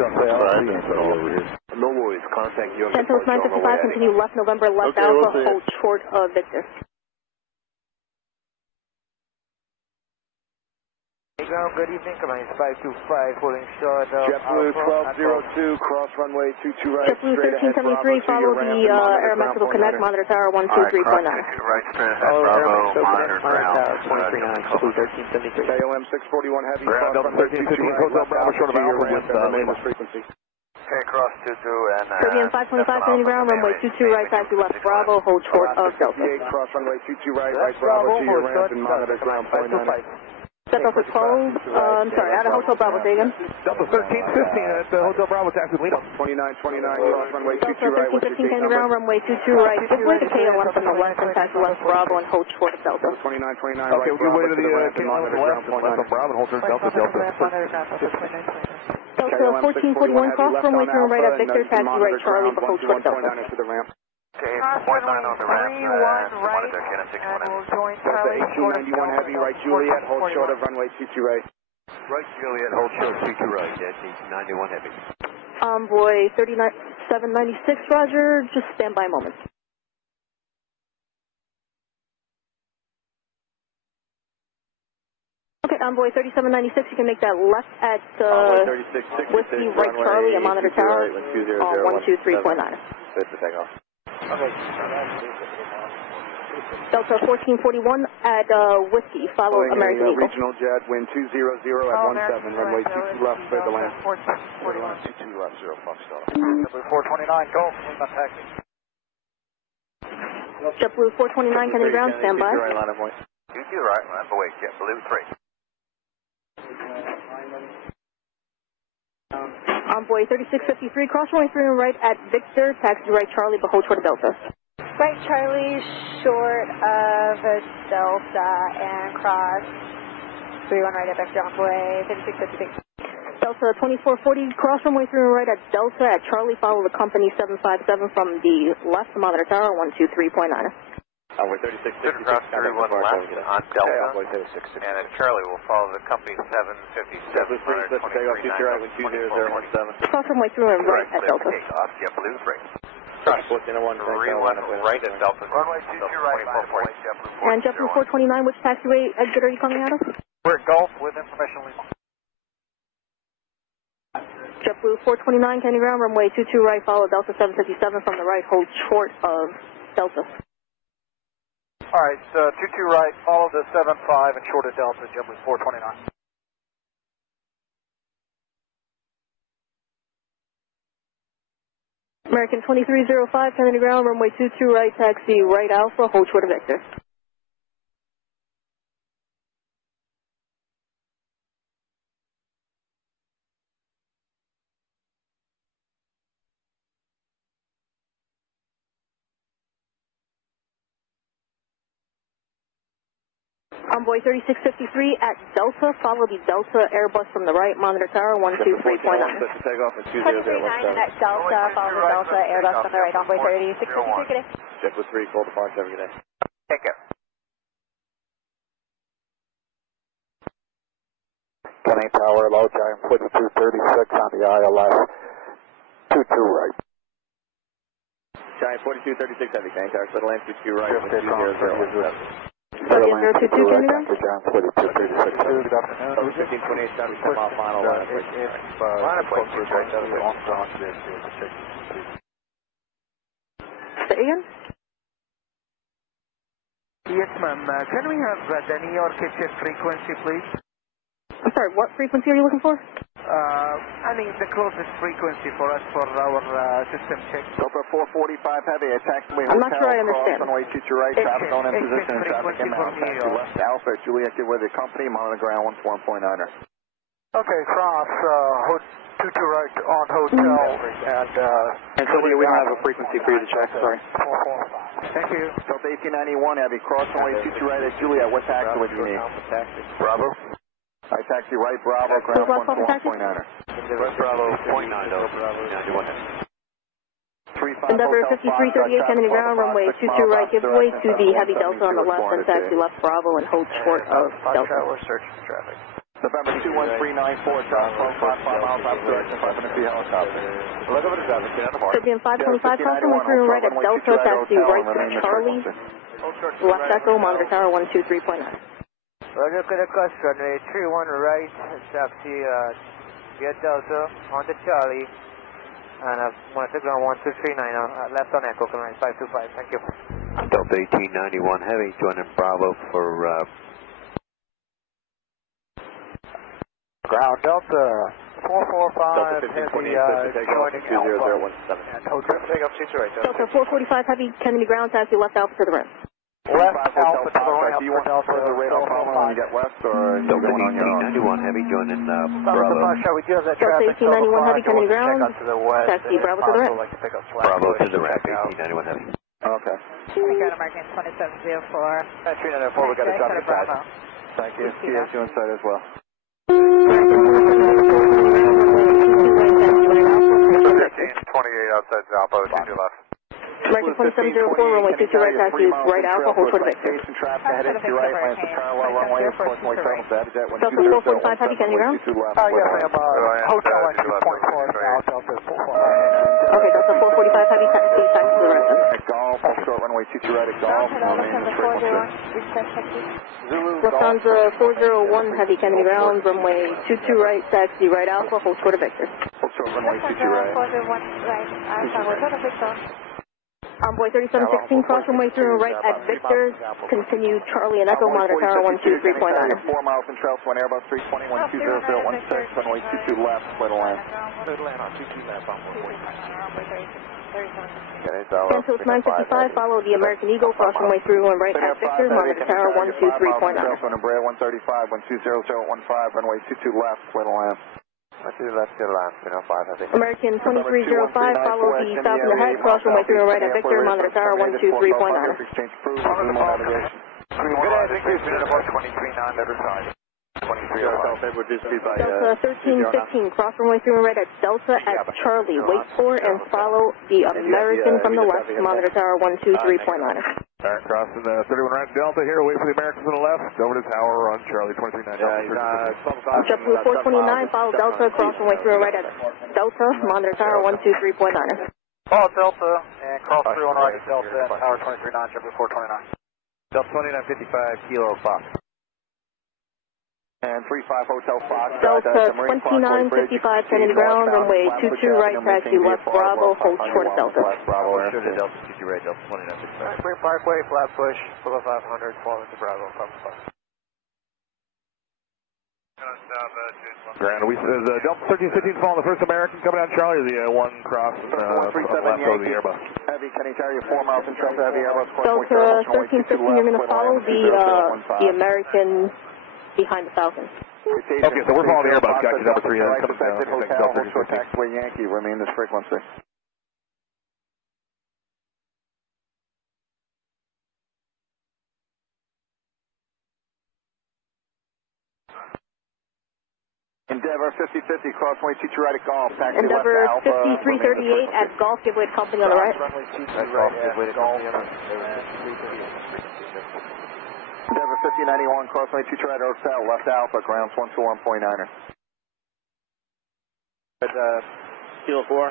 No worries, contact you. Central 955, continue left November, left Alpha, hold short of Victor. Good evening, Command 525, holding short of JetBlue 1202, cross runway 22 right, JetBlue straight ahead, 1373, follow the aerometrical connect, monitor tower 123.9. Right, straight ahead, Bravo, monitor ground, JetBlue 1373. KOM 641 heavy, cross runway 22 right, Hotel Bravo, short of Alpha, ramp and remain this frequency. Okay, cross 22 and... Caribbean 525, Kennedy ground, runway 22 right, taxi left Bravo, hold short of Delta. Cross runway 22 right, right Bravo, to your ramp and monitor ground 0.9. Delta 12, I'm sorry, out of Hotel Bravo, say again. Delta 1315 at Hotel Bravo, taxi Lima. 2929, cross runway 22 Delta right, what's your 1315, gate Kennedy number? ground, runway 22 right, give way to KO1 from the left and taxi left Bravo and hold short of Delta. 2929 right, Okay, we'll give way to the ramp and KO1 monitor left, ground 0.9. Bravo, and hold short Delta. Delta 1441, cross runway 3 right at Victor, taxi right Charlie, but hold short of Delta. to the ramp. Okay, 1.9 on the ramp, monitor Cannon 619. And we'll join Delta Charlie short of 1891 heavy, right Juliet, hold short of runway 22 right. Right, Juliet, hold short, 22 right, that's 91 heavy. Envoy 3796, roger, just stand by a moment. Okay, Envoy 3796, you can make that left at Whiskey, right Charlie, at Monitor Tower, 123.9. That's the takeoff. Delta 1441 at Whiskey, follow American Eagle. Regional jet, wind 200 at 17, runway 22 left, clear to land. 22 left, 0 Foxtrot. JetBlue 429, Gulf, Lima taxi. JetBlue 429, Kennedy ground, stand by. 22 right, line up away, JetBlue 3. Envoy 3653, cross runway 3 right at Victor, taxi right Charlie, but hold short of Delta. Right Charlie, short of Delta, and cross 31 right at Victor, Envoy 3653. Delta 2440, cross runway 3 right at Delta at Charlie, follow the company 757 from the left, Monitor Tower 123.9. Envoy 3666, Cross 31 left on Delta, Envoy 3666. and at Charlie will follow the company 757, Let's take off, future right, with 20017. Cross runway 3 right at Delta. Takeoff, JetBlue 3. Cross 1401, 31 right at Delta. Runway 22 right, JetBlue 4. And JetBlue 429, which taxiway exit are you coming out of? We're at Gulf with information Lima. JetBlue 429, Kennedy ground, runway 22 right, follow Delta 757 from the right, hold short of Delta. All right, 22 right, follow the 75 and short of Delta, JetBlue 429. American 2305, Kennedy ground, runway 22 right, taxi right Alpha, hold short of Victor. Envoy 3653 at Delta, follow the Delta Airbus from the right, Monitor Tower 123.9. Takeoff at 20017. at Delta, follow the Delta Airbus from the right, Envoy 3653, good day. JetBlue 3, call departure, have a good day. Take care. Kenny Tower, low time, 4236 on the ILS, 22 right. Giant 4236 heavy, Kenny Tower, settle in 22 right, with 20017. 022, Kennedy ground? Good afternoon. 1528, 10 mile final line. Line up, Ian? Yes, ma'am. Can we have the New York check frequency, please? I'm sorry, what frequency are you looking for? I mean, the closest frequency for us for our system check. Delta 445 Heavy, taxiway I'm not sure I understand. runway 22 right, traffic on in position, and traffic inbound. Taxi left Alpha, Juliet, get with the company, monitor ground 141.9er. Okay, cross, 22 right on hotel, And so we don't have a frequency for you to check, sorry. Thank you. Delta 1891 Heavy, cross runway 22 right at Juliet, what taxi would you need? Bravo. Alright, taxi right, Bravo, ground 141.9er. Bravo, 0.9, Bravo, 91. Endeavor 5338 Kennedy ground, runway 22 right, give way to the Heavy Delta on the left and taxi left Bravo and hold short of Delta. We're searching for traffic. November 21394, Charles, 5 miles out direction, 500 feet helicopter. Look over the traffic, get on the mark. Serbian 525, crossing through right at Delta, taxi right to Charlie, left echo, monitor tower 123.9. Roger, good across runway 31 right, taxi, get Delta on the Charlie, and monitor ground 1239, left on echo, coming 525, thank you. Delta 1891 Heavy, joining Bravo for ground Delta 445 Heavy, joining Alpha, and hotel. Take up seats right, Delta 445 Heavy, Kennedy ground, taxi left Alpha to the rim. Left Alpha to the right, do you want further radar following when you get west, or are you Delta going on your own? 1891 Heavy, joining Bravo. We do have that Delta traffic. 1891 Heavy, Kennedy ground, to the west, taxi Bravo to the right. like to pick up Bravo to the right, 1891 Heavy. Okay. We got American 2704. 3904, we got a traffic inside. Thank you. TSU inside as well. 28 outside Alpha, 22 left. American 2704, runway 22 right, taxi right Alpha, hold short of Victor. Traffic headed to your right, lands to parallel runway, of course, more travel status at Delta 445 Heavy, Kennedy ground. yes, ma'am. Hotel at 2.4 now, Delta 445. Okay, Delta 445 Heavy, taxi to the right. At Golf, short runway 22 right at Golf, Lufthansa 401 Heavy, Kennedy ground, runway 22 right, taxi right Alpha, hold short of Victor. hold short runway 22 right. Envoy 3716, cross runway through and right at Victor, continue Charlie and Echo, monitor tower 123.9. 4 miles in trail to an Airbus 320, 120.16, runway 22 left, split a land. Cancel 955, follow the American Eagle, cross runway through and right at Victor, monitor tower 123.9. 135, 120.15, runway 22 left, split a land. American 2305, follow the south and ahead, cross runway through and right at Victor, monitor tower 123.9. Delta 1315, cross runway through and right at Delta at Charlie, wait for and follow the American from the left, monitor tower 123.9. Alright, crossing 31 right Delta here, wait for the Americans on the left, over to tower on Charlie 239. JetBlue 429, follow Delta, cross runway through and right at Delta, monitor tower 123.9. Follow Delta, and cross through on right at Delta, and tower 239, JetBlue 429. Delta 2955, Kilo Fox. And 35 Hotel Fox. Delta 2955, Kennedy ground, runway 22 right, taxi left Bravo, hold short of Delta. Bravo, Short of Delta, 22 right, Delta 2955. Great Parkway, Flatbush, below 500, fall into Bravo, 555. Grand, we said Delta 1315 following the first American coming down Charlie, the one cross and left over the Airbus. Heavy, can you carry you 4 miles in trail to Heavy Airbus? Delta 1315, you're going to follow the American behind the Falcon. Okay, so we're following the Airbus, got you number 3, coming down. Hotel, short taxiway Yankee, remain this frequency. Endeavor 5050, crossway 22 right at Golf. Taxi Endeavor left Alpha, 5338 at Golf, give way to company on the right. Endeavor 5091, crossway 22 right Hotel, left Alpha, grounds 121.9er. Kilo 4,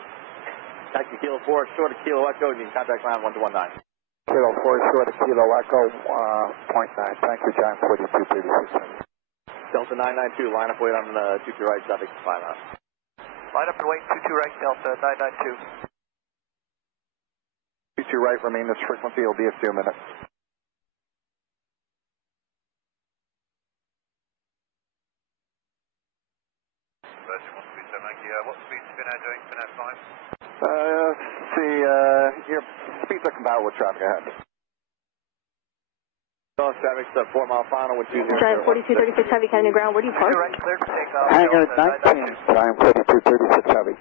taxi Kilo 4, short of Kilo Echo, you can contact line 1219. Kilo 4, short of Kilo Echo, 0.9, thank you, John 4236. Delta 992, line up, wait on 22 right, traffic 5 miles. Line up and wait, 22 right, Delta 992. 22 right, remain this frequency, it'll be a few minutes. What speed's Finnair doing, Finnair 5? Your speeds are compatible with traffic ahead. Traffic's at 4 mile final with 20. Giant 4236 Heavy, Canyon Ground, where do you park? Right, clear for takeoff. Hangar 19, Giant 4236 Heavy.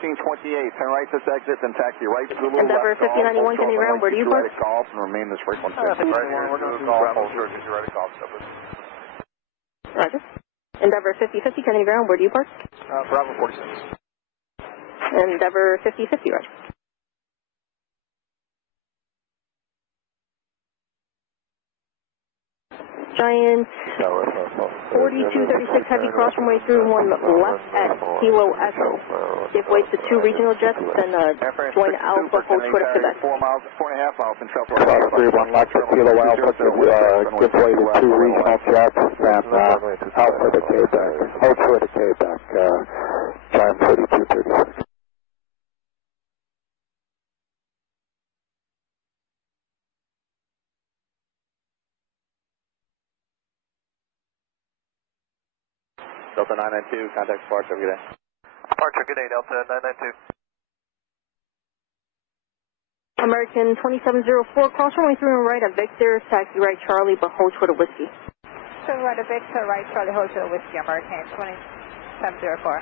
1528, turn right this exit, then taxi right to the little Endeavor left. 5091 Canyon Ground, where do you park? Golf and remain this frequency. Right here, to golf, hold short, you right at golf. Roger. Endeavor 5050 Canyon Ground, where do you park? Bravo 46. Endeavor 5050, Roger. Giant 4236 Heavy, cross runway through 1 left at Kilo Echo. Give way to 2 regional jets, then join Alpha, hold short of Quebec. 4.5 miles in Trump. 31 left at Kilo Alpha, give way to 2 regional jets, then Alpha to Quebec, hold short of Quebec, Giant 4236. Delta 992, contact departure, good day. Departure, good day, Delta 992. American 2704, cross runway through and right at Victor, taxi right Charlie, but hold short of Whiskey. So right at Victor, right Charlie, hold short of Whiskey, American 2704.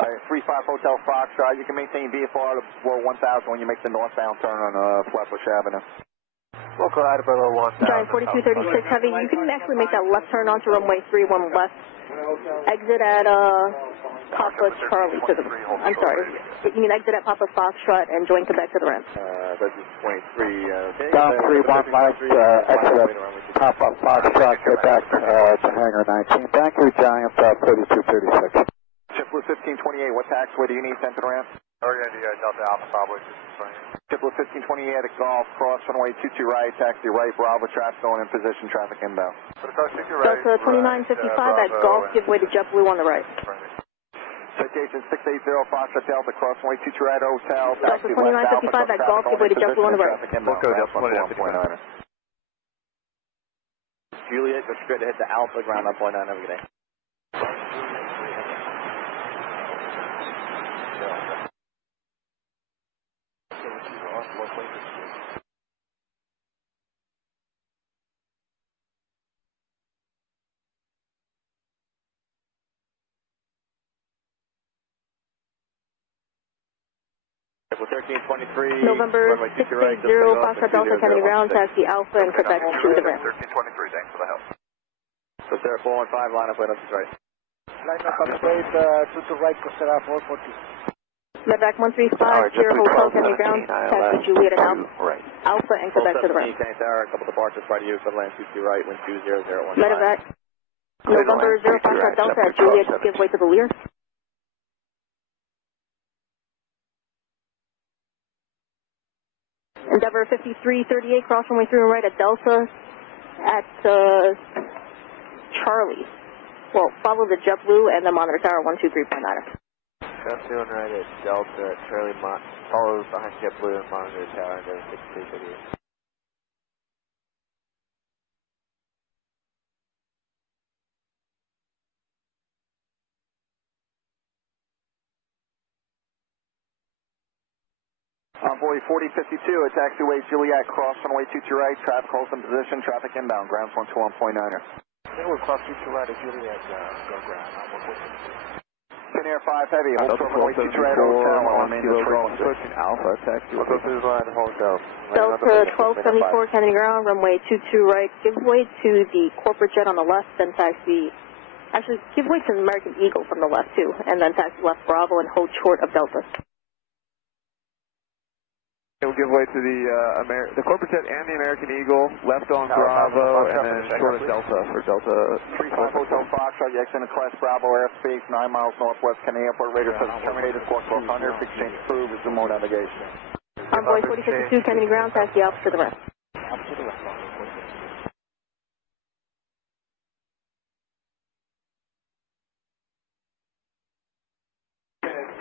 All right, 35 Hotel Foxtrot, you can maintain VFR to below 1000 when you make the northbound turn on Flatbush Avenue. Local out below 1000. Giant 4236 Heavy, you can actually make that left turn onto runway 31 left. Exit at Papa Charlie to the, I'm sorry, you can exit at Papa Foxtrot and join Quebec to the ramp. That's 23, okay. Down 31 left, exit at Papa Foxtrot, Quebec to Hangar 19. Thank you, Giant 4236. JetBlue 1528, what taxiway do you need sent to the ramp? Already, Delta Alpha Bravo 620. JetBlue 1528 at Golf, cross runway 22 right, taxi right, Bravo, traffic going in position, traffic inbound. Delta 2955 at Golf, give way to JetBlue on the right. Citation 680 Foxtrot Delta, cross runway 22 right, hotel, Delta 2955 at Golf, give way to JetBlue on the right. Juliet, go straight ahead to Alpha, ground up 1.9, have a good day. November 680 Foxtrot Delta Kennedy Ground, taxi Alpha and Quebec to the ramp. 1323, thanks for the help. So Sarah 415, line up with us, right. Line up on straight to right, Costera 440. Medevac 135, Sierra Hotel Kennedy Ground, taxi Juliet and Alpha and Quebec to the ramp. A couple departures right to you, Sunland 22 right, wind 20015. Medevac November 0 Foxtrot Delta at Juliet, give way to the Lear. Endeavor 5338, cross runway through and right at Delta at Charlie. Well, follow the JetBlue and then monitor tower 123.9. Just doing right at Delta, Charlie follows behind JetBlue and monitor tower and 6338. Envoy 4052 at taxiway Juliet, cross runway 22 right, traffic holds in position, traffic inbound, ground 121.9er. They will cross 22 right at Juliet, go ground, Finnair 5 Heavy, hold short runway 22 right, hotel, on main frequency. Alpha, taxi, we'll go through the line, hold down. Delta 1274 Kennedy Ground, runway 22 right, give way to the corporate jet on the left, then taxi, actually give way to the American Eagle from the left too, and then taxi left Bravo and hold short of Delta. We'll give way to the corporate jet and the American Eagle, left on Bravo, and then short of Delta for Delta 35 Hotel Foxtrot, you exit class Bravo airspace, 9 miles northwest, Kennedy Airport, radar says terminated, squawk 1200, exchange crew, resume mode navigation. Envoy 4052, Kennedy Ground, taxi Alpha to the ramp.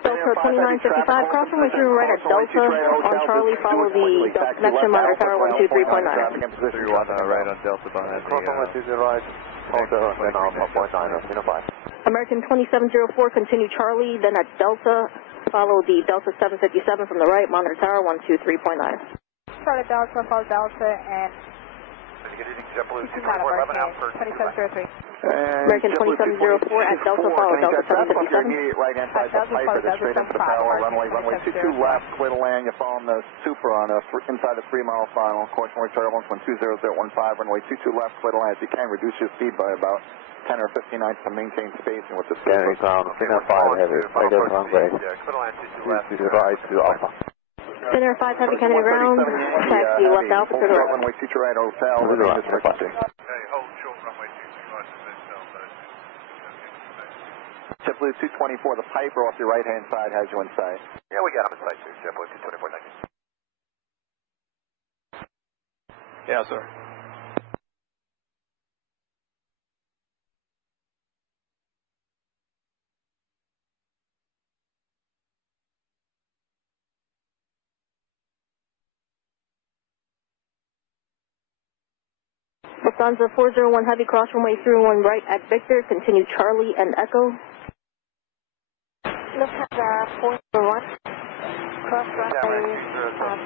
Delta Delta 2955, cross runway 3 right at Delta on Charlie, follow the connection monitor tower 123.9. Right on Delta behind Cross runway 20 right, hold then Alpha 0.9, American 2704, continue Charlie, then at Delta, follow the Delta 757 from the right, monitor tower 123.9. Charlie Delta, follow Delta, and JetBlue 2411 out for 2703. American 2704 at Delta, follow Delta 757. Right-hand side, the Piper, then straight into the tower, runway 22 left, clear to land, you're following the Super on inside the 3 mile final, course runway Charlie 120.015, runway 22 left, clear to land. If you can, reduce your speed by about 10 or 15 knots to maintain spacing with the speed. Scanning ground, Finnair 5 heavy, right there, runway 22 right to Alpha. Finnair 5 heavy, Kennedy ground, taxi left Alpha to the right. Runway 22 right, hotel, remain this frequency. JetBlue 224, the Piper off your right-hand side has you in sight. Yeah, we got him in sight too, JetBlue 224, thank you. Yeah, sir. Lufthansa 401 heavy, cross runway 301 right at Victor, continue Charlie and Echo. Lufthansa 401, cross runway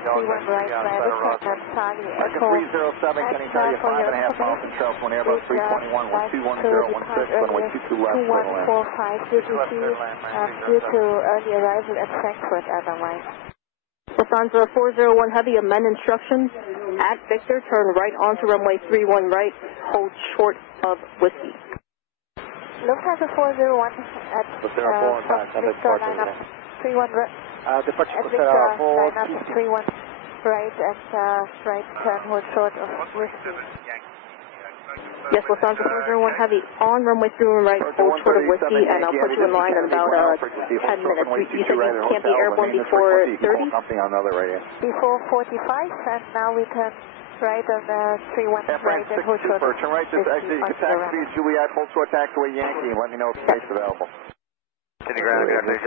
31 right, Victor and Charlie, Echo. 307, can you tell you 5.5 miles in trail from Airbus 321 with 21016, runway 22 left, clear to land. 2145 due to early arrival at Frankfurt Airlines. Lufthansa 401 heavy, amend instructions. At Victor, turn right onto runway 31 right, hold short of Whiskey. Lufthansa 401 at Victor lineup 31 right. Departure At Victor lineup 31 right and right turn hold short of Whiskey. Yes, Lufthansa 401 heavy, on runway 31 right, hold short of Whiskey, and I'll put you in line in about 10 minutes. You said you can't be airborne before 30? Before 45, and now we turn right on the 31 right and hold short. Turn right, just exit, you can taxi Juliet, hold short taxiway Yankee, and let me know if space available. Sitting ground, good afternoon,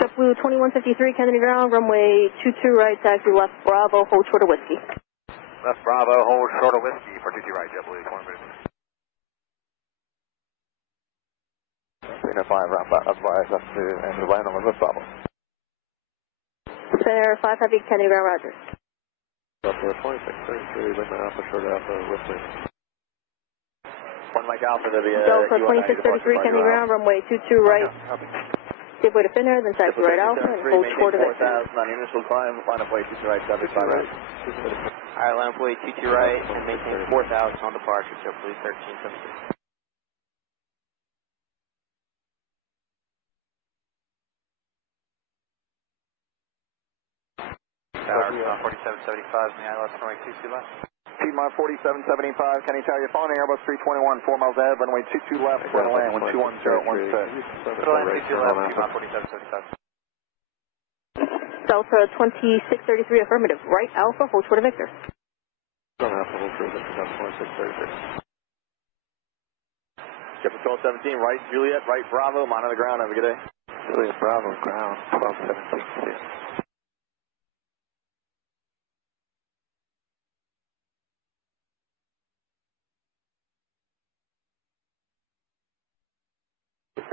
JetBlue 2153, JetBlue 2153, Kennedy ground, runway 22 right, taxi left Bravo, hold short of Whiskey. Left Bravo, hold short of Whiskey for 22 right, JetBlue 2153. Finnair 5 ramp advise up to and land on West Bravo. Finnair 5 heavy, Kennedy ground, roger. Delta 2633, Lima Alpha, short Alpha, Whiskey. One Mike Alpha to the Delta 2633, Kennedy ground, runway 22 right. Give way to Finnair, then taxi right Alpha, and hold short of it. 4,000 on the initial climb, line up way 22 right, 75 right. Alright, line up way 22 right, and maintain 4,000 on departure, JetBlue 1376. Tower 4775, may I left runway 22 left? Piedmont 4775, can you tell you phone Airbus 321, 4 miles ahead, runway 22 left, clear to land, 121016. Clear land 22 left, Piedmont 4775. Delta 2633, affirmative, right Alpha, hold short of Victor. JetBlue 1217, right Juliet, right Bravo, monitor the ground, have a good day. Juliet Bravo, ground, 1217.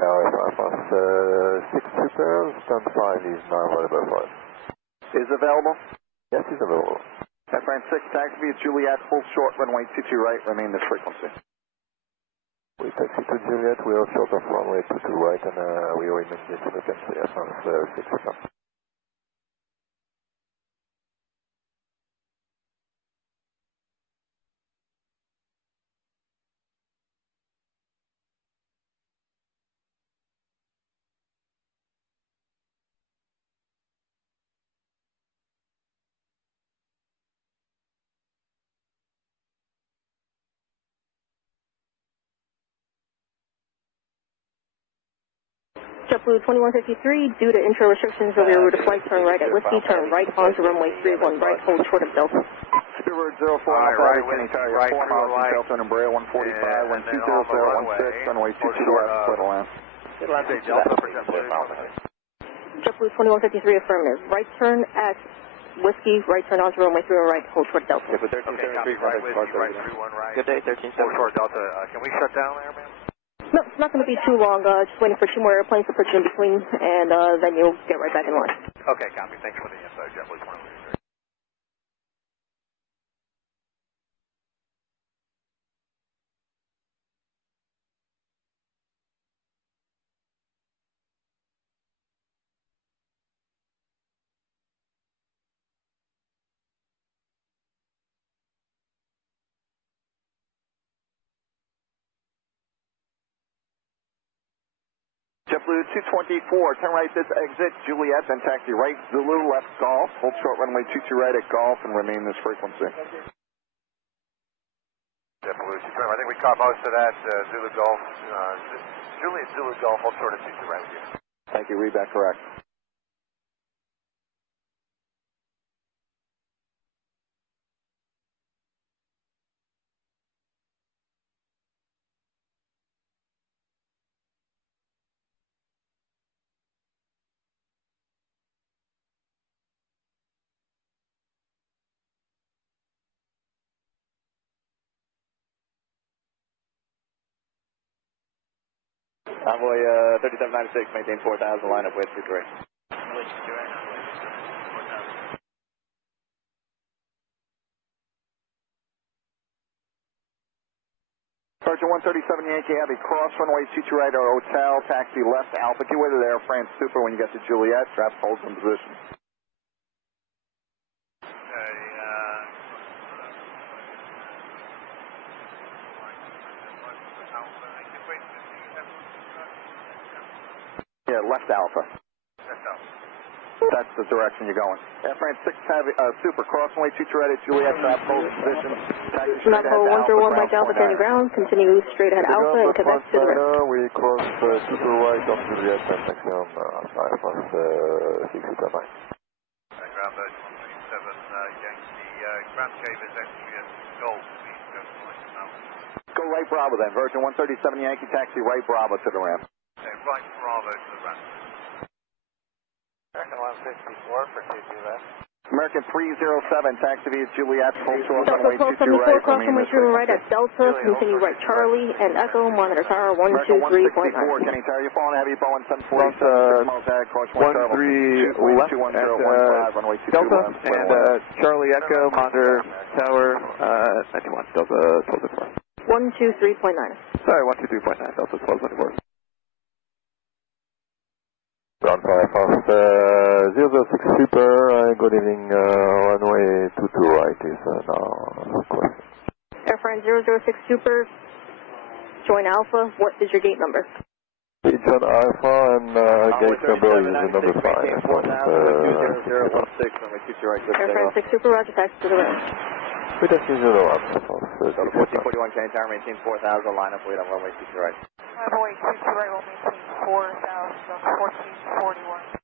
Tower 6 super, stand 5 is now available for us. Is available? Yes, it's available. FRN 6, taxi is Juliet, hold short, runway 22 right, remain this frequency. We taxi to Juliet, we are short of runway 22 right, and we remain this frequency as long as 6%. JetBlue 2153, due to intro restrictions of your route of flight, turn right at Whiskey, turn right onto runway 31 right, hold short of Delta. Spirit 04, right, Kenny Tower, right, 4 miles right. from Delta and Embraer 145, wind 20016, runway 22 left, split land. Delta for JetBlue. JetBlue 2153, affirmative. Right turn at Whiskey, right turn onto runway 3 right, hold short Delta. Okay, right Whiskey, right 31 right. Good day, 1373. Hold short Delta. Can we shut down there, man? No, it's not going to be too long. Just waiting for 2 more airplanes to put you in between, and then you'll get right back in line. Okay, copy. Thanks for the info, JetBlue 2153. JetBlue 224, turn right this exit, Juliet, then taxi right, Zulu, left Golf, hold short runway 22 right at Golf, and remain this frequency. JetBlue 224, I think we caught most of that. Zulu Golf, Juliet Zulu Golf, hold short at 22 right with you. Thank you, read back correct. Envoy 3796, maintain 4000, line up with 23. Sergeant 137 Yankee Heavy, cross runway 22 right our hotel, taxi left Alpha, give way to the Air France Super when you get to Juliet, trap holds in position. Yeah, left Alpha. That's the direction you're going. Air France 6 Heavy, Super, cross runway 22 right at Juliet, trap holds in position. Level 131 Mike Alpha, standing ground, continue straight ahead Alpha and Quebec to the right. We cross 22 right on Juliet and maximum Air France 6 Super Mike. Ground version 137 Yankee, ground Chavez entry at Golf, please go to right now. Go right Bravo then, Virgin 137 Yankee, taxi right Bravo to the ramp. Okay, right Bravo to the ramp. American 164 for 22 left. American 307, taxi via Juliet, full short Delta runway 22 1274, right. cross runway 3 right at Delta, continue right Charlie, and Echo, monitor tower 123.9. Kenny Tower, you're following heavy Boeing 747, 6 miles ahead, cross 13 left at runway 22 Delta, left, and Charlie Echo, monitor tower 91, Delta 1224. 123.9. Sorry, 123.9, Delta 1224. Ground 5 fast 006 Super, good evening, runway 22 right is now crossing. Air France 006 Super, join Alpha, what is your gate number? It's on Alpha and gate number is number 5. Maintain 4000, 2016, runway 22 right, Air France 6 Super, roger, taxi to the right. With a 0 up, Delta 1441, Kenny Tower, maintain 4000, line up, wait on runway 22 right. Runway 22 right will maintain 4000, 1441.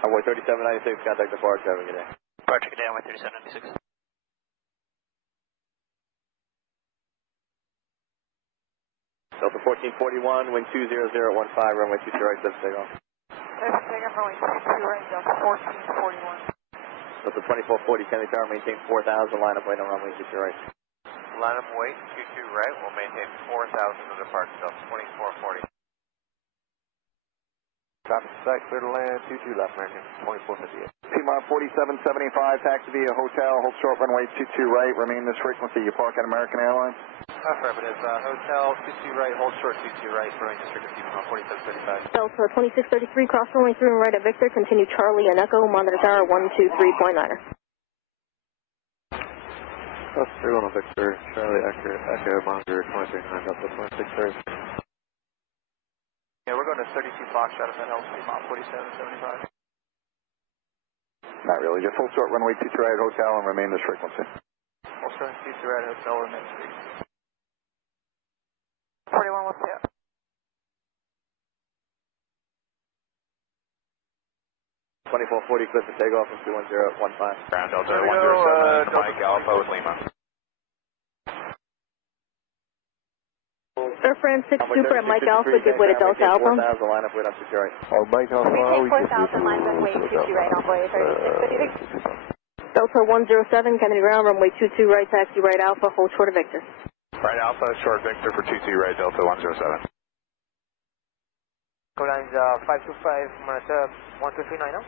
Envoy 3796, contact departure, have a good day. Departure, good day, Envoy 3796. Delta 1441, wind 20015, runway 22 right, left signal. Left signal, runway 22 right, Delta 1441. Delta 2440, Kenny Tower, maintain 4000, line up, wait on runway 22 right. Line up, wait, 22 right, we'll maintain 4000 to departure, Delta 2440. Traffic sight, clear to land, 22 left, American 2458. T-Mod 4775, taxi via hotel, hold short runway 22 right, remain this frequency, you park at American Airlines. Affirmative. Hotel 22 right, hold short 22 right, runway district of Steven on 4735. Delta 2633, cross runway through and right at Victor, continue Charlie and Echo, monitor tower 123.9er. Cross through on Victor, Charlie, Echo, monitor 239, Delta 2630. Yeah, we're going to 32 Foxtrot at LC on 4775. Not really, just hold short runway 22 right hotel and remain this frequency. Hold short 22 right hotel and then 41 will stay up. 2440, clear for takeoff from 21015. Ground Delta 107, Mike Alpha with Lima. Air France 6 Super at Mike Alpha, give way to Delta Alpha. 4000, line up with on 2 right. Oh, Mike Alpha, we Maintain can 4000, line runway 22 right, envoy 3656. Delta 107, Kennedy ground, runway 22 right, taxi right Alpha, hold short of Victor. Right Alpha, short Victor for 22 right, Delta 107. Go lines 525, monitor 1239 now.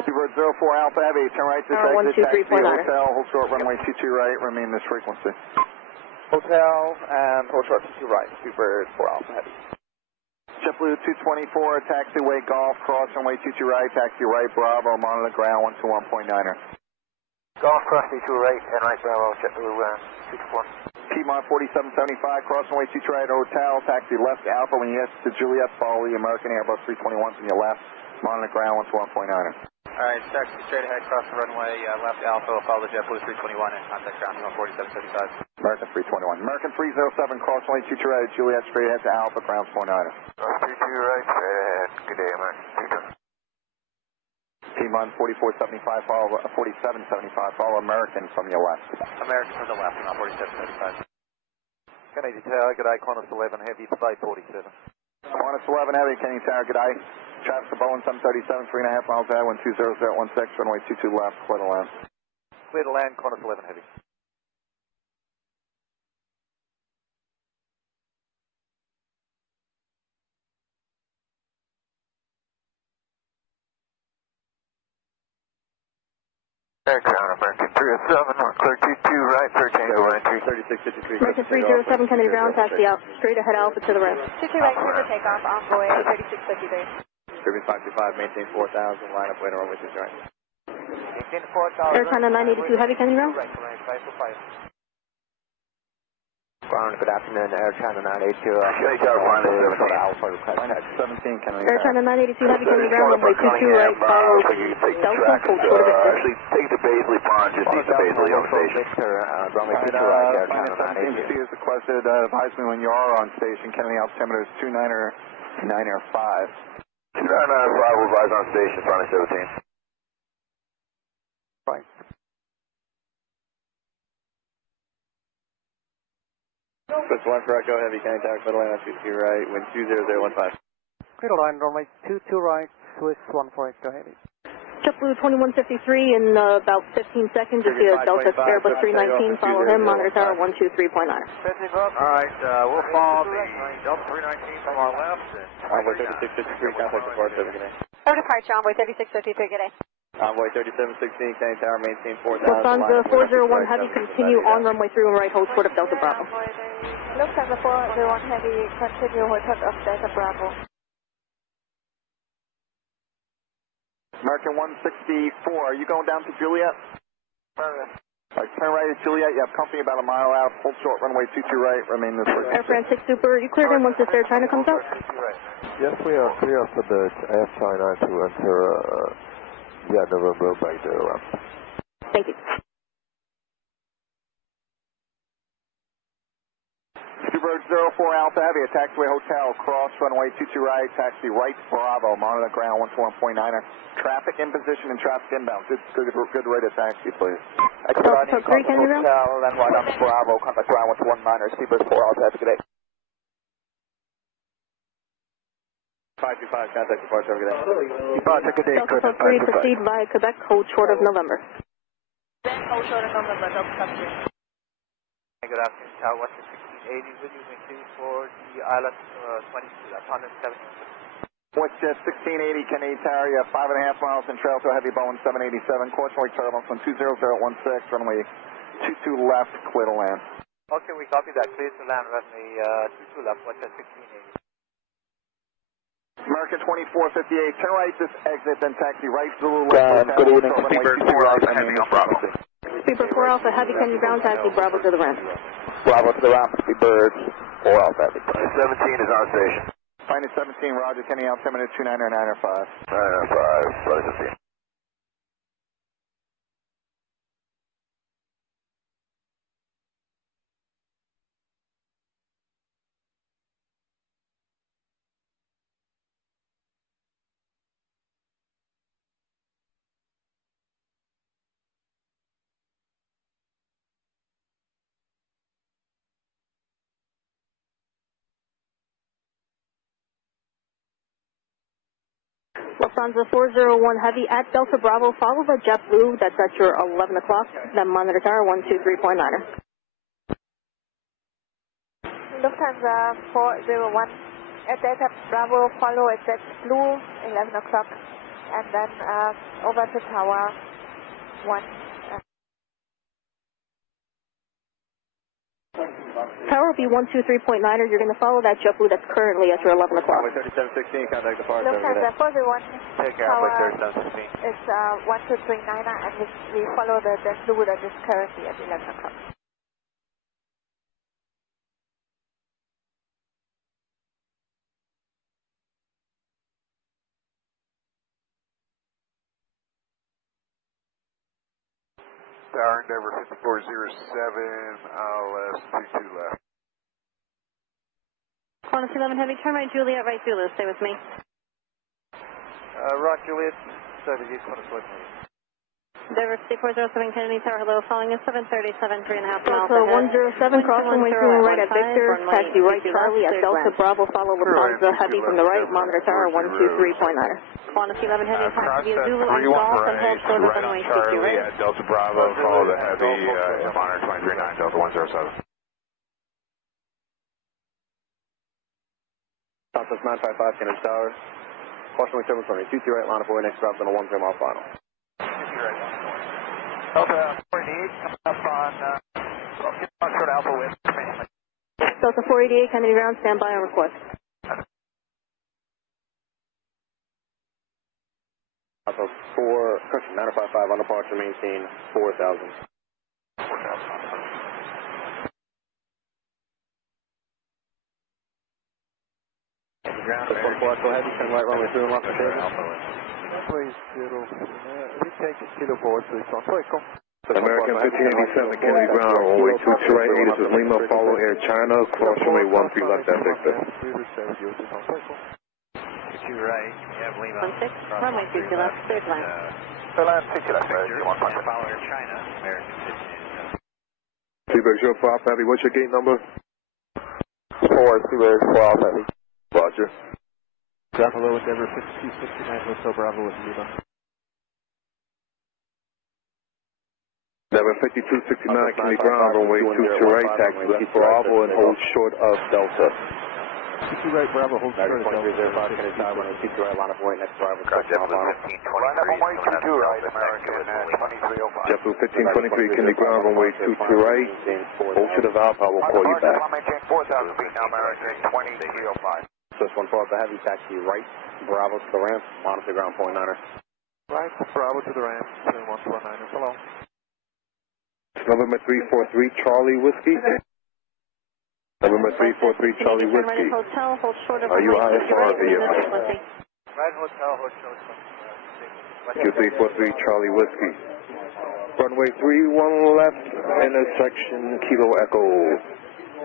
Seabird 04 Alpha Heavy, turn right to exit, taxi hotel, hold short runway 22 right, remain this frequency. Hotel and hold short 22 right, Seabird 4 Alpha Heavy. JetBlue 224, taxiway Golf, cross runway 22 right, taxi right, Bravo, monitor ground 121.9er. Golf cross 22 right and right Bravo, JetBlue 224. Piedmont 4775, cross runway 22 right, hotel, taxi left Alpha when you get to Juliet, follow the American Airbus 321 from your left, monitor ground 121.9er. Alright, taxi straight ahead, cross the runway, left Alpha, follow the JetBlue 321 and contact ground on 4775. American 321. American 307, cross runway 22 right, Juliet, straight ahead to Alpha, ground 49er. 22 right, straight ahead. Good day, American 307. Piedmont 4475, follow 4775, follow American from your left. American from the left, not 4775. Kennedy Tower, good day, Qantas 11 Heavy, flight 47. Qantas 11 Heavy, Kennedy Tower, good day. Traffic to Boeing 737, 3.5 miles out, 120016, runway 22 left, clear to land. Clear to land, Qantas 11 Heavy. Ground American 307, North Clear 22 right, 13 go line 3653. American 307, Kennedy ground, taxi out, straight ahead Alpha to the right. 22 right, clear for takeoff, envoy 3653. Kirby 525, maintain 4000, line up with runway 22 right. Maintain 4000. Air China 982 Heavy, Kennedy ground. Right, 525. Ground, good afternoon, Air China 982. Kennedy Tower, flying to Alpha, request. 17, Kennedy. Air China 982 Heavy, Kennedy ground, runway 22 right, follow Delta, hold short of Victor. Actually, take the Baisley Pond, just east of Baisley on station. Runway 22 right, Air China 982 is requested, advise me when you are on station, Kennedy altimeter is 295. 295 will rise on station, front of 17. Right. Switch 1 for Echo Heavy, Kennedy Tower, clear to land on 22 right, wind 20015. Clear to line, runway 22 right, Swiss 1 for Echo Heavy. JetBlue 2153 in about 15 seconds. You'll see a Delta Airbus 319. Follow him. Monitor tower 123.9. Alright, we'll follow the Delta 319 from our left. Envoy 3653, contact departure, good day. Our departure, envoy 3653, good day. Envoy 3716, Kennedy Tower, maintain 4000. Lufthansa 401 Heavy, continue on runway 3 and right, hold short of Delta Bravo. Lufthansa 401 Heavy, continue hold short of Delta Bravo. American 164, are you going down to Juliet? Right, turn right at Juliet, you have company about a mile out, hold short runway 22 right, remain this way. Air France 6 Super, you cleared in once this Air China comes out? Yes, we are clear for the Air China to enter November by the ramp. Thank you. Seabird 04 Alpha Heavy, a taxiway hotel, cross runway 22 right, taxi right, Bravo, monitor ground 121.9er. Traffic in position and traffic inbound. Good rate of taxi, please. Delta 3, Kennedy ground. Then right on Bravo, contact ground 119er, Seabird 4 Alpha, have a good day. 525, contact departure, good day. Departure, good day, Delta 3, proceed via Quebec, hold short of November. Hold short of November, Delta 3. Good afternoon, Tower, what's the 1680 with you, maintain for the island 22, that's 170. What's 1680 Kennedy Tower, you have 5.5 miles in trail to a heavy Boeing 787, course runway turbulence on 20016, runway 22 left, clear to land. Okay, we copy that. Clear to land, runway 22 left, watch at 1680. American 2458, turn right this exit, then taxi right Zulu left. Good evening, Speaker 4 Alpha Heavy on Bravo. Speaker 4 Alpha Heavy, can you ground taxi Bravo to the ramp? Bravo to the ramp, Bird 4 Alpha Heavy. 17 is on station. Minus 17, Roger, Kenny altimeter 29905. 995, Roger 15. Lufthansa 401 Heavy at Delta Bravo, follow the JetBlue that's at your 11 o'clock, then monitor tower 123.9er. Lufthansa 401 at Delta Bravo, follow at JetBlue, 11 o'clock, and then over to tower 1. Tower will be 123.9er. You're going to follow that JetBlue that's currently at your 11 o'clock. Runway 3716, contact departure. Lufthansa 401. Take care, runway 3716. It's 1239er, and we follow the JetBlue that is currently at 11 o'clock. Tower Endeavor 5407, LS 22 left. Qantas 11 Heavy, turn right Juliet, right Zulu, stay with me. Rock Juliet, 78, Qantas 11 Heavy. Endeavor 6407 Kennedy Tower, hello, following us 737, 3.5 miles. So 107, cross runway 2 right at Victor, taxi right Charlie at Delta Bravo, follow Lufthansa Heavy from the right, monitor tower 123.9er. Qantas 11 Heavy, taxi Zulu and Golf and hold short of runway 22 right. At Delta Bravo, follow the Heavy, monitor 239, Delta 107. Southwest 955, Kennedy Tower. Caution runway 720, 22 right, line of boy, next drop on a 1 mile final. Delta 48, up on short Alpha West. Delta 488, Kennedy ground, stand by on request. Alpha 4, correction, 955 on departure, maintain 4,000. 4,000. Ground, Just 1 go ahead, turn right runway 3 and lock the table. Runway 0, retake kilo forward, please, on Fuego. American 1587, Kennedy ground, runway 22 right, 8 is Lima, follow Air China, cross runway 13 left at Victor. 22 right, you have Lima. 16, runway 22 left, third line. Third line, 22 left, and follow Air China, American 1587. Seabird 04 Alpha Heavy, what's your gate number? 4, Seabird 4 Alpha Heavy. Roger. Buffalo Endeavor 5269, Hotel Bravo with Lima. Endeavor 5269, Kennedy ground, runway 22 right, taxi left Bravo and hold short of Delta. 22 right, Bravo, hold short of Delta. 2305, Kennedy Tower, runway 22 right, line of boy, next driver, JetBlue 1523. Line up runway 22 right, American 2305. JetBlue 1523, Kennedy ground, runway 22 right, hold short of Alpha, I will call you back. Maintain 4,000 feet now, American 2305. Just 1 Alpha Heavy, taxi right, Bravo to the ramp, monitor ground point 9er. Right, Bravo to the ramp, 119ers, hello. November 343 Charlie Whiskey. November 343 Charlie Whiskey. Hotel, hold short of Are you IFR or VFR? Right, Hotel, hold short. Q343 Charlie Whiskey. Runway 31 left, intersection Kilo Echo.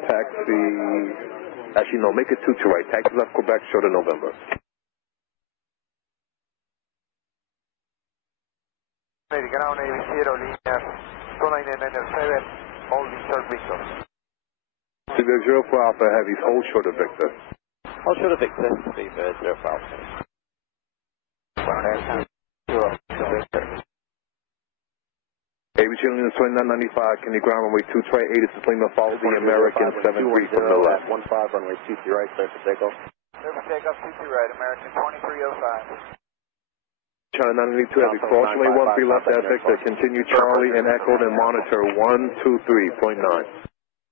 Taxi. Actually, no, make it 22 right. Taxi left Quebec, short of November. Ground Navy 0, línea 2997, holding short Victor. Seabird 04 Alpha Heavies, hold short of Victor. Hold short of Victor, Seabird 04 Alpha. Aviation Union 2995, Kennedy ground, runway 22 right, 8 is Lima, follow the American 73 from the left. 15, runway 23 right, clear for takeoff. Clear for takeoff, 22 right, American 2305. China 992 Heavy, cross runway 13 left at Victor, continue Charlie and Echo, then monitor 123.9.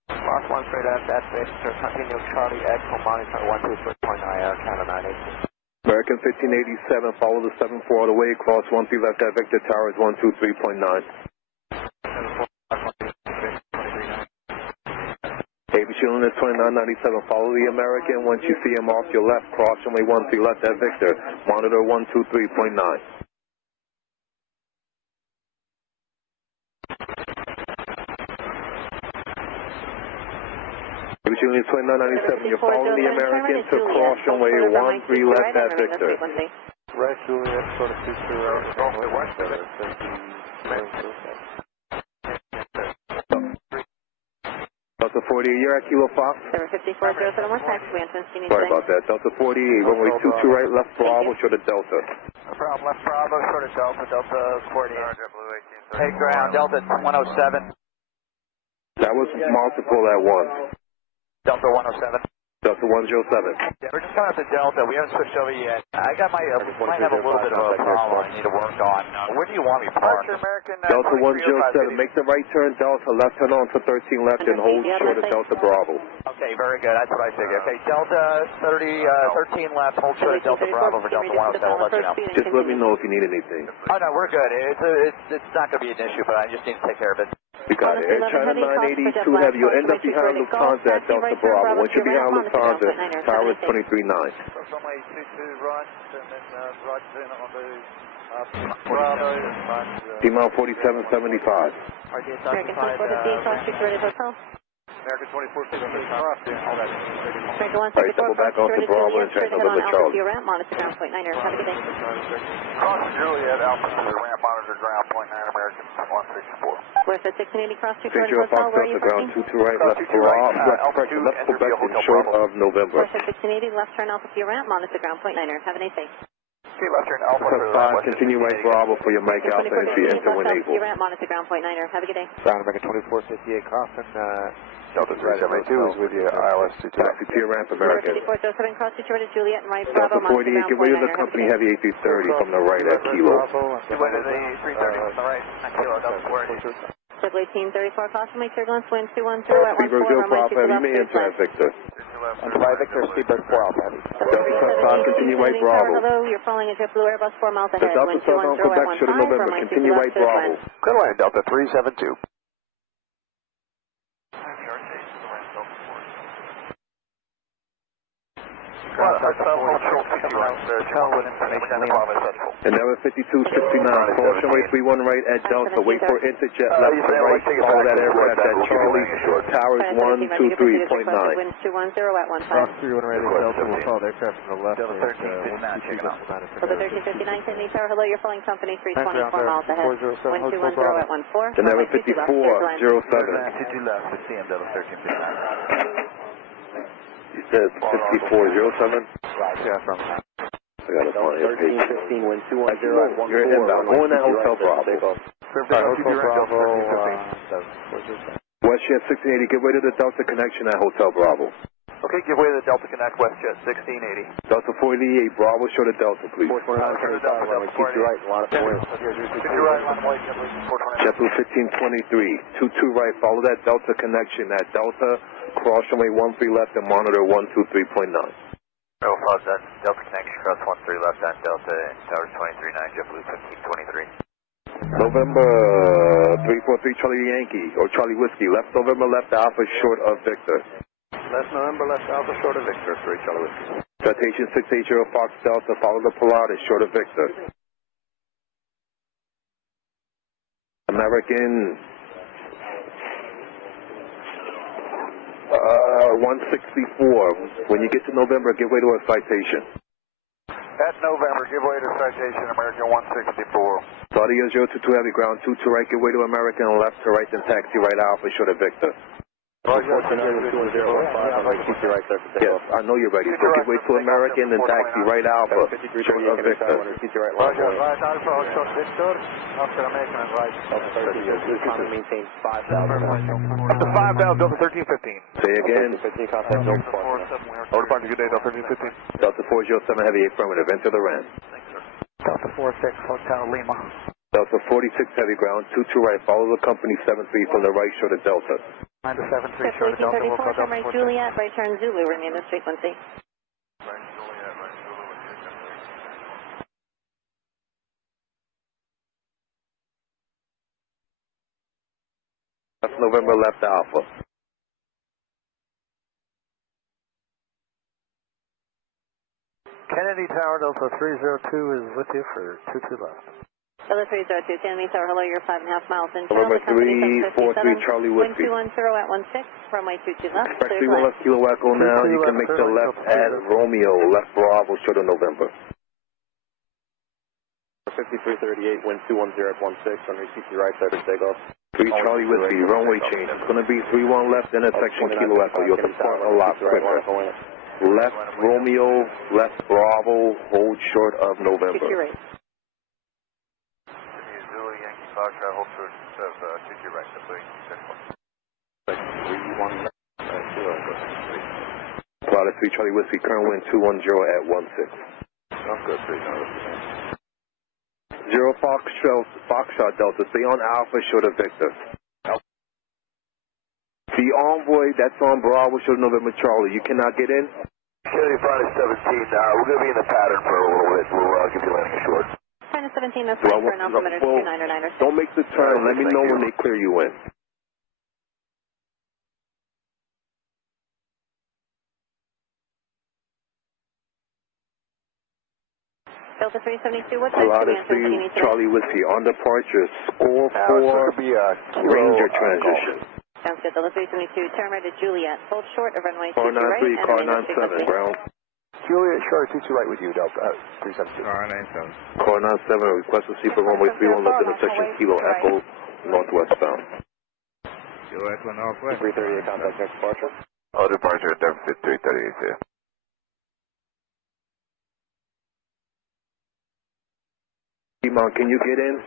Cross 13 left at Victor, continue Charlie, Echo, monitor 123.9, China 982. American 1587, follow the 74 all the way, cross 13 left at Victor, towers 123.9. ABC unit 2997, follow the American. Once you see him off your left, cross runway 13 left at Victor, monitor 123.9. ABC unit 2997, you're following the American to cross runway 13 left at Victor. Right, Juliet, sort of 22 right. Northway west of it. Delta 48, you're at Kilo Fox. 754-071, taxiway entrance. Sorry about that. Delta 48, runway 22 right, left Bravo, short of Delta. From left Bravo, short of Delta, Delta 48. Hey, ground, Delta 107. That was multiple at once. Delta 107. Delta 107. Yeah, we're just coming up to Delta. We haven't switched over yet. I got might have a little bit of a problem I need to work on. Where do you want me parked? Delta 107, make the right turn, Delta, left turn on for 13 left and hold short of Delta Bravo. Okay, very good. That's what I figured. Okay, Delta 13 left, hold short of Delta Bravo for Delta 107. I'll let you know. Just let me know if you need anything. Oh, no, we're good. It's not going to be an issue, but I just need to take care of it. You got it. Air China 982 Heavy, you'll end up behind Lufthansa at Delta Bravo. Once you're behind Lufthansa, tower is 23.9. Runway 22 right, and then right turn on the Bravo. D-mile 4775. American 2450, cross security hotel. American 2460, cross in. All that. American All right, double back off to Bravo and check November Charlie. Ramp, monitor ground point 9er. Have a good day. Cross Juliet, Alpha to the ramp, monitor ground point 9, American 164. We're at 1680 cross security St. hotel. Where are you ground parking? 22 right, left Bravo, left Quebec and short of November. We're at 1680, left turn Alpha to your ramp, monitor ground point 9er. Have a nice day. Okay, left turn Alpha. Plus 5, continue right Bravo for your Mike Alpha entry, enter when able. Your ramp, monitor ground point 9er. Have a good day. Ground American 2458, crossing. Delta 372 is with you, ILS 22. Taxi to your ramp, American. 5407, cross situated Juliet and right Bravo, Delta 48, get rid of the company heavy A330 from the right at Kilo. Get rid of the 330 from the right at Kilo, Delta 48. Circle 1834, caution, turbulence, wind 210 at 14, runway 2 you may enter at Victor. And by Victor, Speedbird 4 Alpha Heavy. Delta 5, continue right Bravo. Hello, you're falling into JetBlue Airbus 4 miles The ahead, Delta wind 7 on 210 Quebec, at short of 15, November, runway 2 continue right left, Bravo. Good line, Delta 372. And number 5269, cross runway 31 right at Delta, wait for interjet left to right, follow that aircraft at Charlie, towers 123.9. Wind 210 at 15. Cross 31 right at Delta, we'll follow the aircraft from the left. Delta 1359, Delta 1359, Sydney Tower, hello, you're falling company 324 miles ahead, wind 210 at 14. And number 5407. 52 left, the CM Delta 1359. You said 5407? Right, yeah, from I got a point. 1315, wind 210 at 14. You're inbound. Go in that Hotel Bravo. WestJet 1680, get rid of the Delta connection at Hotel Bravo. Okay, give way to the Delta Connect, WestJet 1680. Delta 48, Bravo, short of Delta, please. Keep your right, a lot of points. JetBlue 1523, 22 right, follow that Delta connection at Delta, cross runway 13 left and monitor 123.9. Oh, pause that. Delta connection, cross 13 left on Delta and towers 23.9, JetBlue 1523. November 343 Charlie Yankee, or Charlie Whiskey, left November, left Alpha, short of Victor. Left November, left Alpha, short of Victor, 3 Charlie Whiskey. Citation 680 Fox Delta, follow the Pilatus, short of Victor. American 164. When you get to November, give way to a citation. At November, give way to citation, American 164. Saudia 022 Heavy, ground 22 right, give way to American, left to right, then taxi right Alpha, short of Victor. Yes, I know you're ready. So give way to American, then taxi right Alpha, short of Victor. Roger, right Alpha, short Victor, after American and right. Maintain 5,000. Up to 5,000, Delta 1315. Say again. Order departure, good day, Delta 1315. Delta 407 Heavy, affirmative, enter the ramp. Delta 46, Hotel Lima. Delta 46 heavy ground, 22 right, follow the company 73 from the right, short of Delta. 9 to 73, short of Delta, we'll call Delta 46. Juliet, right turn Zulu, remain this frequency. Left November, left Alpha. Kennedy Tower, Delta 302 is with you for 22 left. Delta 302, Kennedy Tower, hello, you're 5.5 miles in. November 343, Charlie Whiskey. 1210 at 16, runway 22 left. Expect 31 left Kilo Echo now, you can make the left at Romeo, left Bravo, short of November. 5338, wind 210 at 16, on CC right side of takeoff. 3 Charlie Whiskey, runway change. It's going to be 31 left, intersection Kilo Echo. You'll depart a lot quicker. Left Romeo, left Bravo, hold short of November. Zulu Yankee Foxtrot, hold short of CC right, please. 31 left, Cloud 3 Charlie Whiskey, current wind 210 at 16. Sounds good, 0 Foxtrot Delta, stay on Alpha, short of Victor. The envoy, that's on Bravo, short of November Charlie. You cannot get in? Kennedy Friday 17, we're going to be in the pattern for a little bit. We'll give you landing short. Friday 17, that's fine for an altimeter 2996. Don't make the turn. Let me know when they clear you in. Delta 372, what time Colorado 3 Charlie Whiskey, on departure, score 4, Ranger transition. Sounds good. Delta 372, turn right at Juliet. Hold short of runway 22 car right. 93, car 97, ground. Juliet, short 22 right with you, Delta 372. Car 97. Car 97, request to see for runway 31 left intersection, Kilo Echo, northwestbound. Kilo Echo, northwest. 338, contact next departure. All departure at deficit 338, yeah. Simon, can you get in?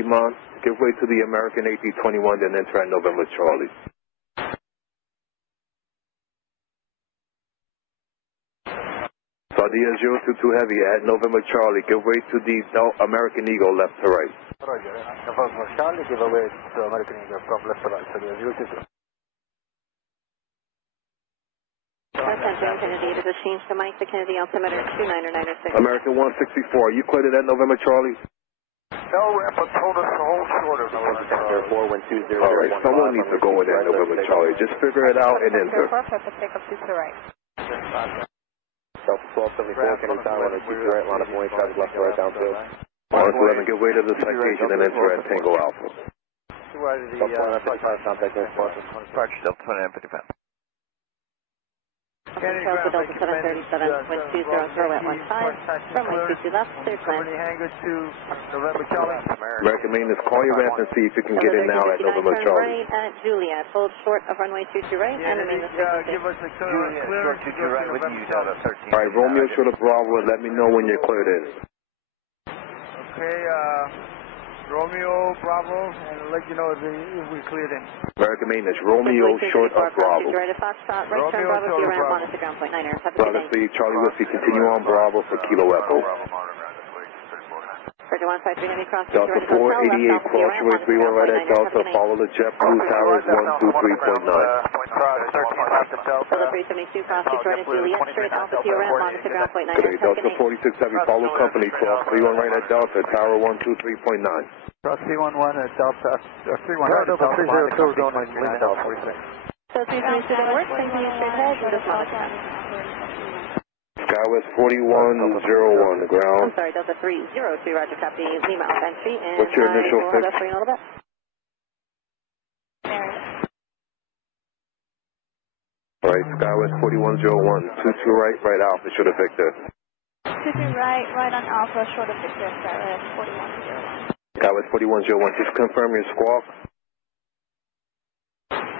Simon, give way to the American AT-21, then enter at November Charlie. Saudia 022 Heavy at November Charlie, give way to the American Eagle, left to right. Roger. November Charlie, give away to American Eagle from left to right. Saudia 022. Kennedy, to change the mic to Kennedy altimeter 2996. American 164, you cleared it at November Charlie? No, Rampa told us to hold short of November Charlie. 4, wind 20. Alright, someone needs to go in at November Charlie. Just figure it out and enter. Take up to right. Delta 1274, Kennedy Tower, on CC right, line up point, traffic left to right, downfield. Honest 11, give way to the citation and enter at Tango Alpha. Delta 55, contact next departure. Departure Delta 2955. Kennedy Ground, Delta 737, wind 200 at 15, runway 22 left, clear plan. Hangar to November Charlie. American maintenance, call your rep and see if you can get in now at November Charlie. Right at Juliet, hold short of runway 22 right, and remain the frequency. Give us a clear, Short 22 right with you, Delta 13. Alright, Romeo short of Bravo, let me know when you're cleared in. Okay, Romeo, Bravo, and let you know if we cleared in. American maintenance, Romeo short of Bravo. Right at Foxtrot, right turn Bravo, to your ramp, monitor ground point 9er. Have a good day. Charlie Whiskey, continue on Bravo for Kilo Echo. Roger 153 Heavy cross. Delta 488, cross runway 31 right at Delta, follow the JetBlue Towers 123.9. Delta 372, cross Detroit at Juliet, straight Alpha to your ramp, monitor ground point 9er. Today, Delta 46 Heavy, follow company, cross 31 right at Delta, Tower 123.9. Cross 311 at Delta, 31 right at Delta, 302 going on Delta 46. So 372 that works, continue straight ahead, and just monitor. Skywest 4101, ground. I'm sorry, Delta 302, roger, copy, Lima off entry, and what's your initial I will have in a little bit. Alright, Skywest 4101, 22 right, right Alpha, short of Victor. 22 right, right on Alpha, short of Victor, Skywest 4101. Skywest 4101, just confirm your squawk.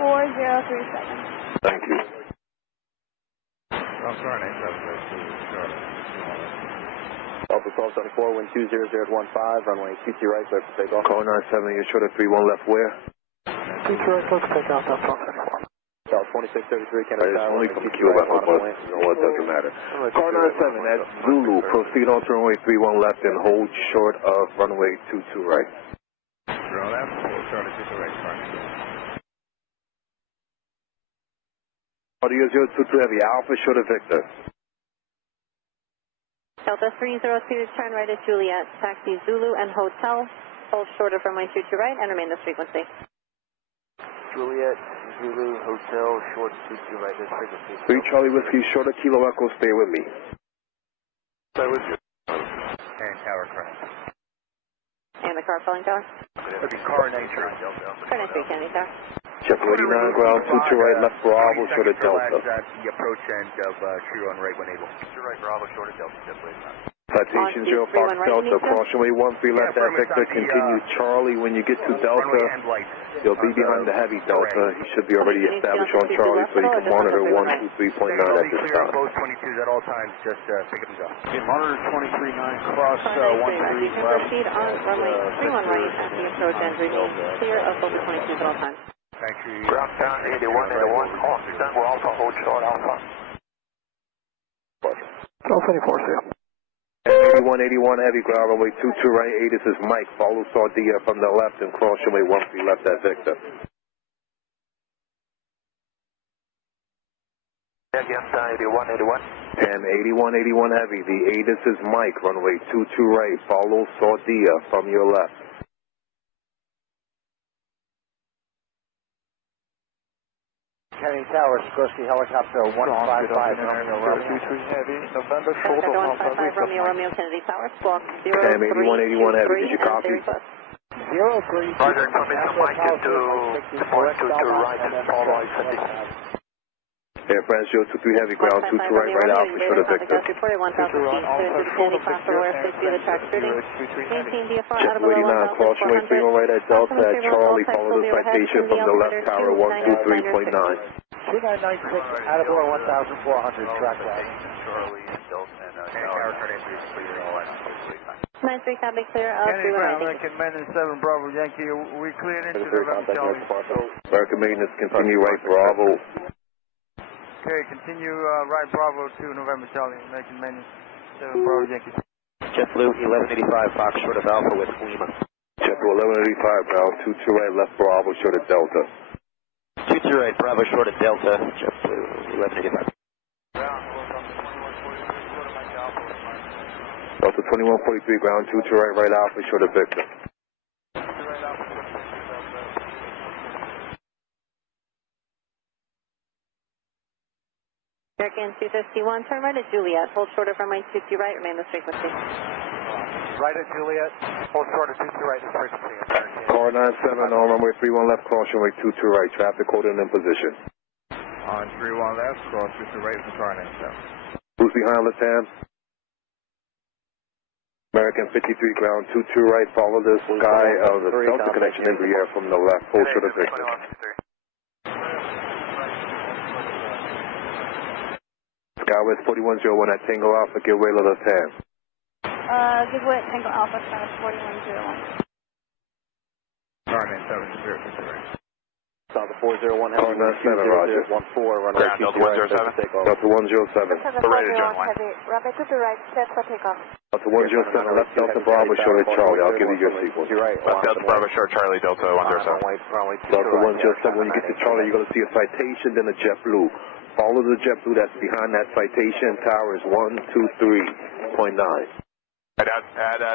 4037. Thank you. Delta 1274, wind 200 at 15, runway CC right, clear for takeoff. Call 97, you're short of 31 left where? South 2633, Kennedy Tower. Only from Cuba, but you know what, doesn't matter. Car 97, that's Zulu. Proceed on to runway 31 left and hold short of runway 22 right. Zero left, hold short of 22 right, car. Audio 022 Heavy, Alpha short of Victor. Delta 302, turn right at Juliet, taxi Zulu and Hotel, hold short of runway 22 right and remain this frequency. Juliet, Zulu, Hotel, short 22 right, this frequency. 3 Charlie Whiskey, short of Kilo Echo, stay with me. Stay with you. And tower crash. And the car falling tower? It'll be car nature on Delta. Car nature, Kennedy Tower. Check 89, ground 22 right, left Bravo, short of Delta. At the approach end of True on right when able. 22 right, Bravo, short of Delta, step 89. Citation 0 Fox Delta, caution way 13 left at Victor, continue Charlie. When you get to Delta, you'll be behind the heavy Delta. He should be already established on Charlie, so you can monitor 123.9 at this time. Both 22s at all times, just pick up and go. Monitor 23.9, cross 13 You can left. proceed on runway 31 right at the approach and remain clear of over 22s at all times. Thank you. Ground down 81, 81, Tango Alpha, hold short Alpha. Alpha 24, see ya. 8181 heavy, ground runway 22 right, 8, this is Mike, follow Sardia from the left and cross runway 13 left at Victor. Again, 81, 81. And 8181 heavy, the 8, this is Mike, runway 22 right, follow Sardia from your left. Kennedy Tower, Sikorsky helicopter 155, Romeo 23 heavy, November, Delta 155, Romeo, Kennedy Tower, squawk 0323, And 8181 heavy, did you copy? 03. Roger, coming to Mike into 122 right and follow I-50. Air France 023 heavy, ground 22 right, right Alpha, short of Victor. Reported 1,000 feet, clear to the Kennedy possible airspace via the track routing. Maintain DFR Check out of below 89, cross runway 31 right at Delta at Charlie, follow the citation from the left tower 123.9. 2996, out of below 1,400, track right. Charlie and Delta and tower card entry is clear all that. 93 copy, clear of Kennedy 31 right. American Maintenance 7 Bravo Yankee, we cleared into the November Charlie. American Maintenance, continue right, Bravo. Okay, continue right Bravo to November Charlie, American Maintenance 7 Bravo Yankee. JetBlue 1185, Fox short of Alpha with Lima. JetBlue 1185, ground 22 right, left Bravo, short of Delta. 22 right, Bravo short of Delta, JetBlue 1185. Delta 2143, ground 22 right, right Alpha, short of Victor. American 251, turn right at Juliet, hold short of runway 22 right, remain this frequency. Right at Juliet, hold short of 22 right, this frequency. Car 97 on runway 31 left, cross runway 22 right, traffic code and in position. On 31 left, cross 22 right for car 97. Who's behind Latam? American 53, ground 22 right, follow the sky of the Delta connection in the air from the left, hold short of Victor. Skywest 4101 at Tango Alpha, give way to Latam. Give way at Tango Alpha, Skywest 4101. Car 97, 053. South 401, Car 97, roger. 14, runway 22 right, takeoff. Delta 107. Heavy, runway 22 right, set for takeoff. Delta 107, left Delta Bravo, short of Charlie, I'll give you your sequence. Left Delta Bravo, short Charlie, Delta 107. Delta 107, when you get to Charlie, you're going to see a citation, then a JetBlue. Follow the JetBlue that's behind that citation. Tower is 123.9. At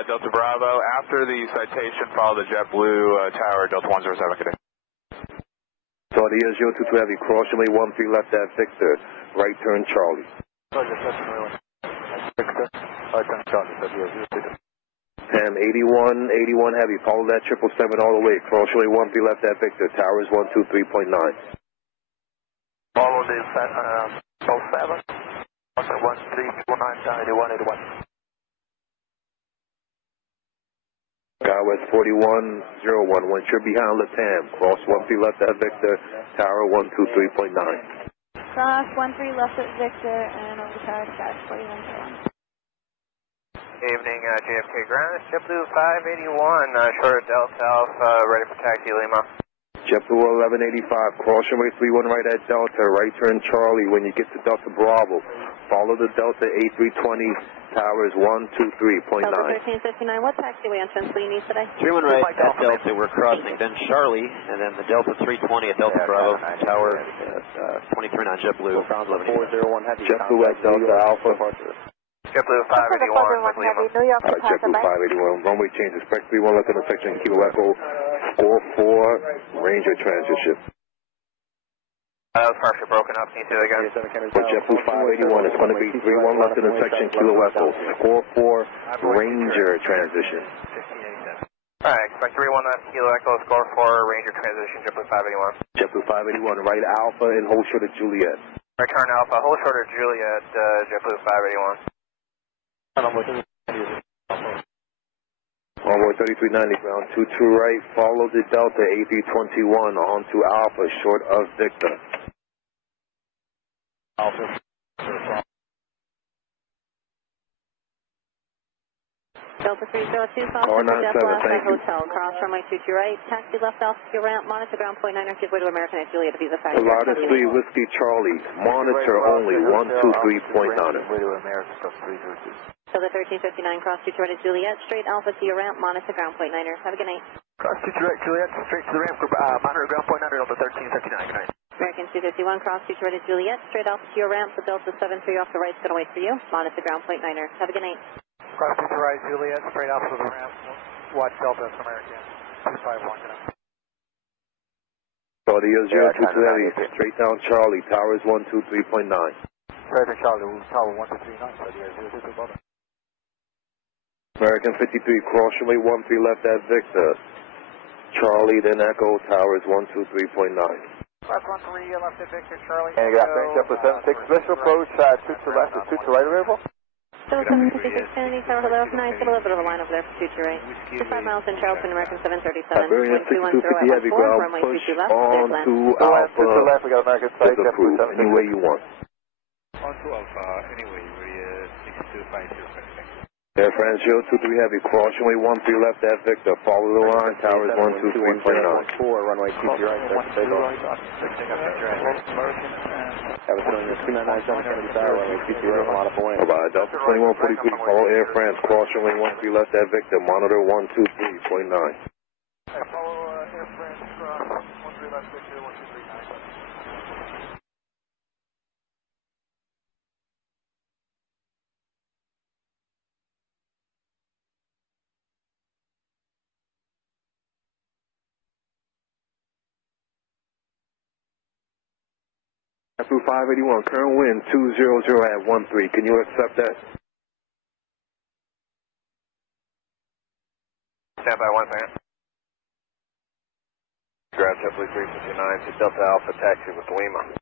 Delta Bravo, after the citation, follow the JetBlue tower, Delta 107, good day. Saudi 022 heavy, cross runway 13 left at Victor, right turn Charlie. And 81 heavy, follow that 777 all the way, cross runway 13 left at Victor, tower is 123.9. Follow the 07, 1329, 8181. Skywest 4101, once you're behind Latam, cross 13 left at Victor, tower 123.9. Cross 13 left at Victor and over the tower, Skywest 4101. Evening, JFK Ground, JetBlue 581, short of Delta Alpha, ready for taxi Lima. JetBlue 1185, cross runway 31 right at Delta, right turn Charlie when you get to Delta Bravo. Follow the Delta A320, towers 123.9. Delta 1359, what taxiway entrance will you need today? 31 right at Delta, we're crossing, then Charlie, and then the Delta 320 at Delta Bravo, tower 23.9 JetBlue 1185. JetBlue at Delta Alpha. JetBlue 581, New York to JetBlue 581, runway change, expect 31 left intersection, Kilo Echo, score 4, Ranger transition. Partially broken up, can you say that again? For JetBlue 581, it's going to be 31 left intersection, Kilo Echo, score 4, Ranger transition. Alright, expect 31 left, Kilo Echo, score 4, Ranger transition, JetBlue 581. JetBlue 581, right Alpha and hold short of Juliet. Return Alpha, hold short of Juliet, JetBlue 581. Onboard 3390, ground 22 right, follow the Delta A321 onto Alpha, short of Victor. Delta 302, following the Jet Blast at Hotel, cross runway 22 right, taxi left altitude ramp, monitor ground point 9, give way to American at Juliet, Visa 5. Pilatus 3, Whiskey Charlie, monitor only 123.9. Delta 1359, cross 22 right at Juliet, straight Alpha to your ramp, monitor ground point 9er. Have a good night. Cross 22 right, Juliet, straight to the ramp, monitor ground point 9er, Delta 1359, good night. American 251, cross 22 right at Juliet, straight Alpha to your ramp, the Delta 73 off the right is going to wait for you, monitor ground point 9er. Have a good night. Cross 22 right, Juliet, straight Alpha to the ramp, watch Delta from American 251, good night. Audio 022 Heavy, straight down Charlie, towers 123.9. Straight to Charlie, tower 123.9, Audio 022 Delta. American 53, cross runway 13 left at Victor. Charlie, then Echo, towers 123.9. Cross 13 left at Victor, Charlie. And you got JetBlue 76, special approach, 2 to left, 2 to right available? Delta 756 Kennedy, tower hello, nice, a little bit of a line over there for 2 to right. 5 miles in Charleston, American 737, Iberian 6250 Heavy, ground, push on to Alpha, 2 to left, we got American site, JetBlue 76. Any way you want. On to Alpha, anyway, we're 6250. Air France 023 Heavy, cross runway 13 left at Victor, follow the line, towers 123.9. 4, runway 22 right, stay on. Have a 2997 Kennedy Tower, runway 22 right, a lot of away. Bye, Delta 2143, follow Air France, cross runway 13 left at Victor, monitor 123.9. Follow Air France, 13 left Victor, 123.9. JetBlue 581, current wind 200 at 13. Can you accept that? Stand by 1 second. Ground JetBlue 359 to Delta Alpha, taxi with Lima.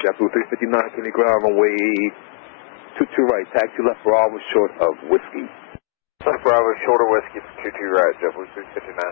JetBlue 359, can you ground runway 22 right, taxi left Bravo, short of Whiskey. Left Bravo, short of Whiskey, 22 right, JetBlue 359.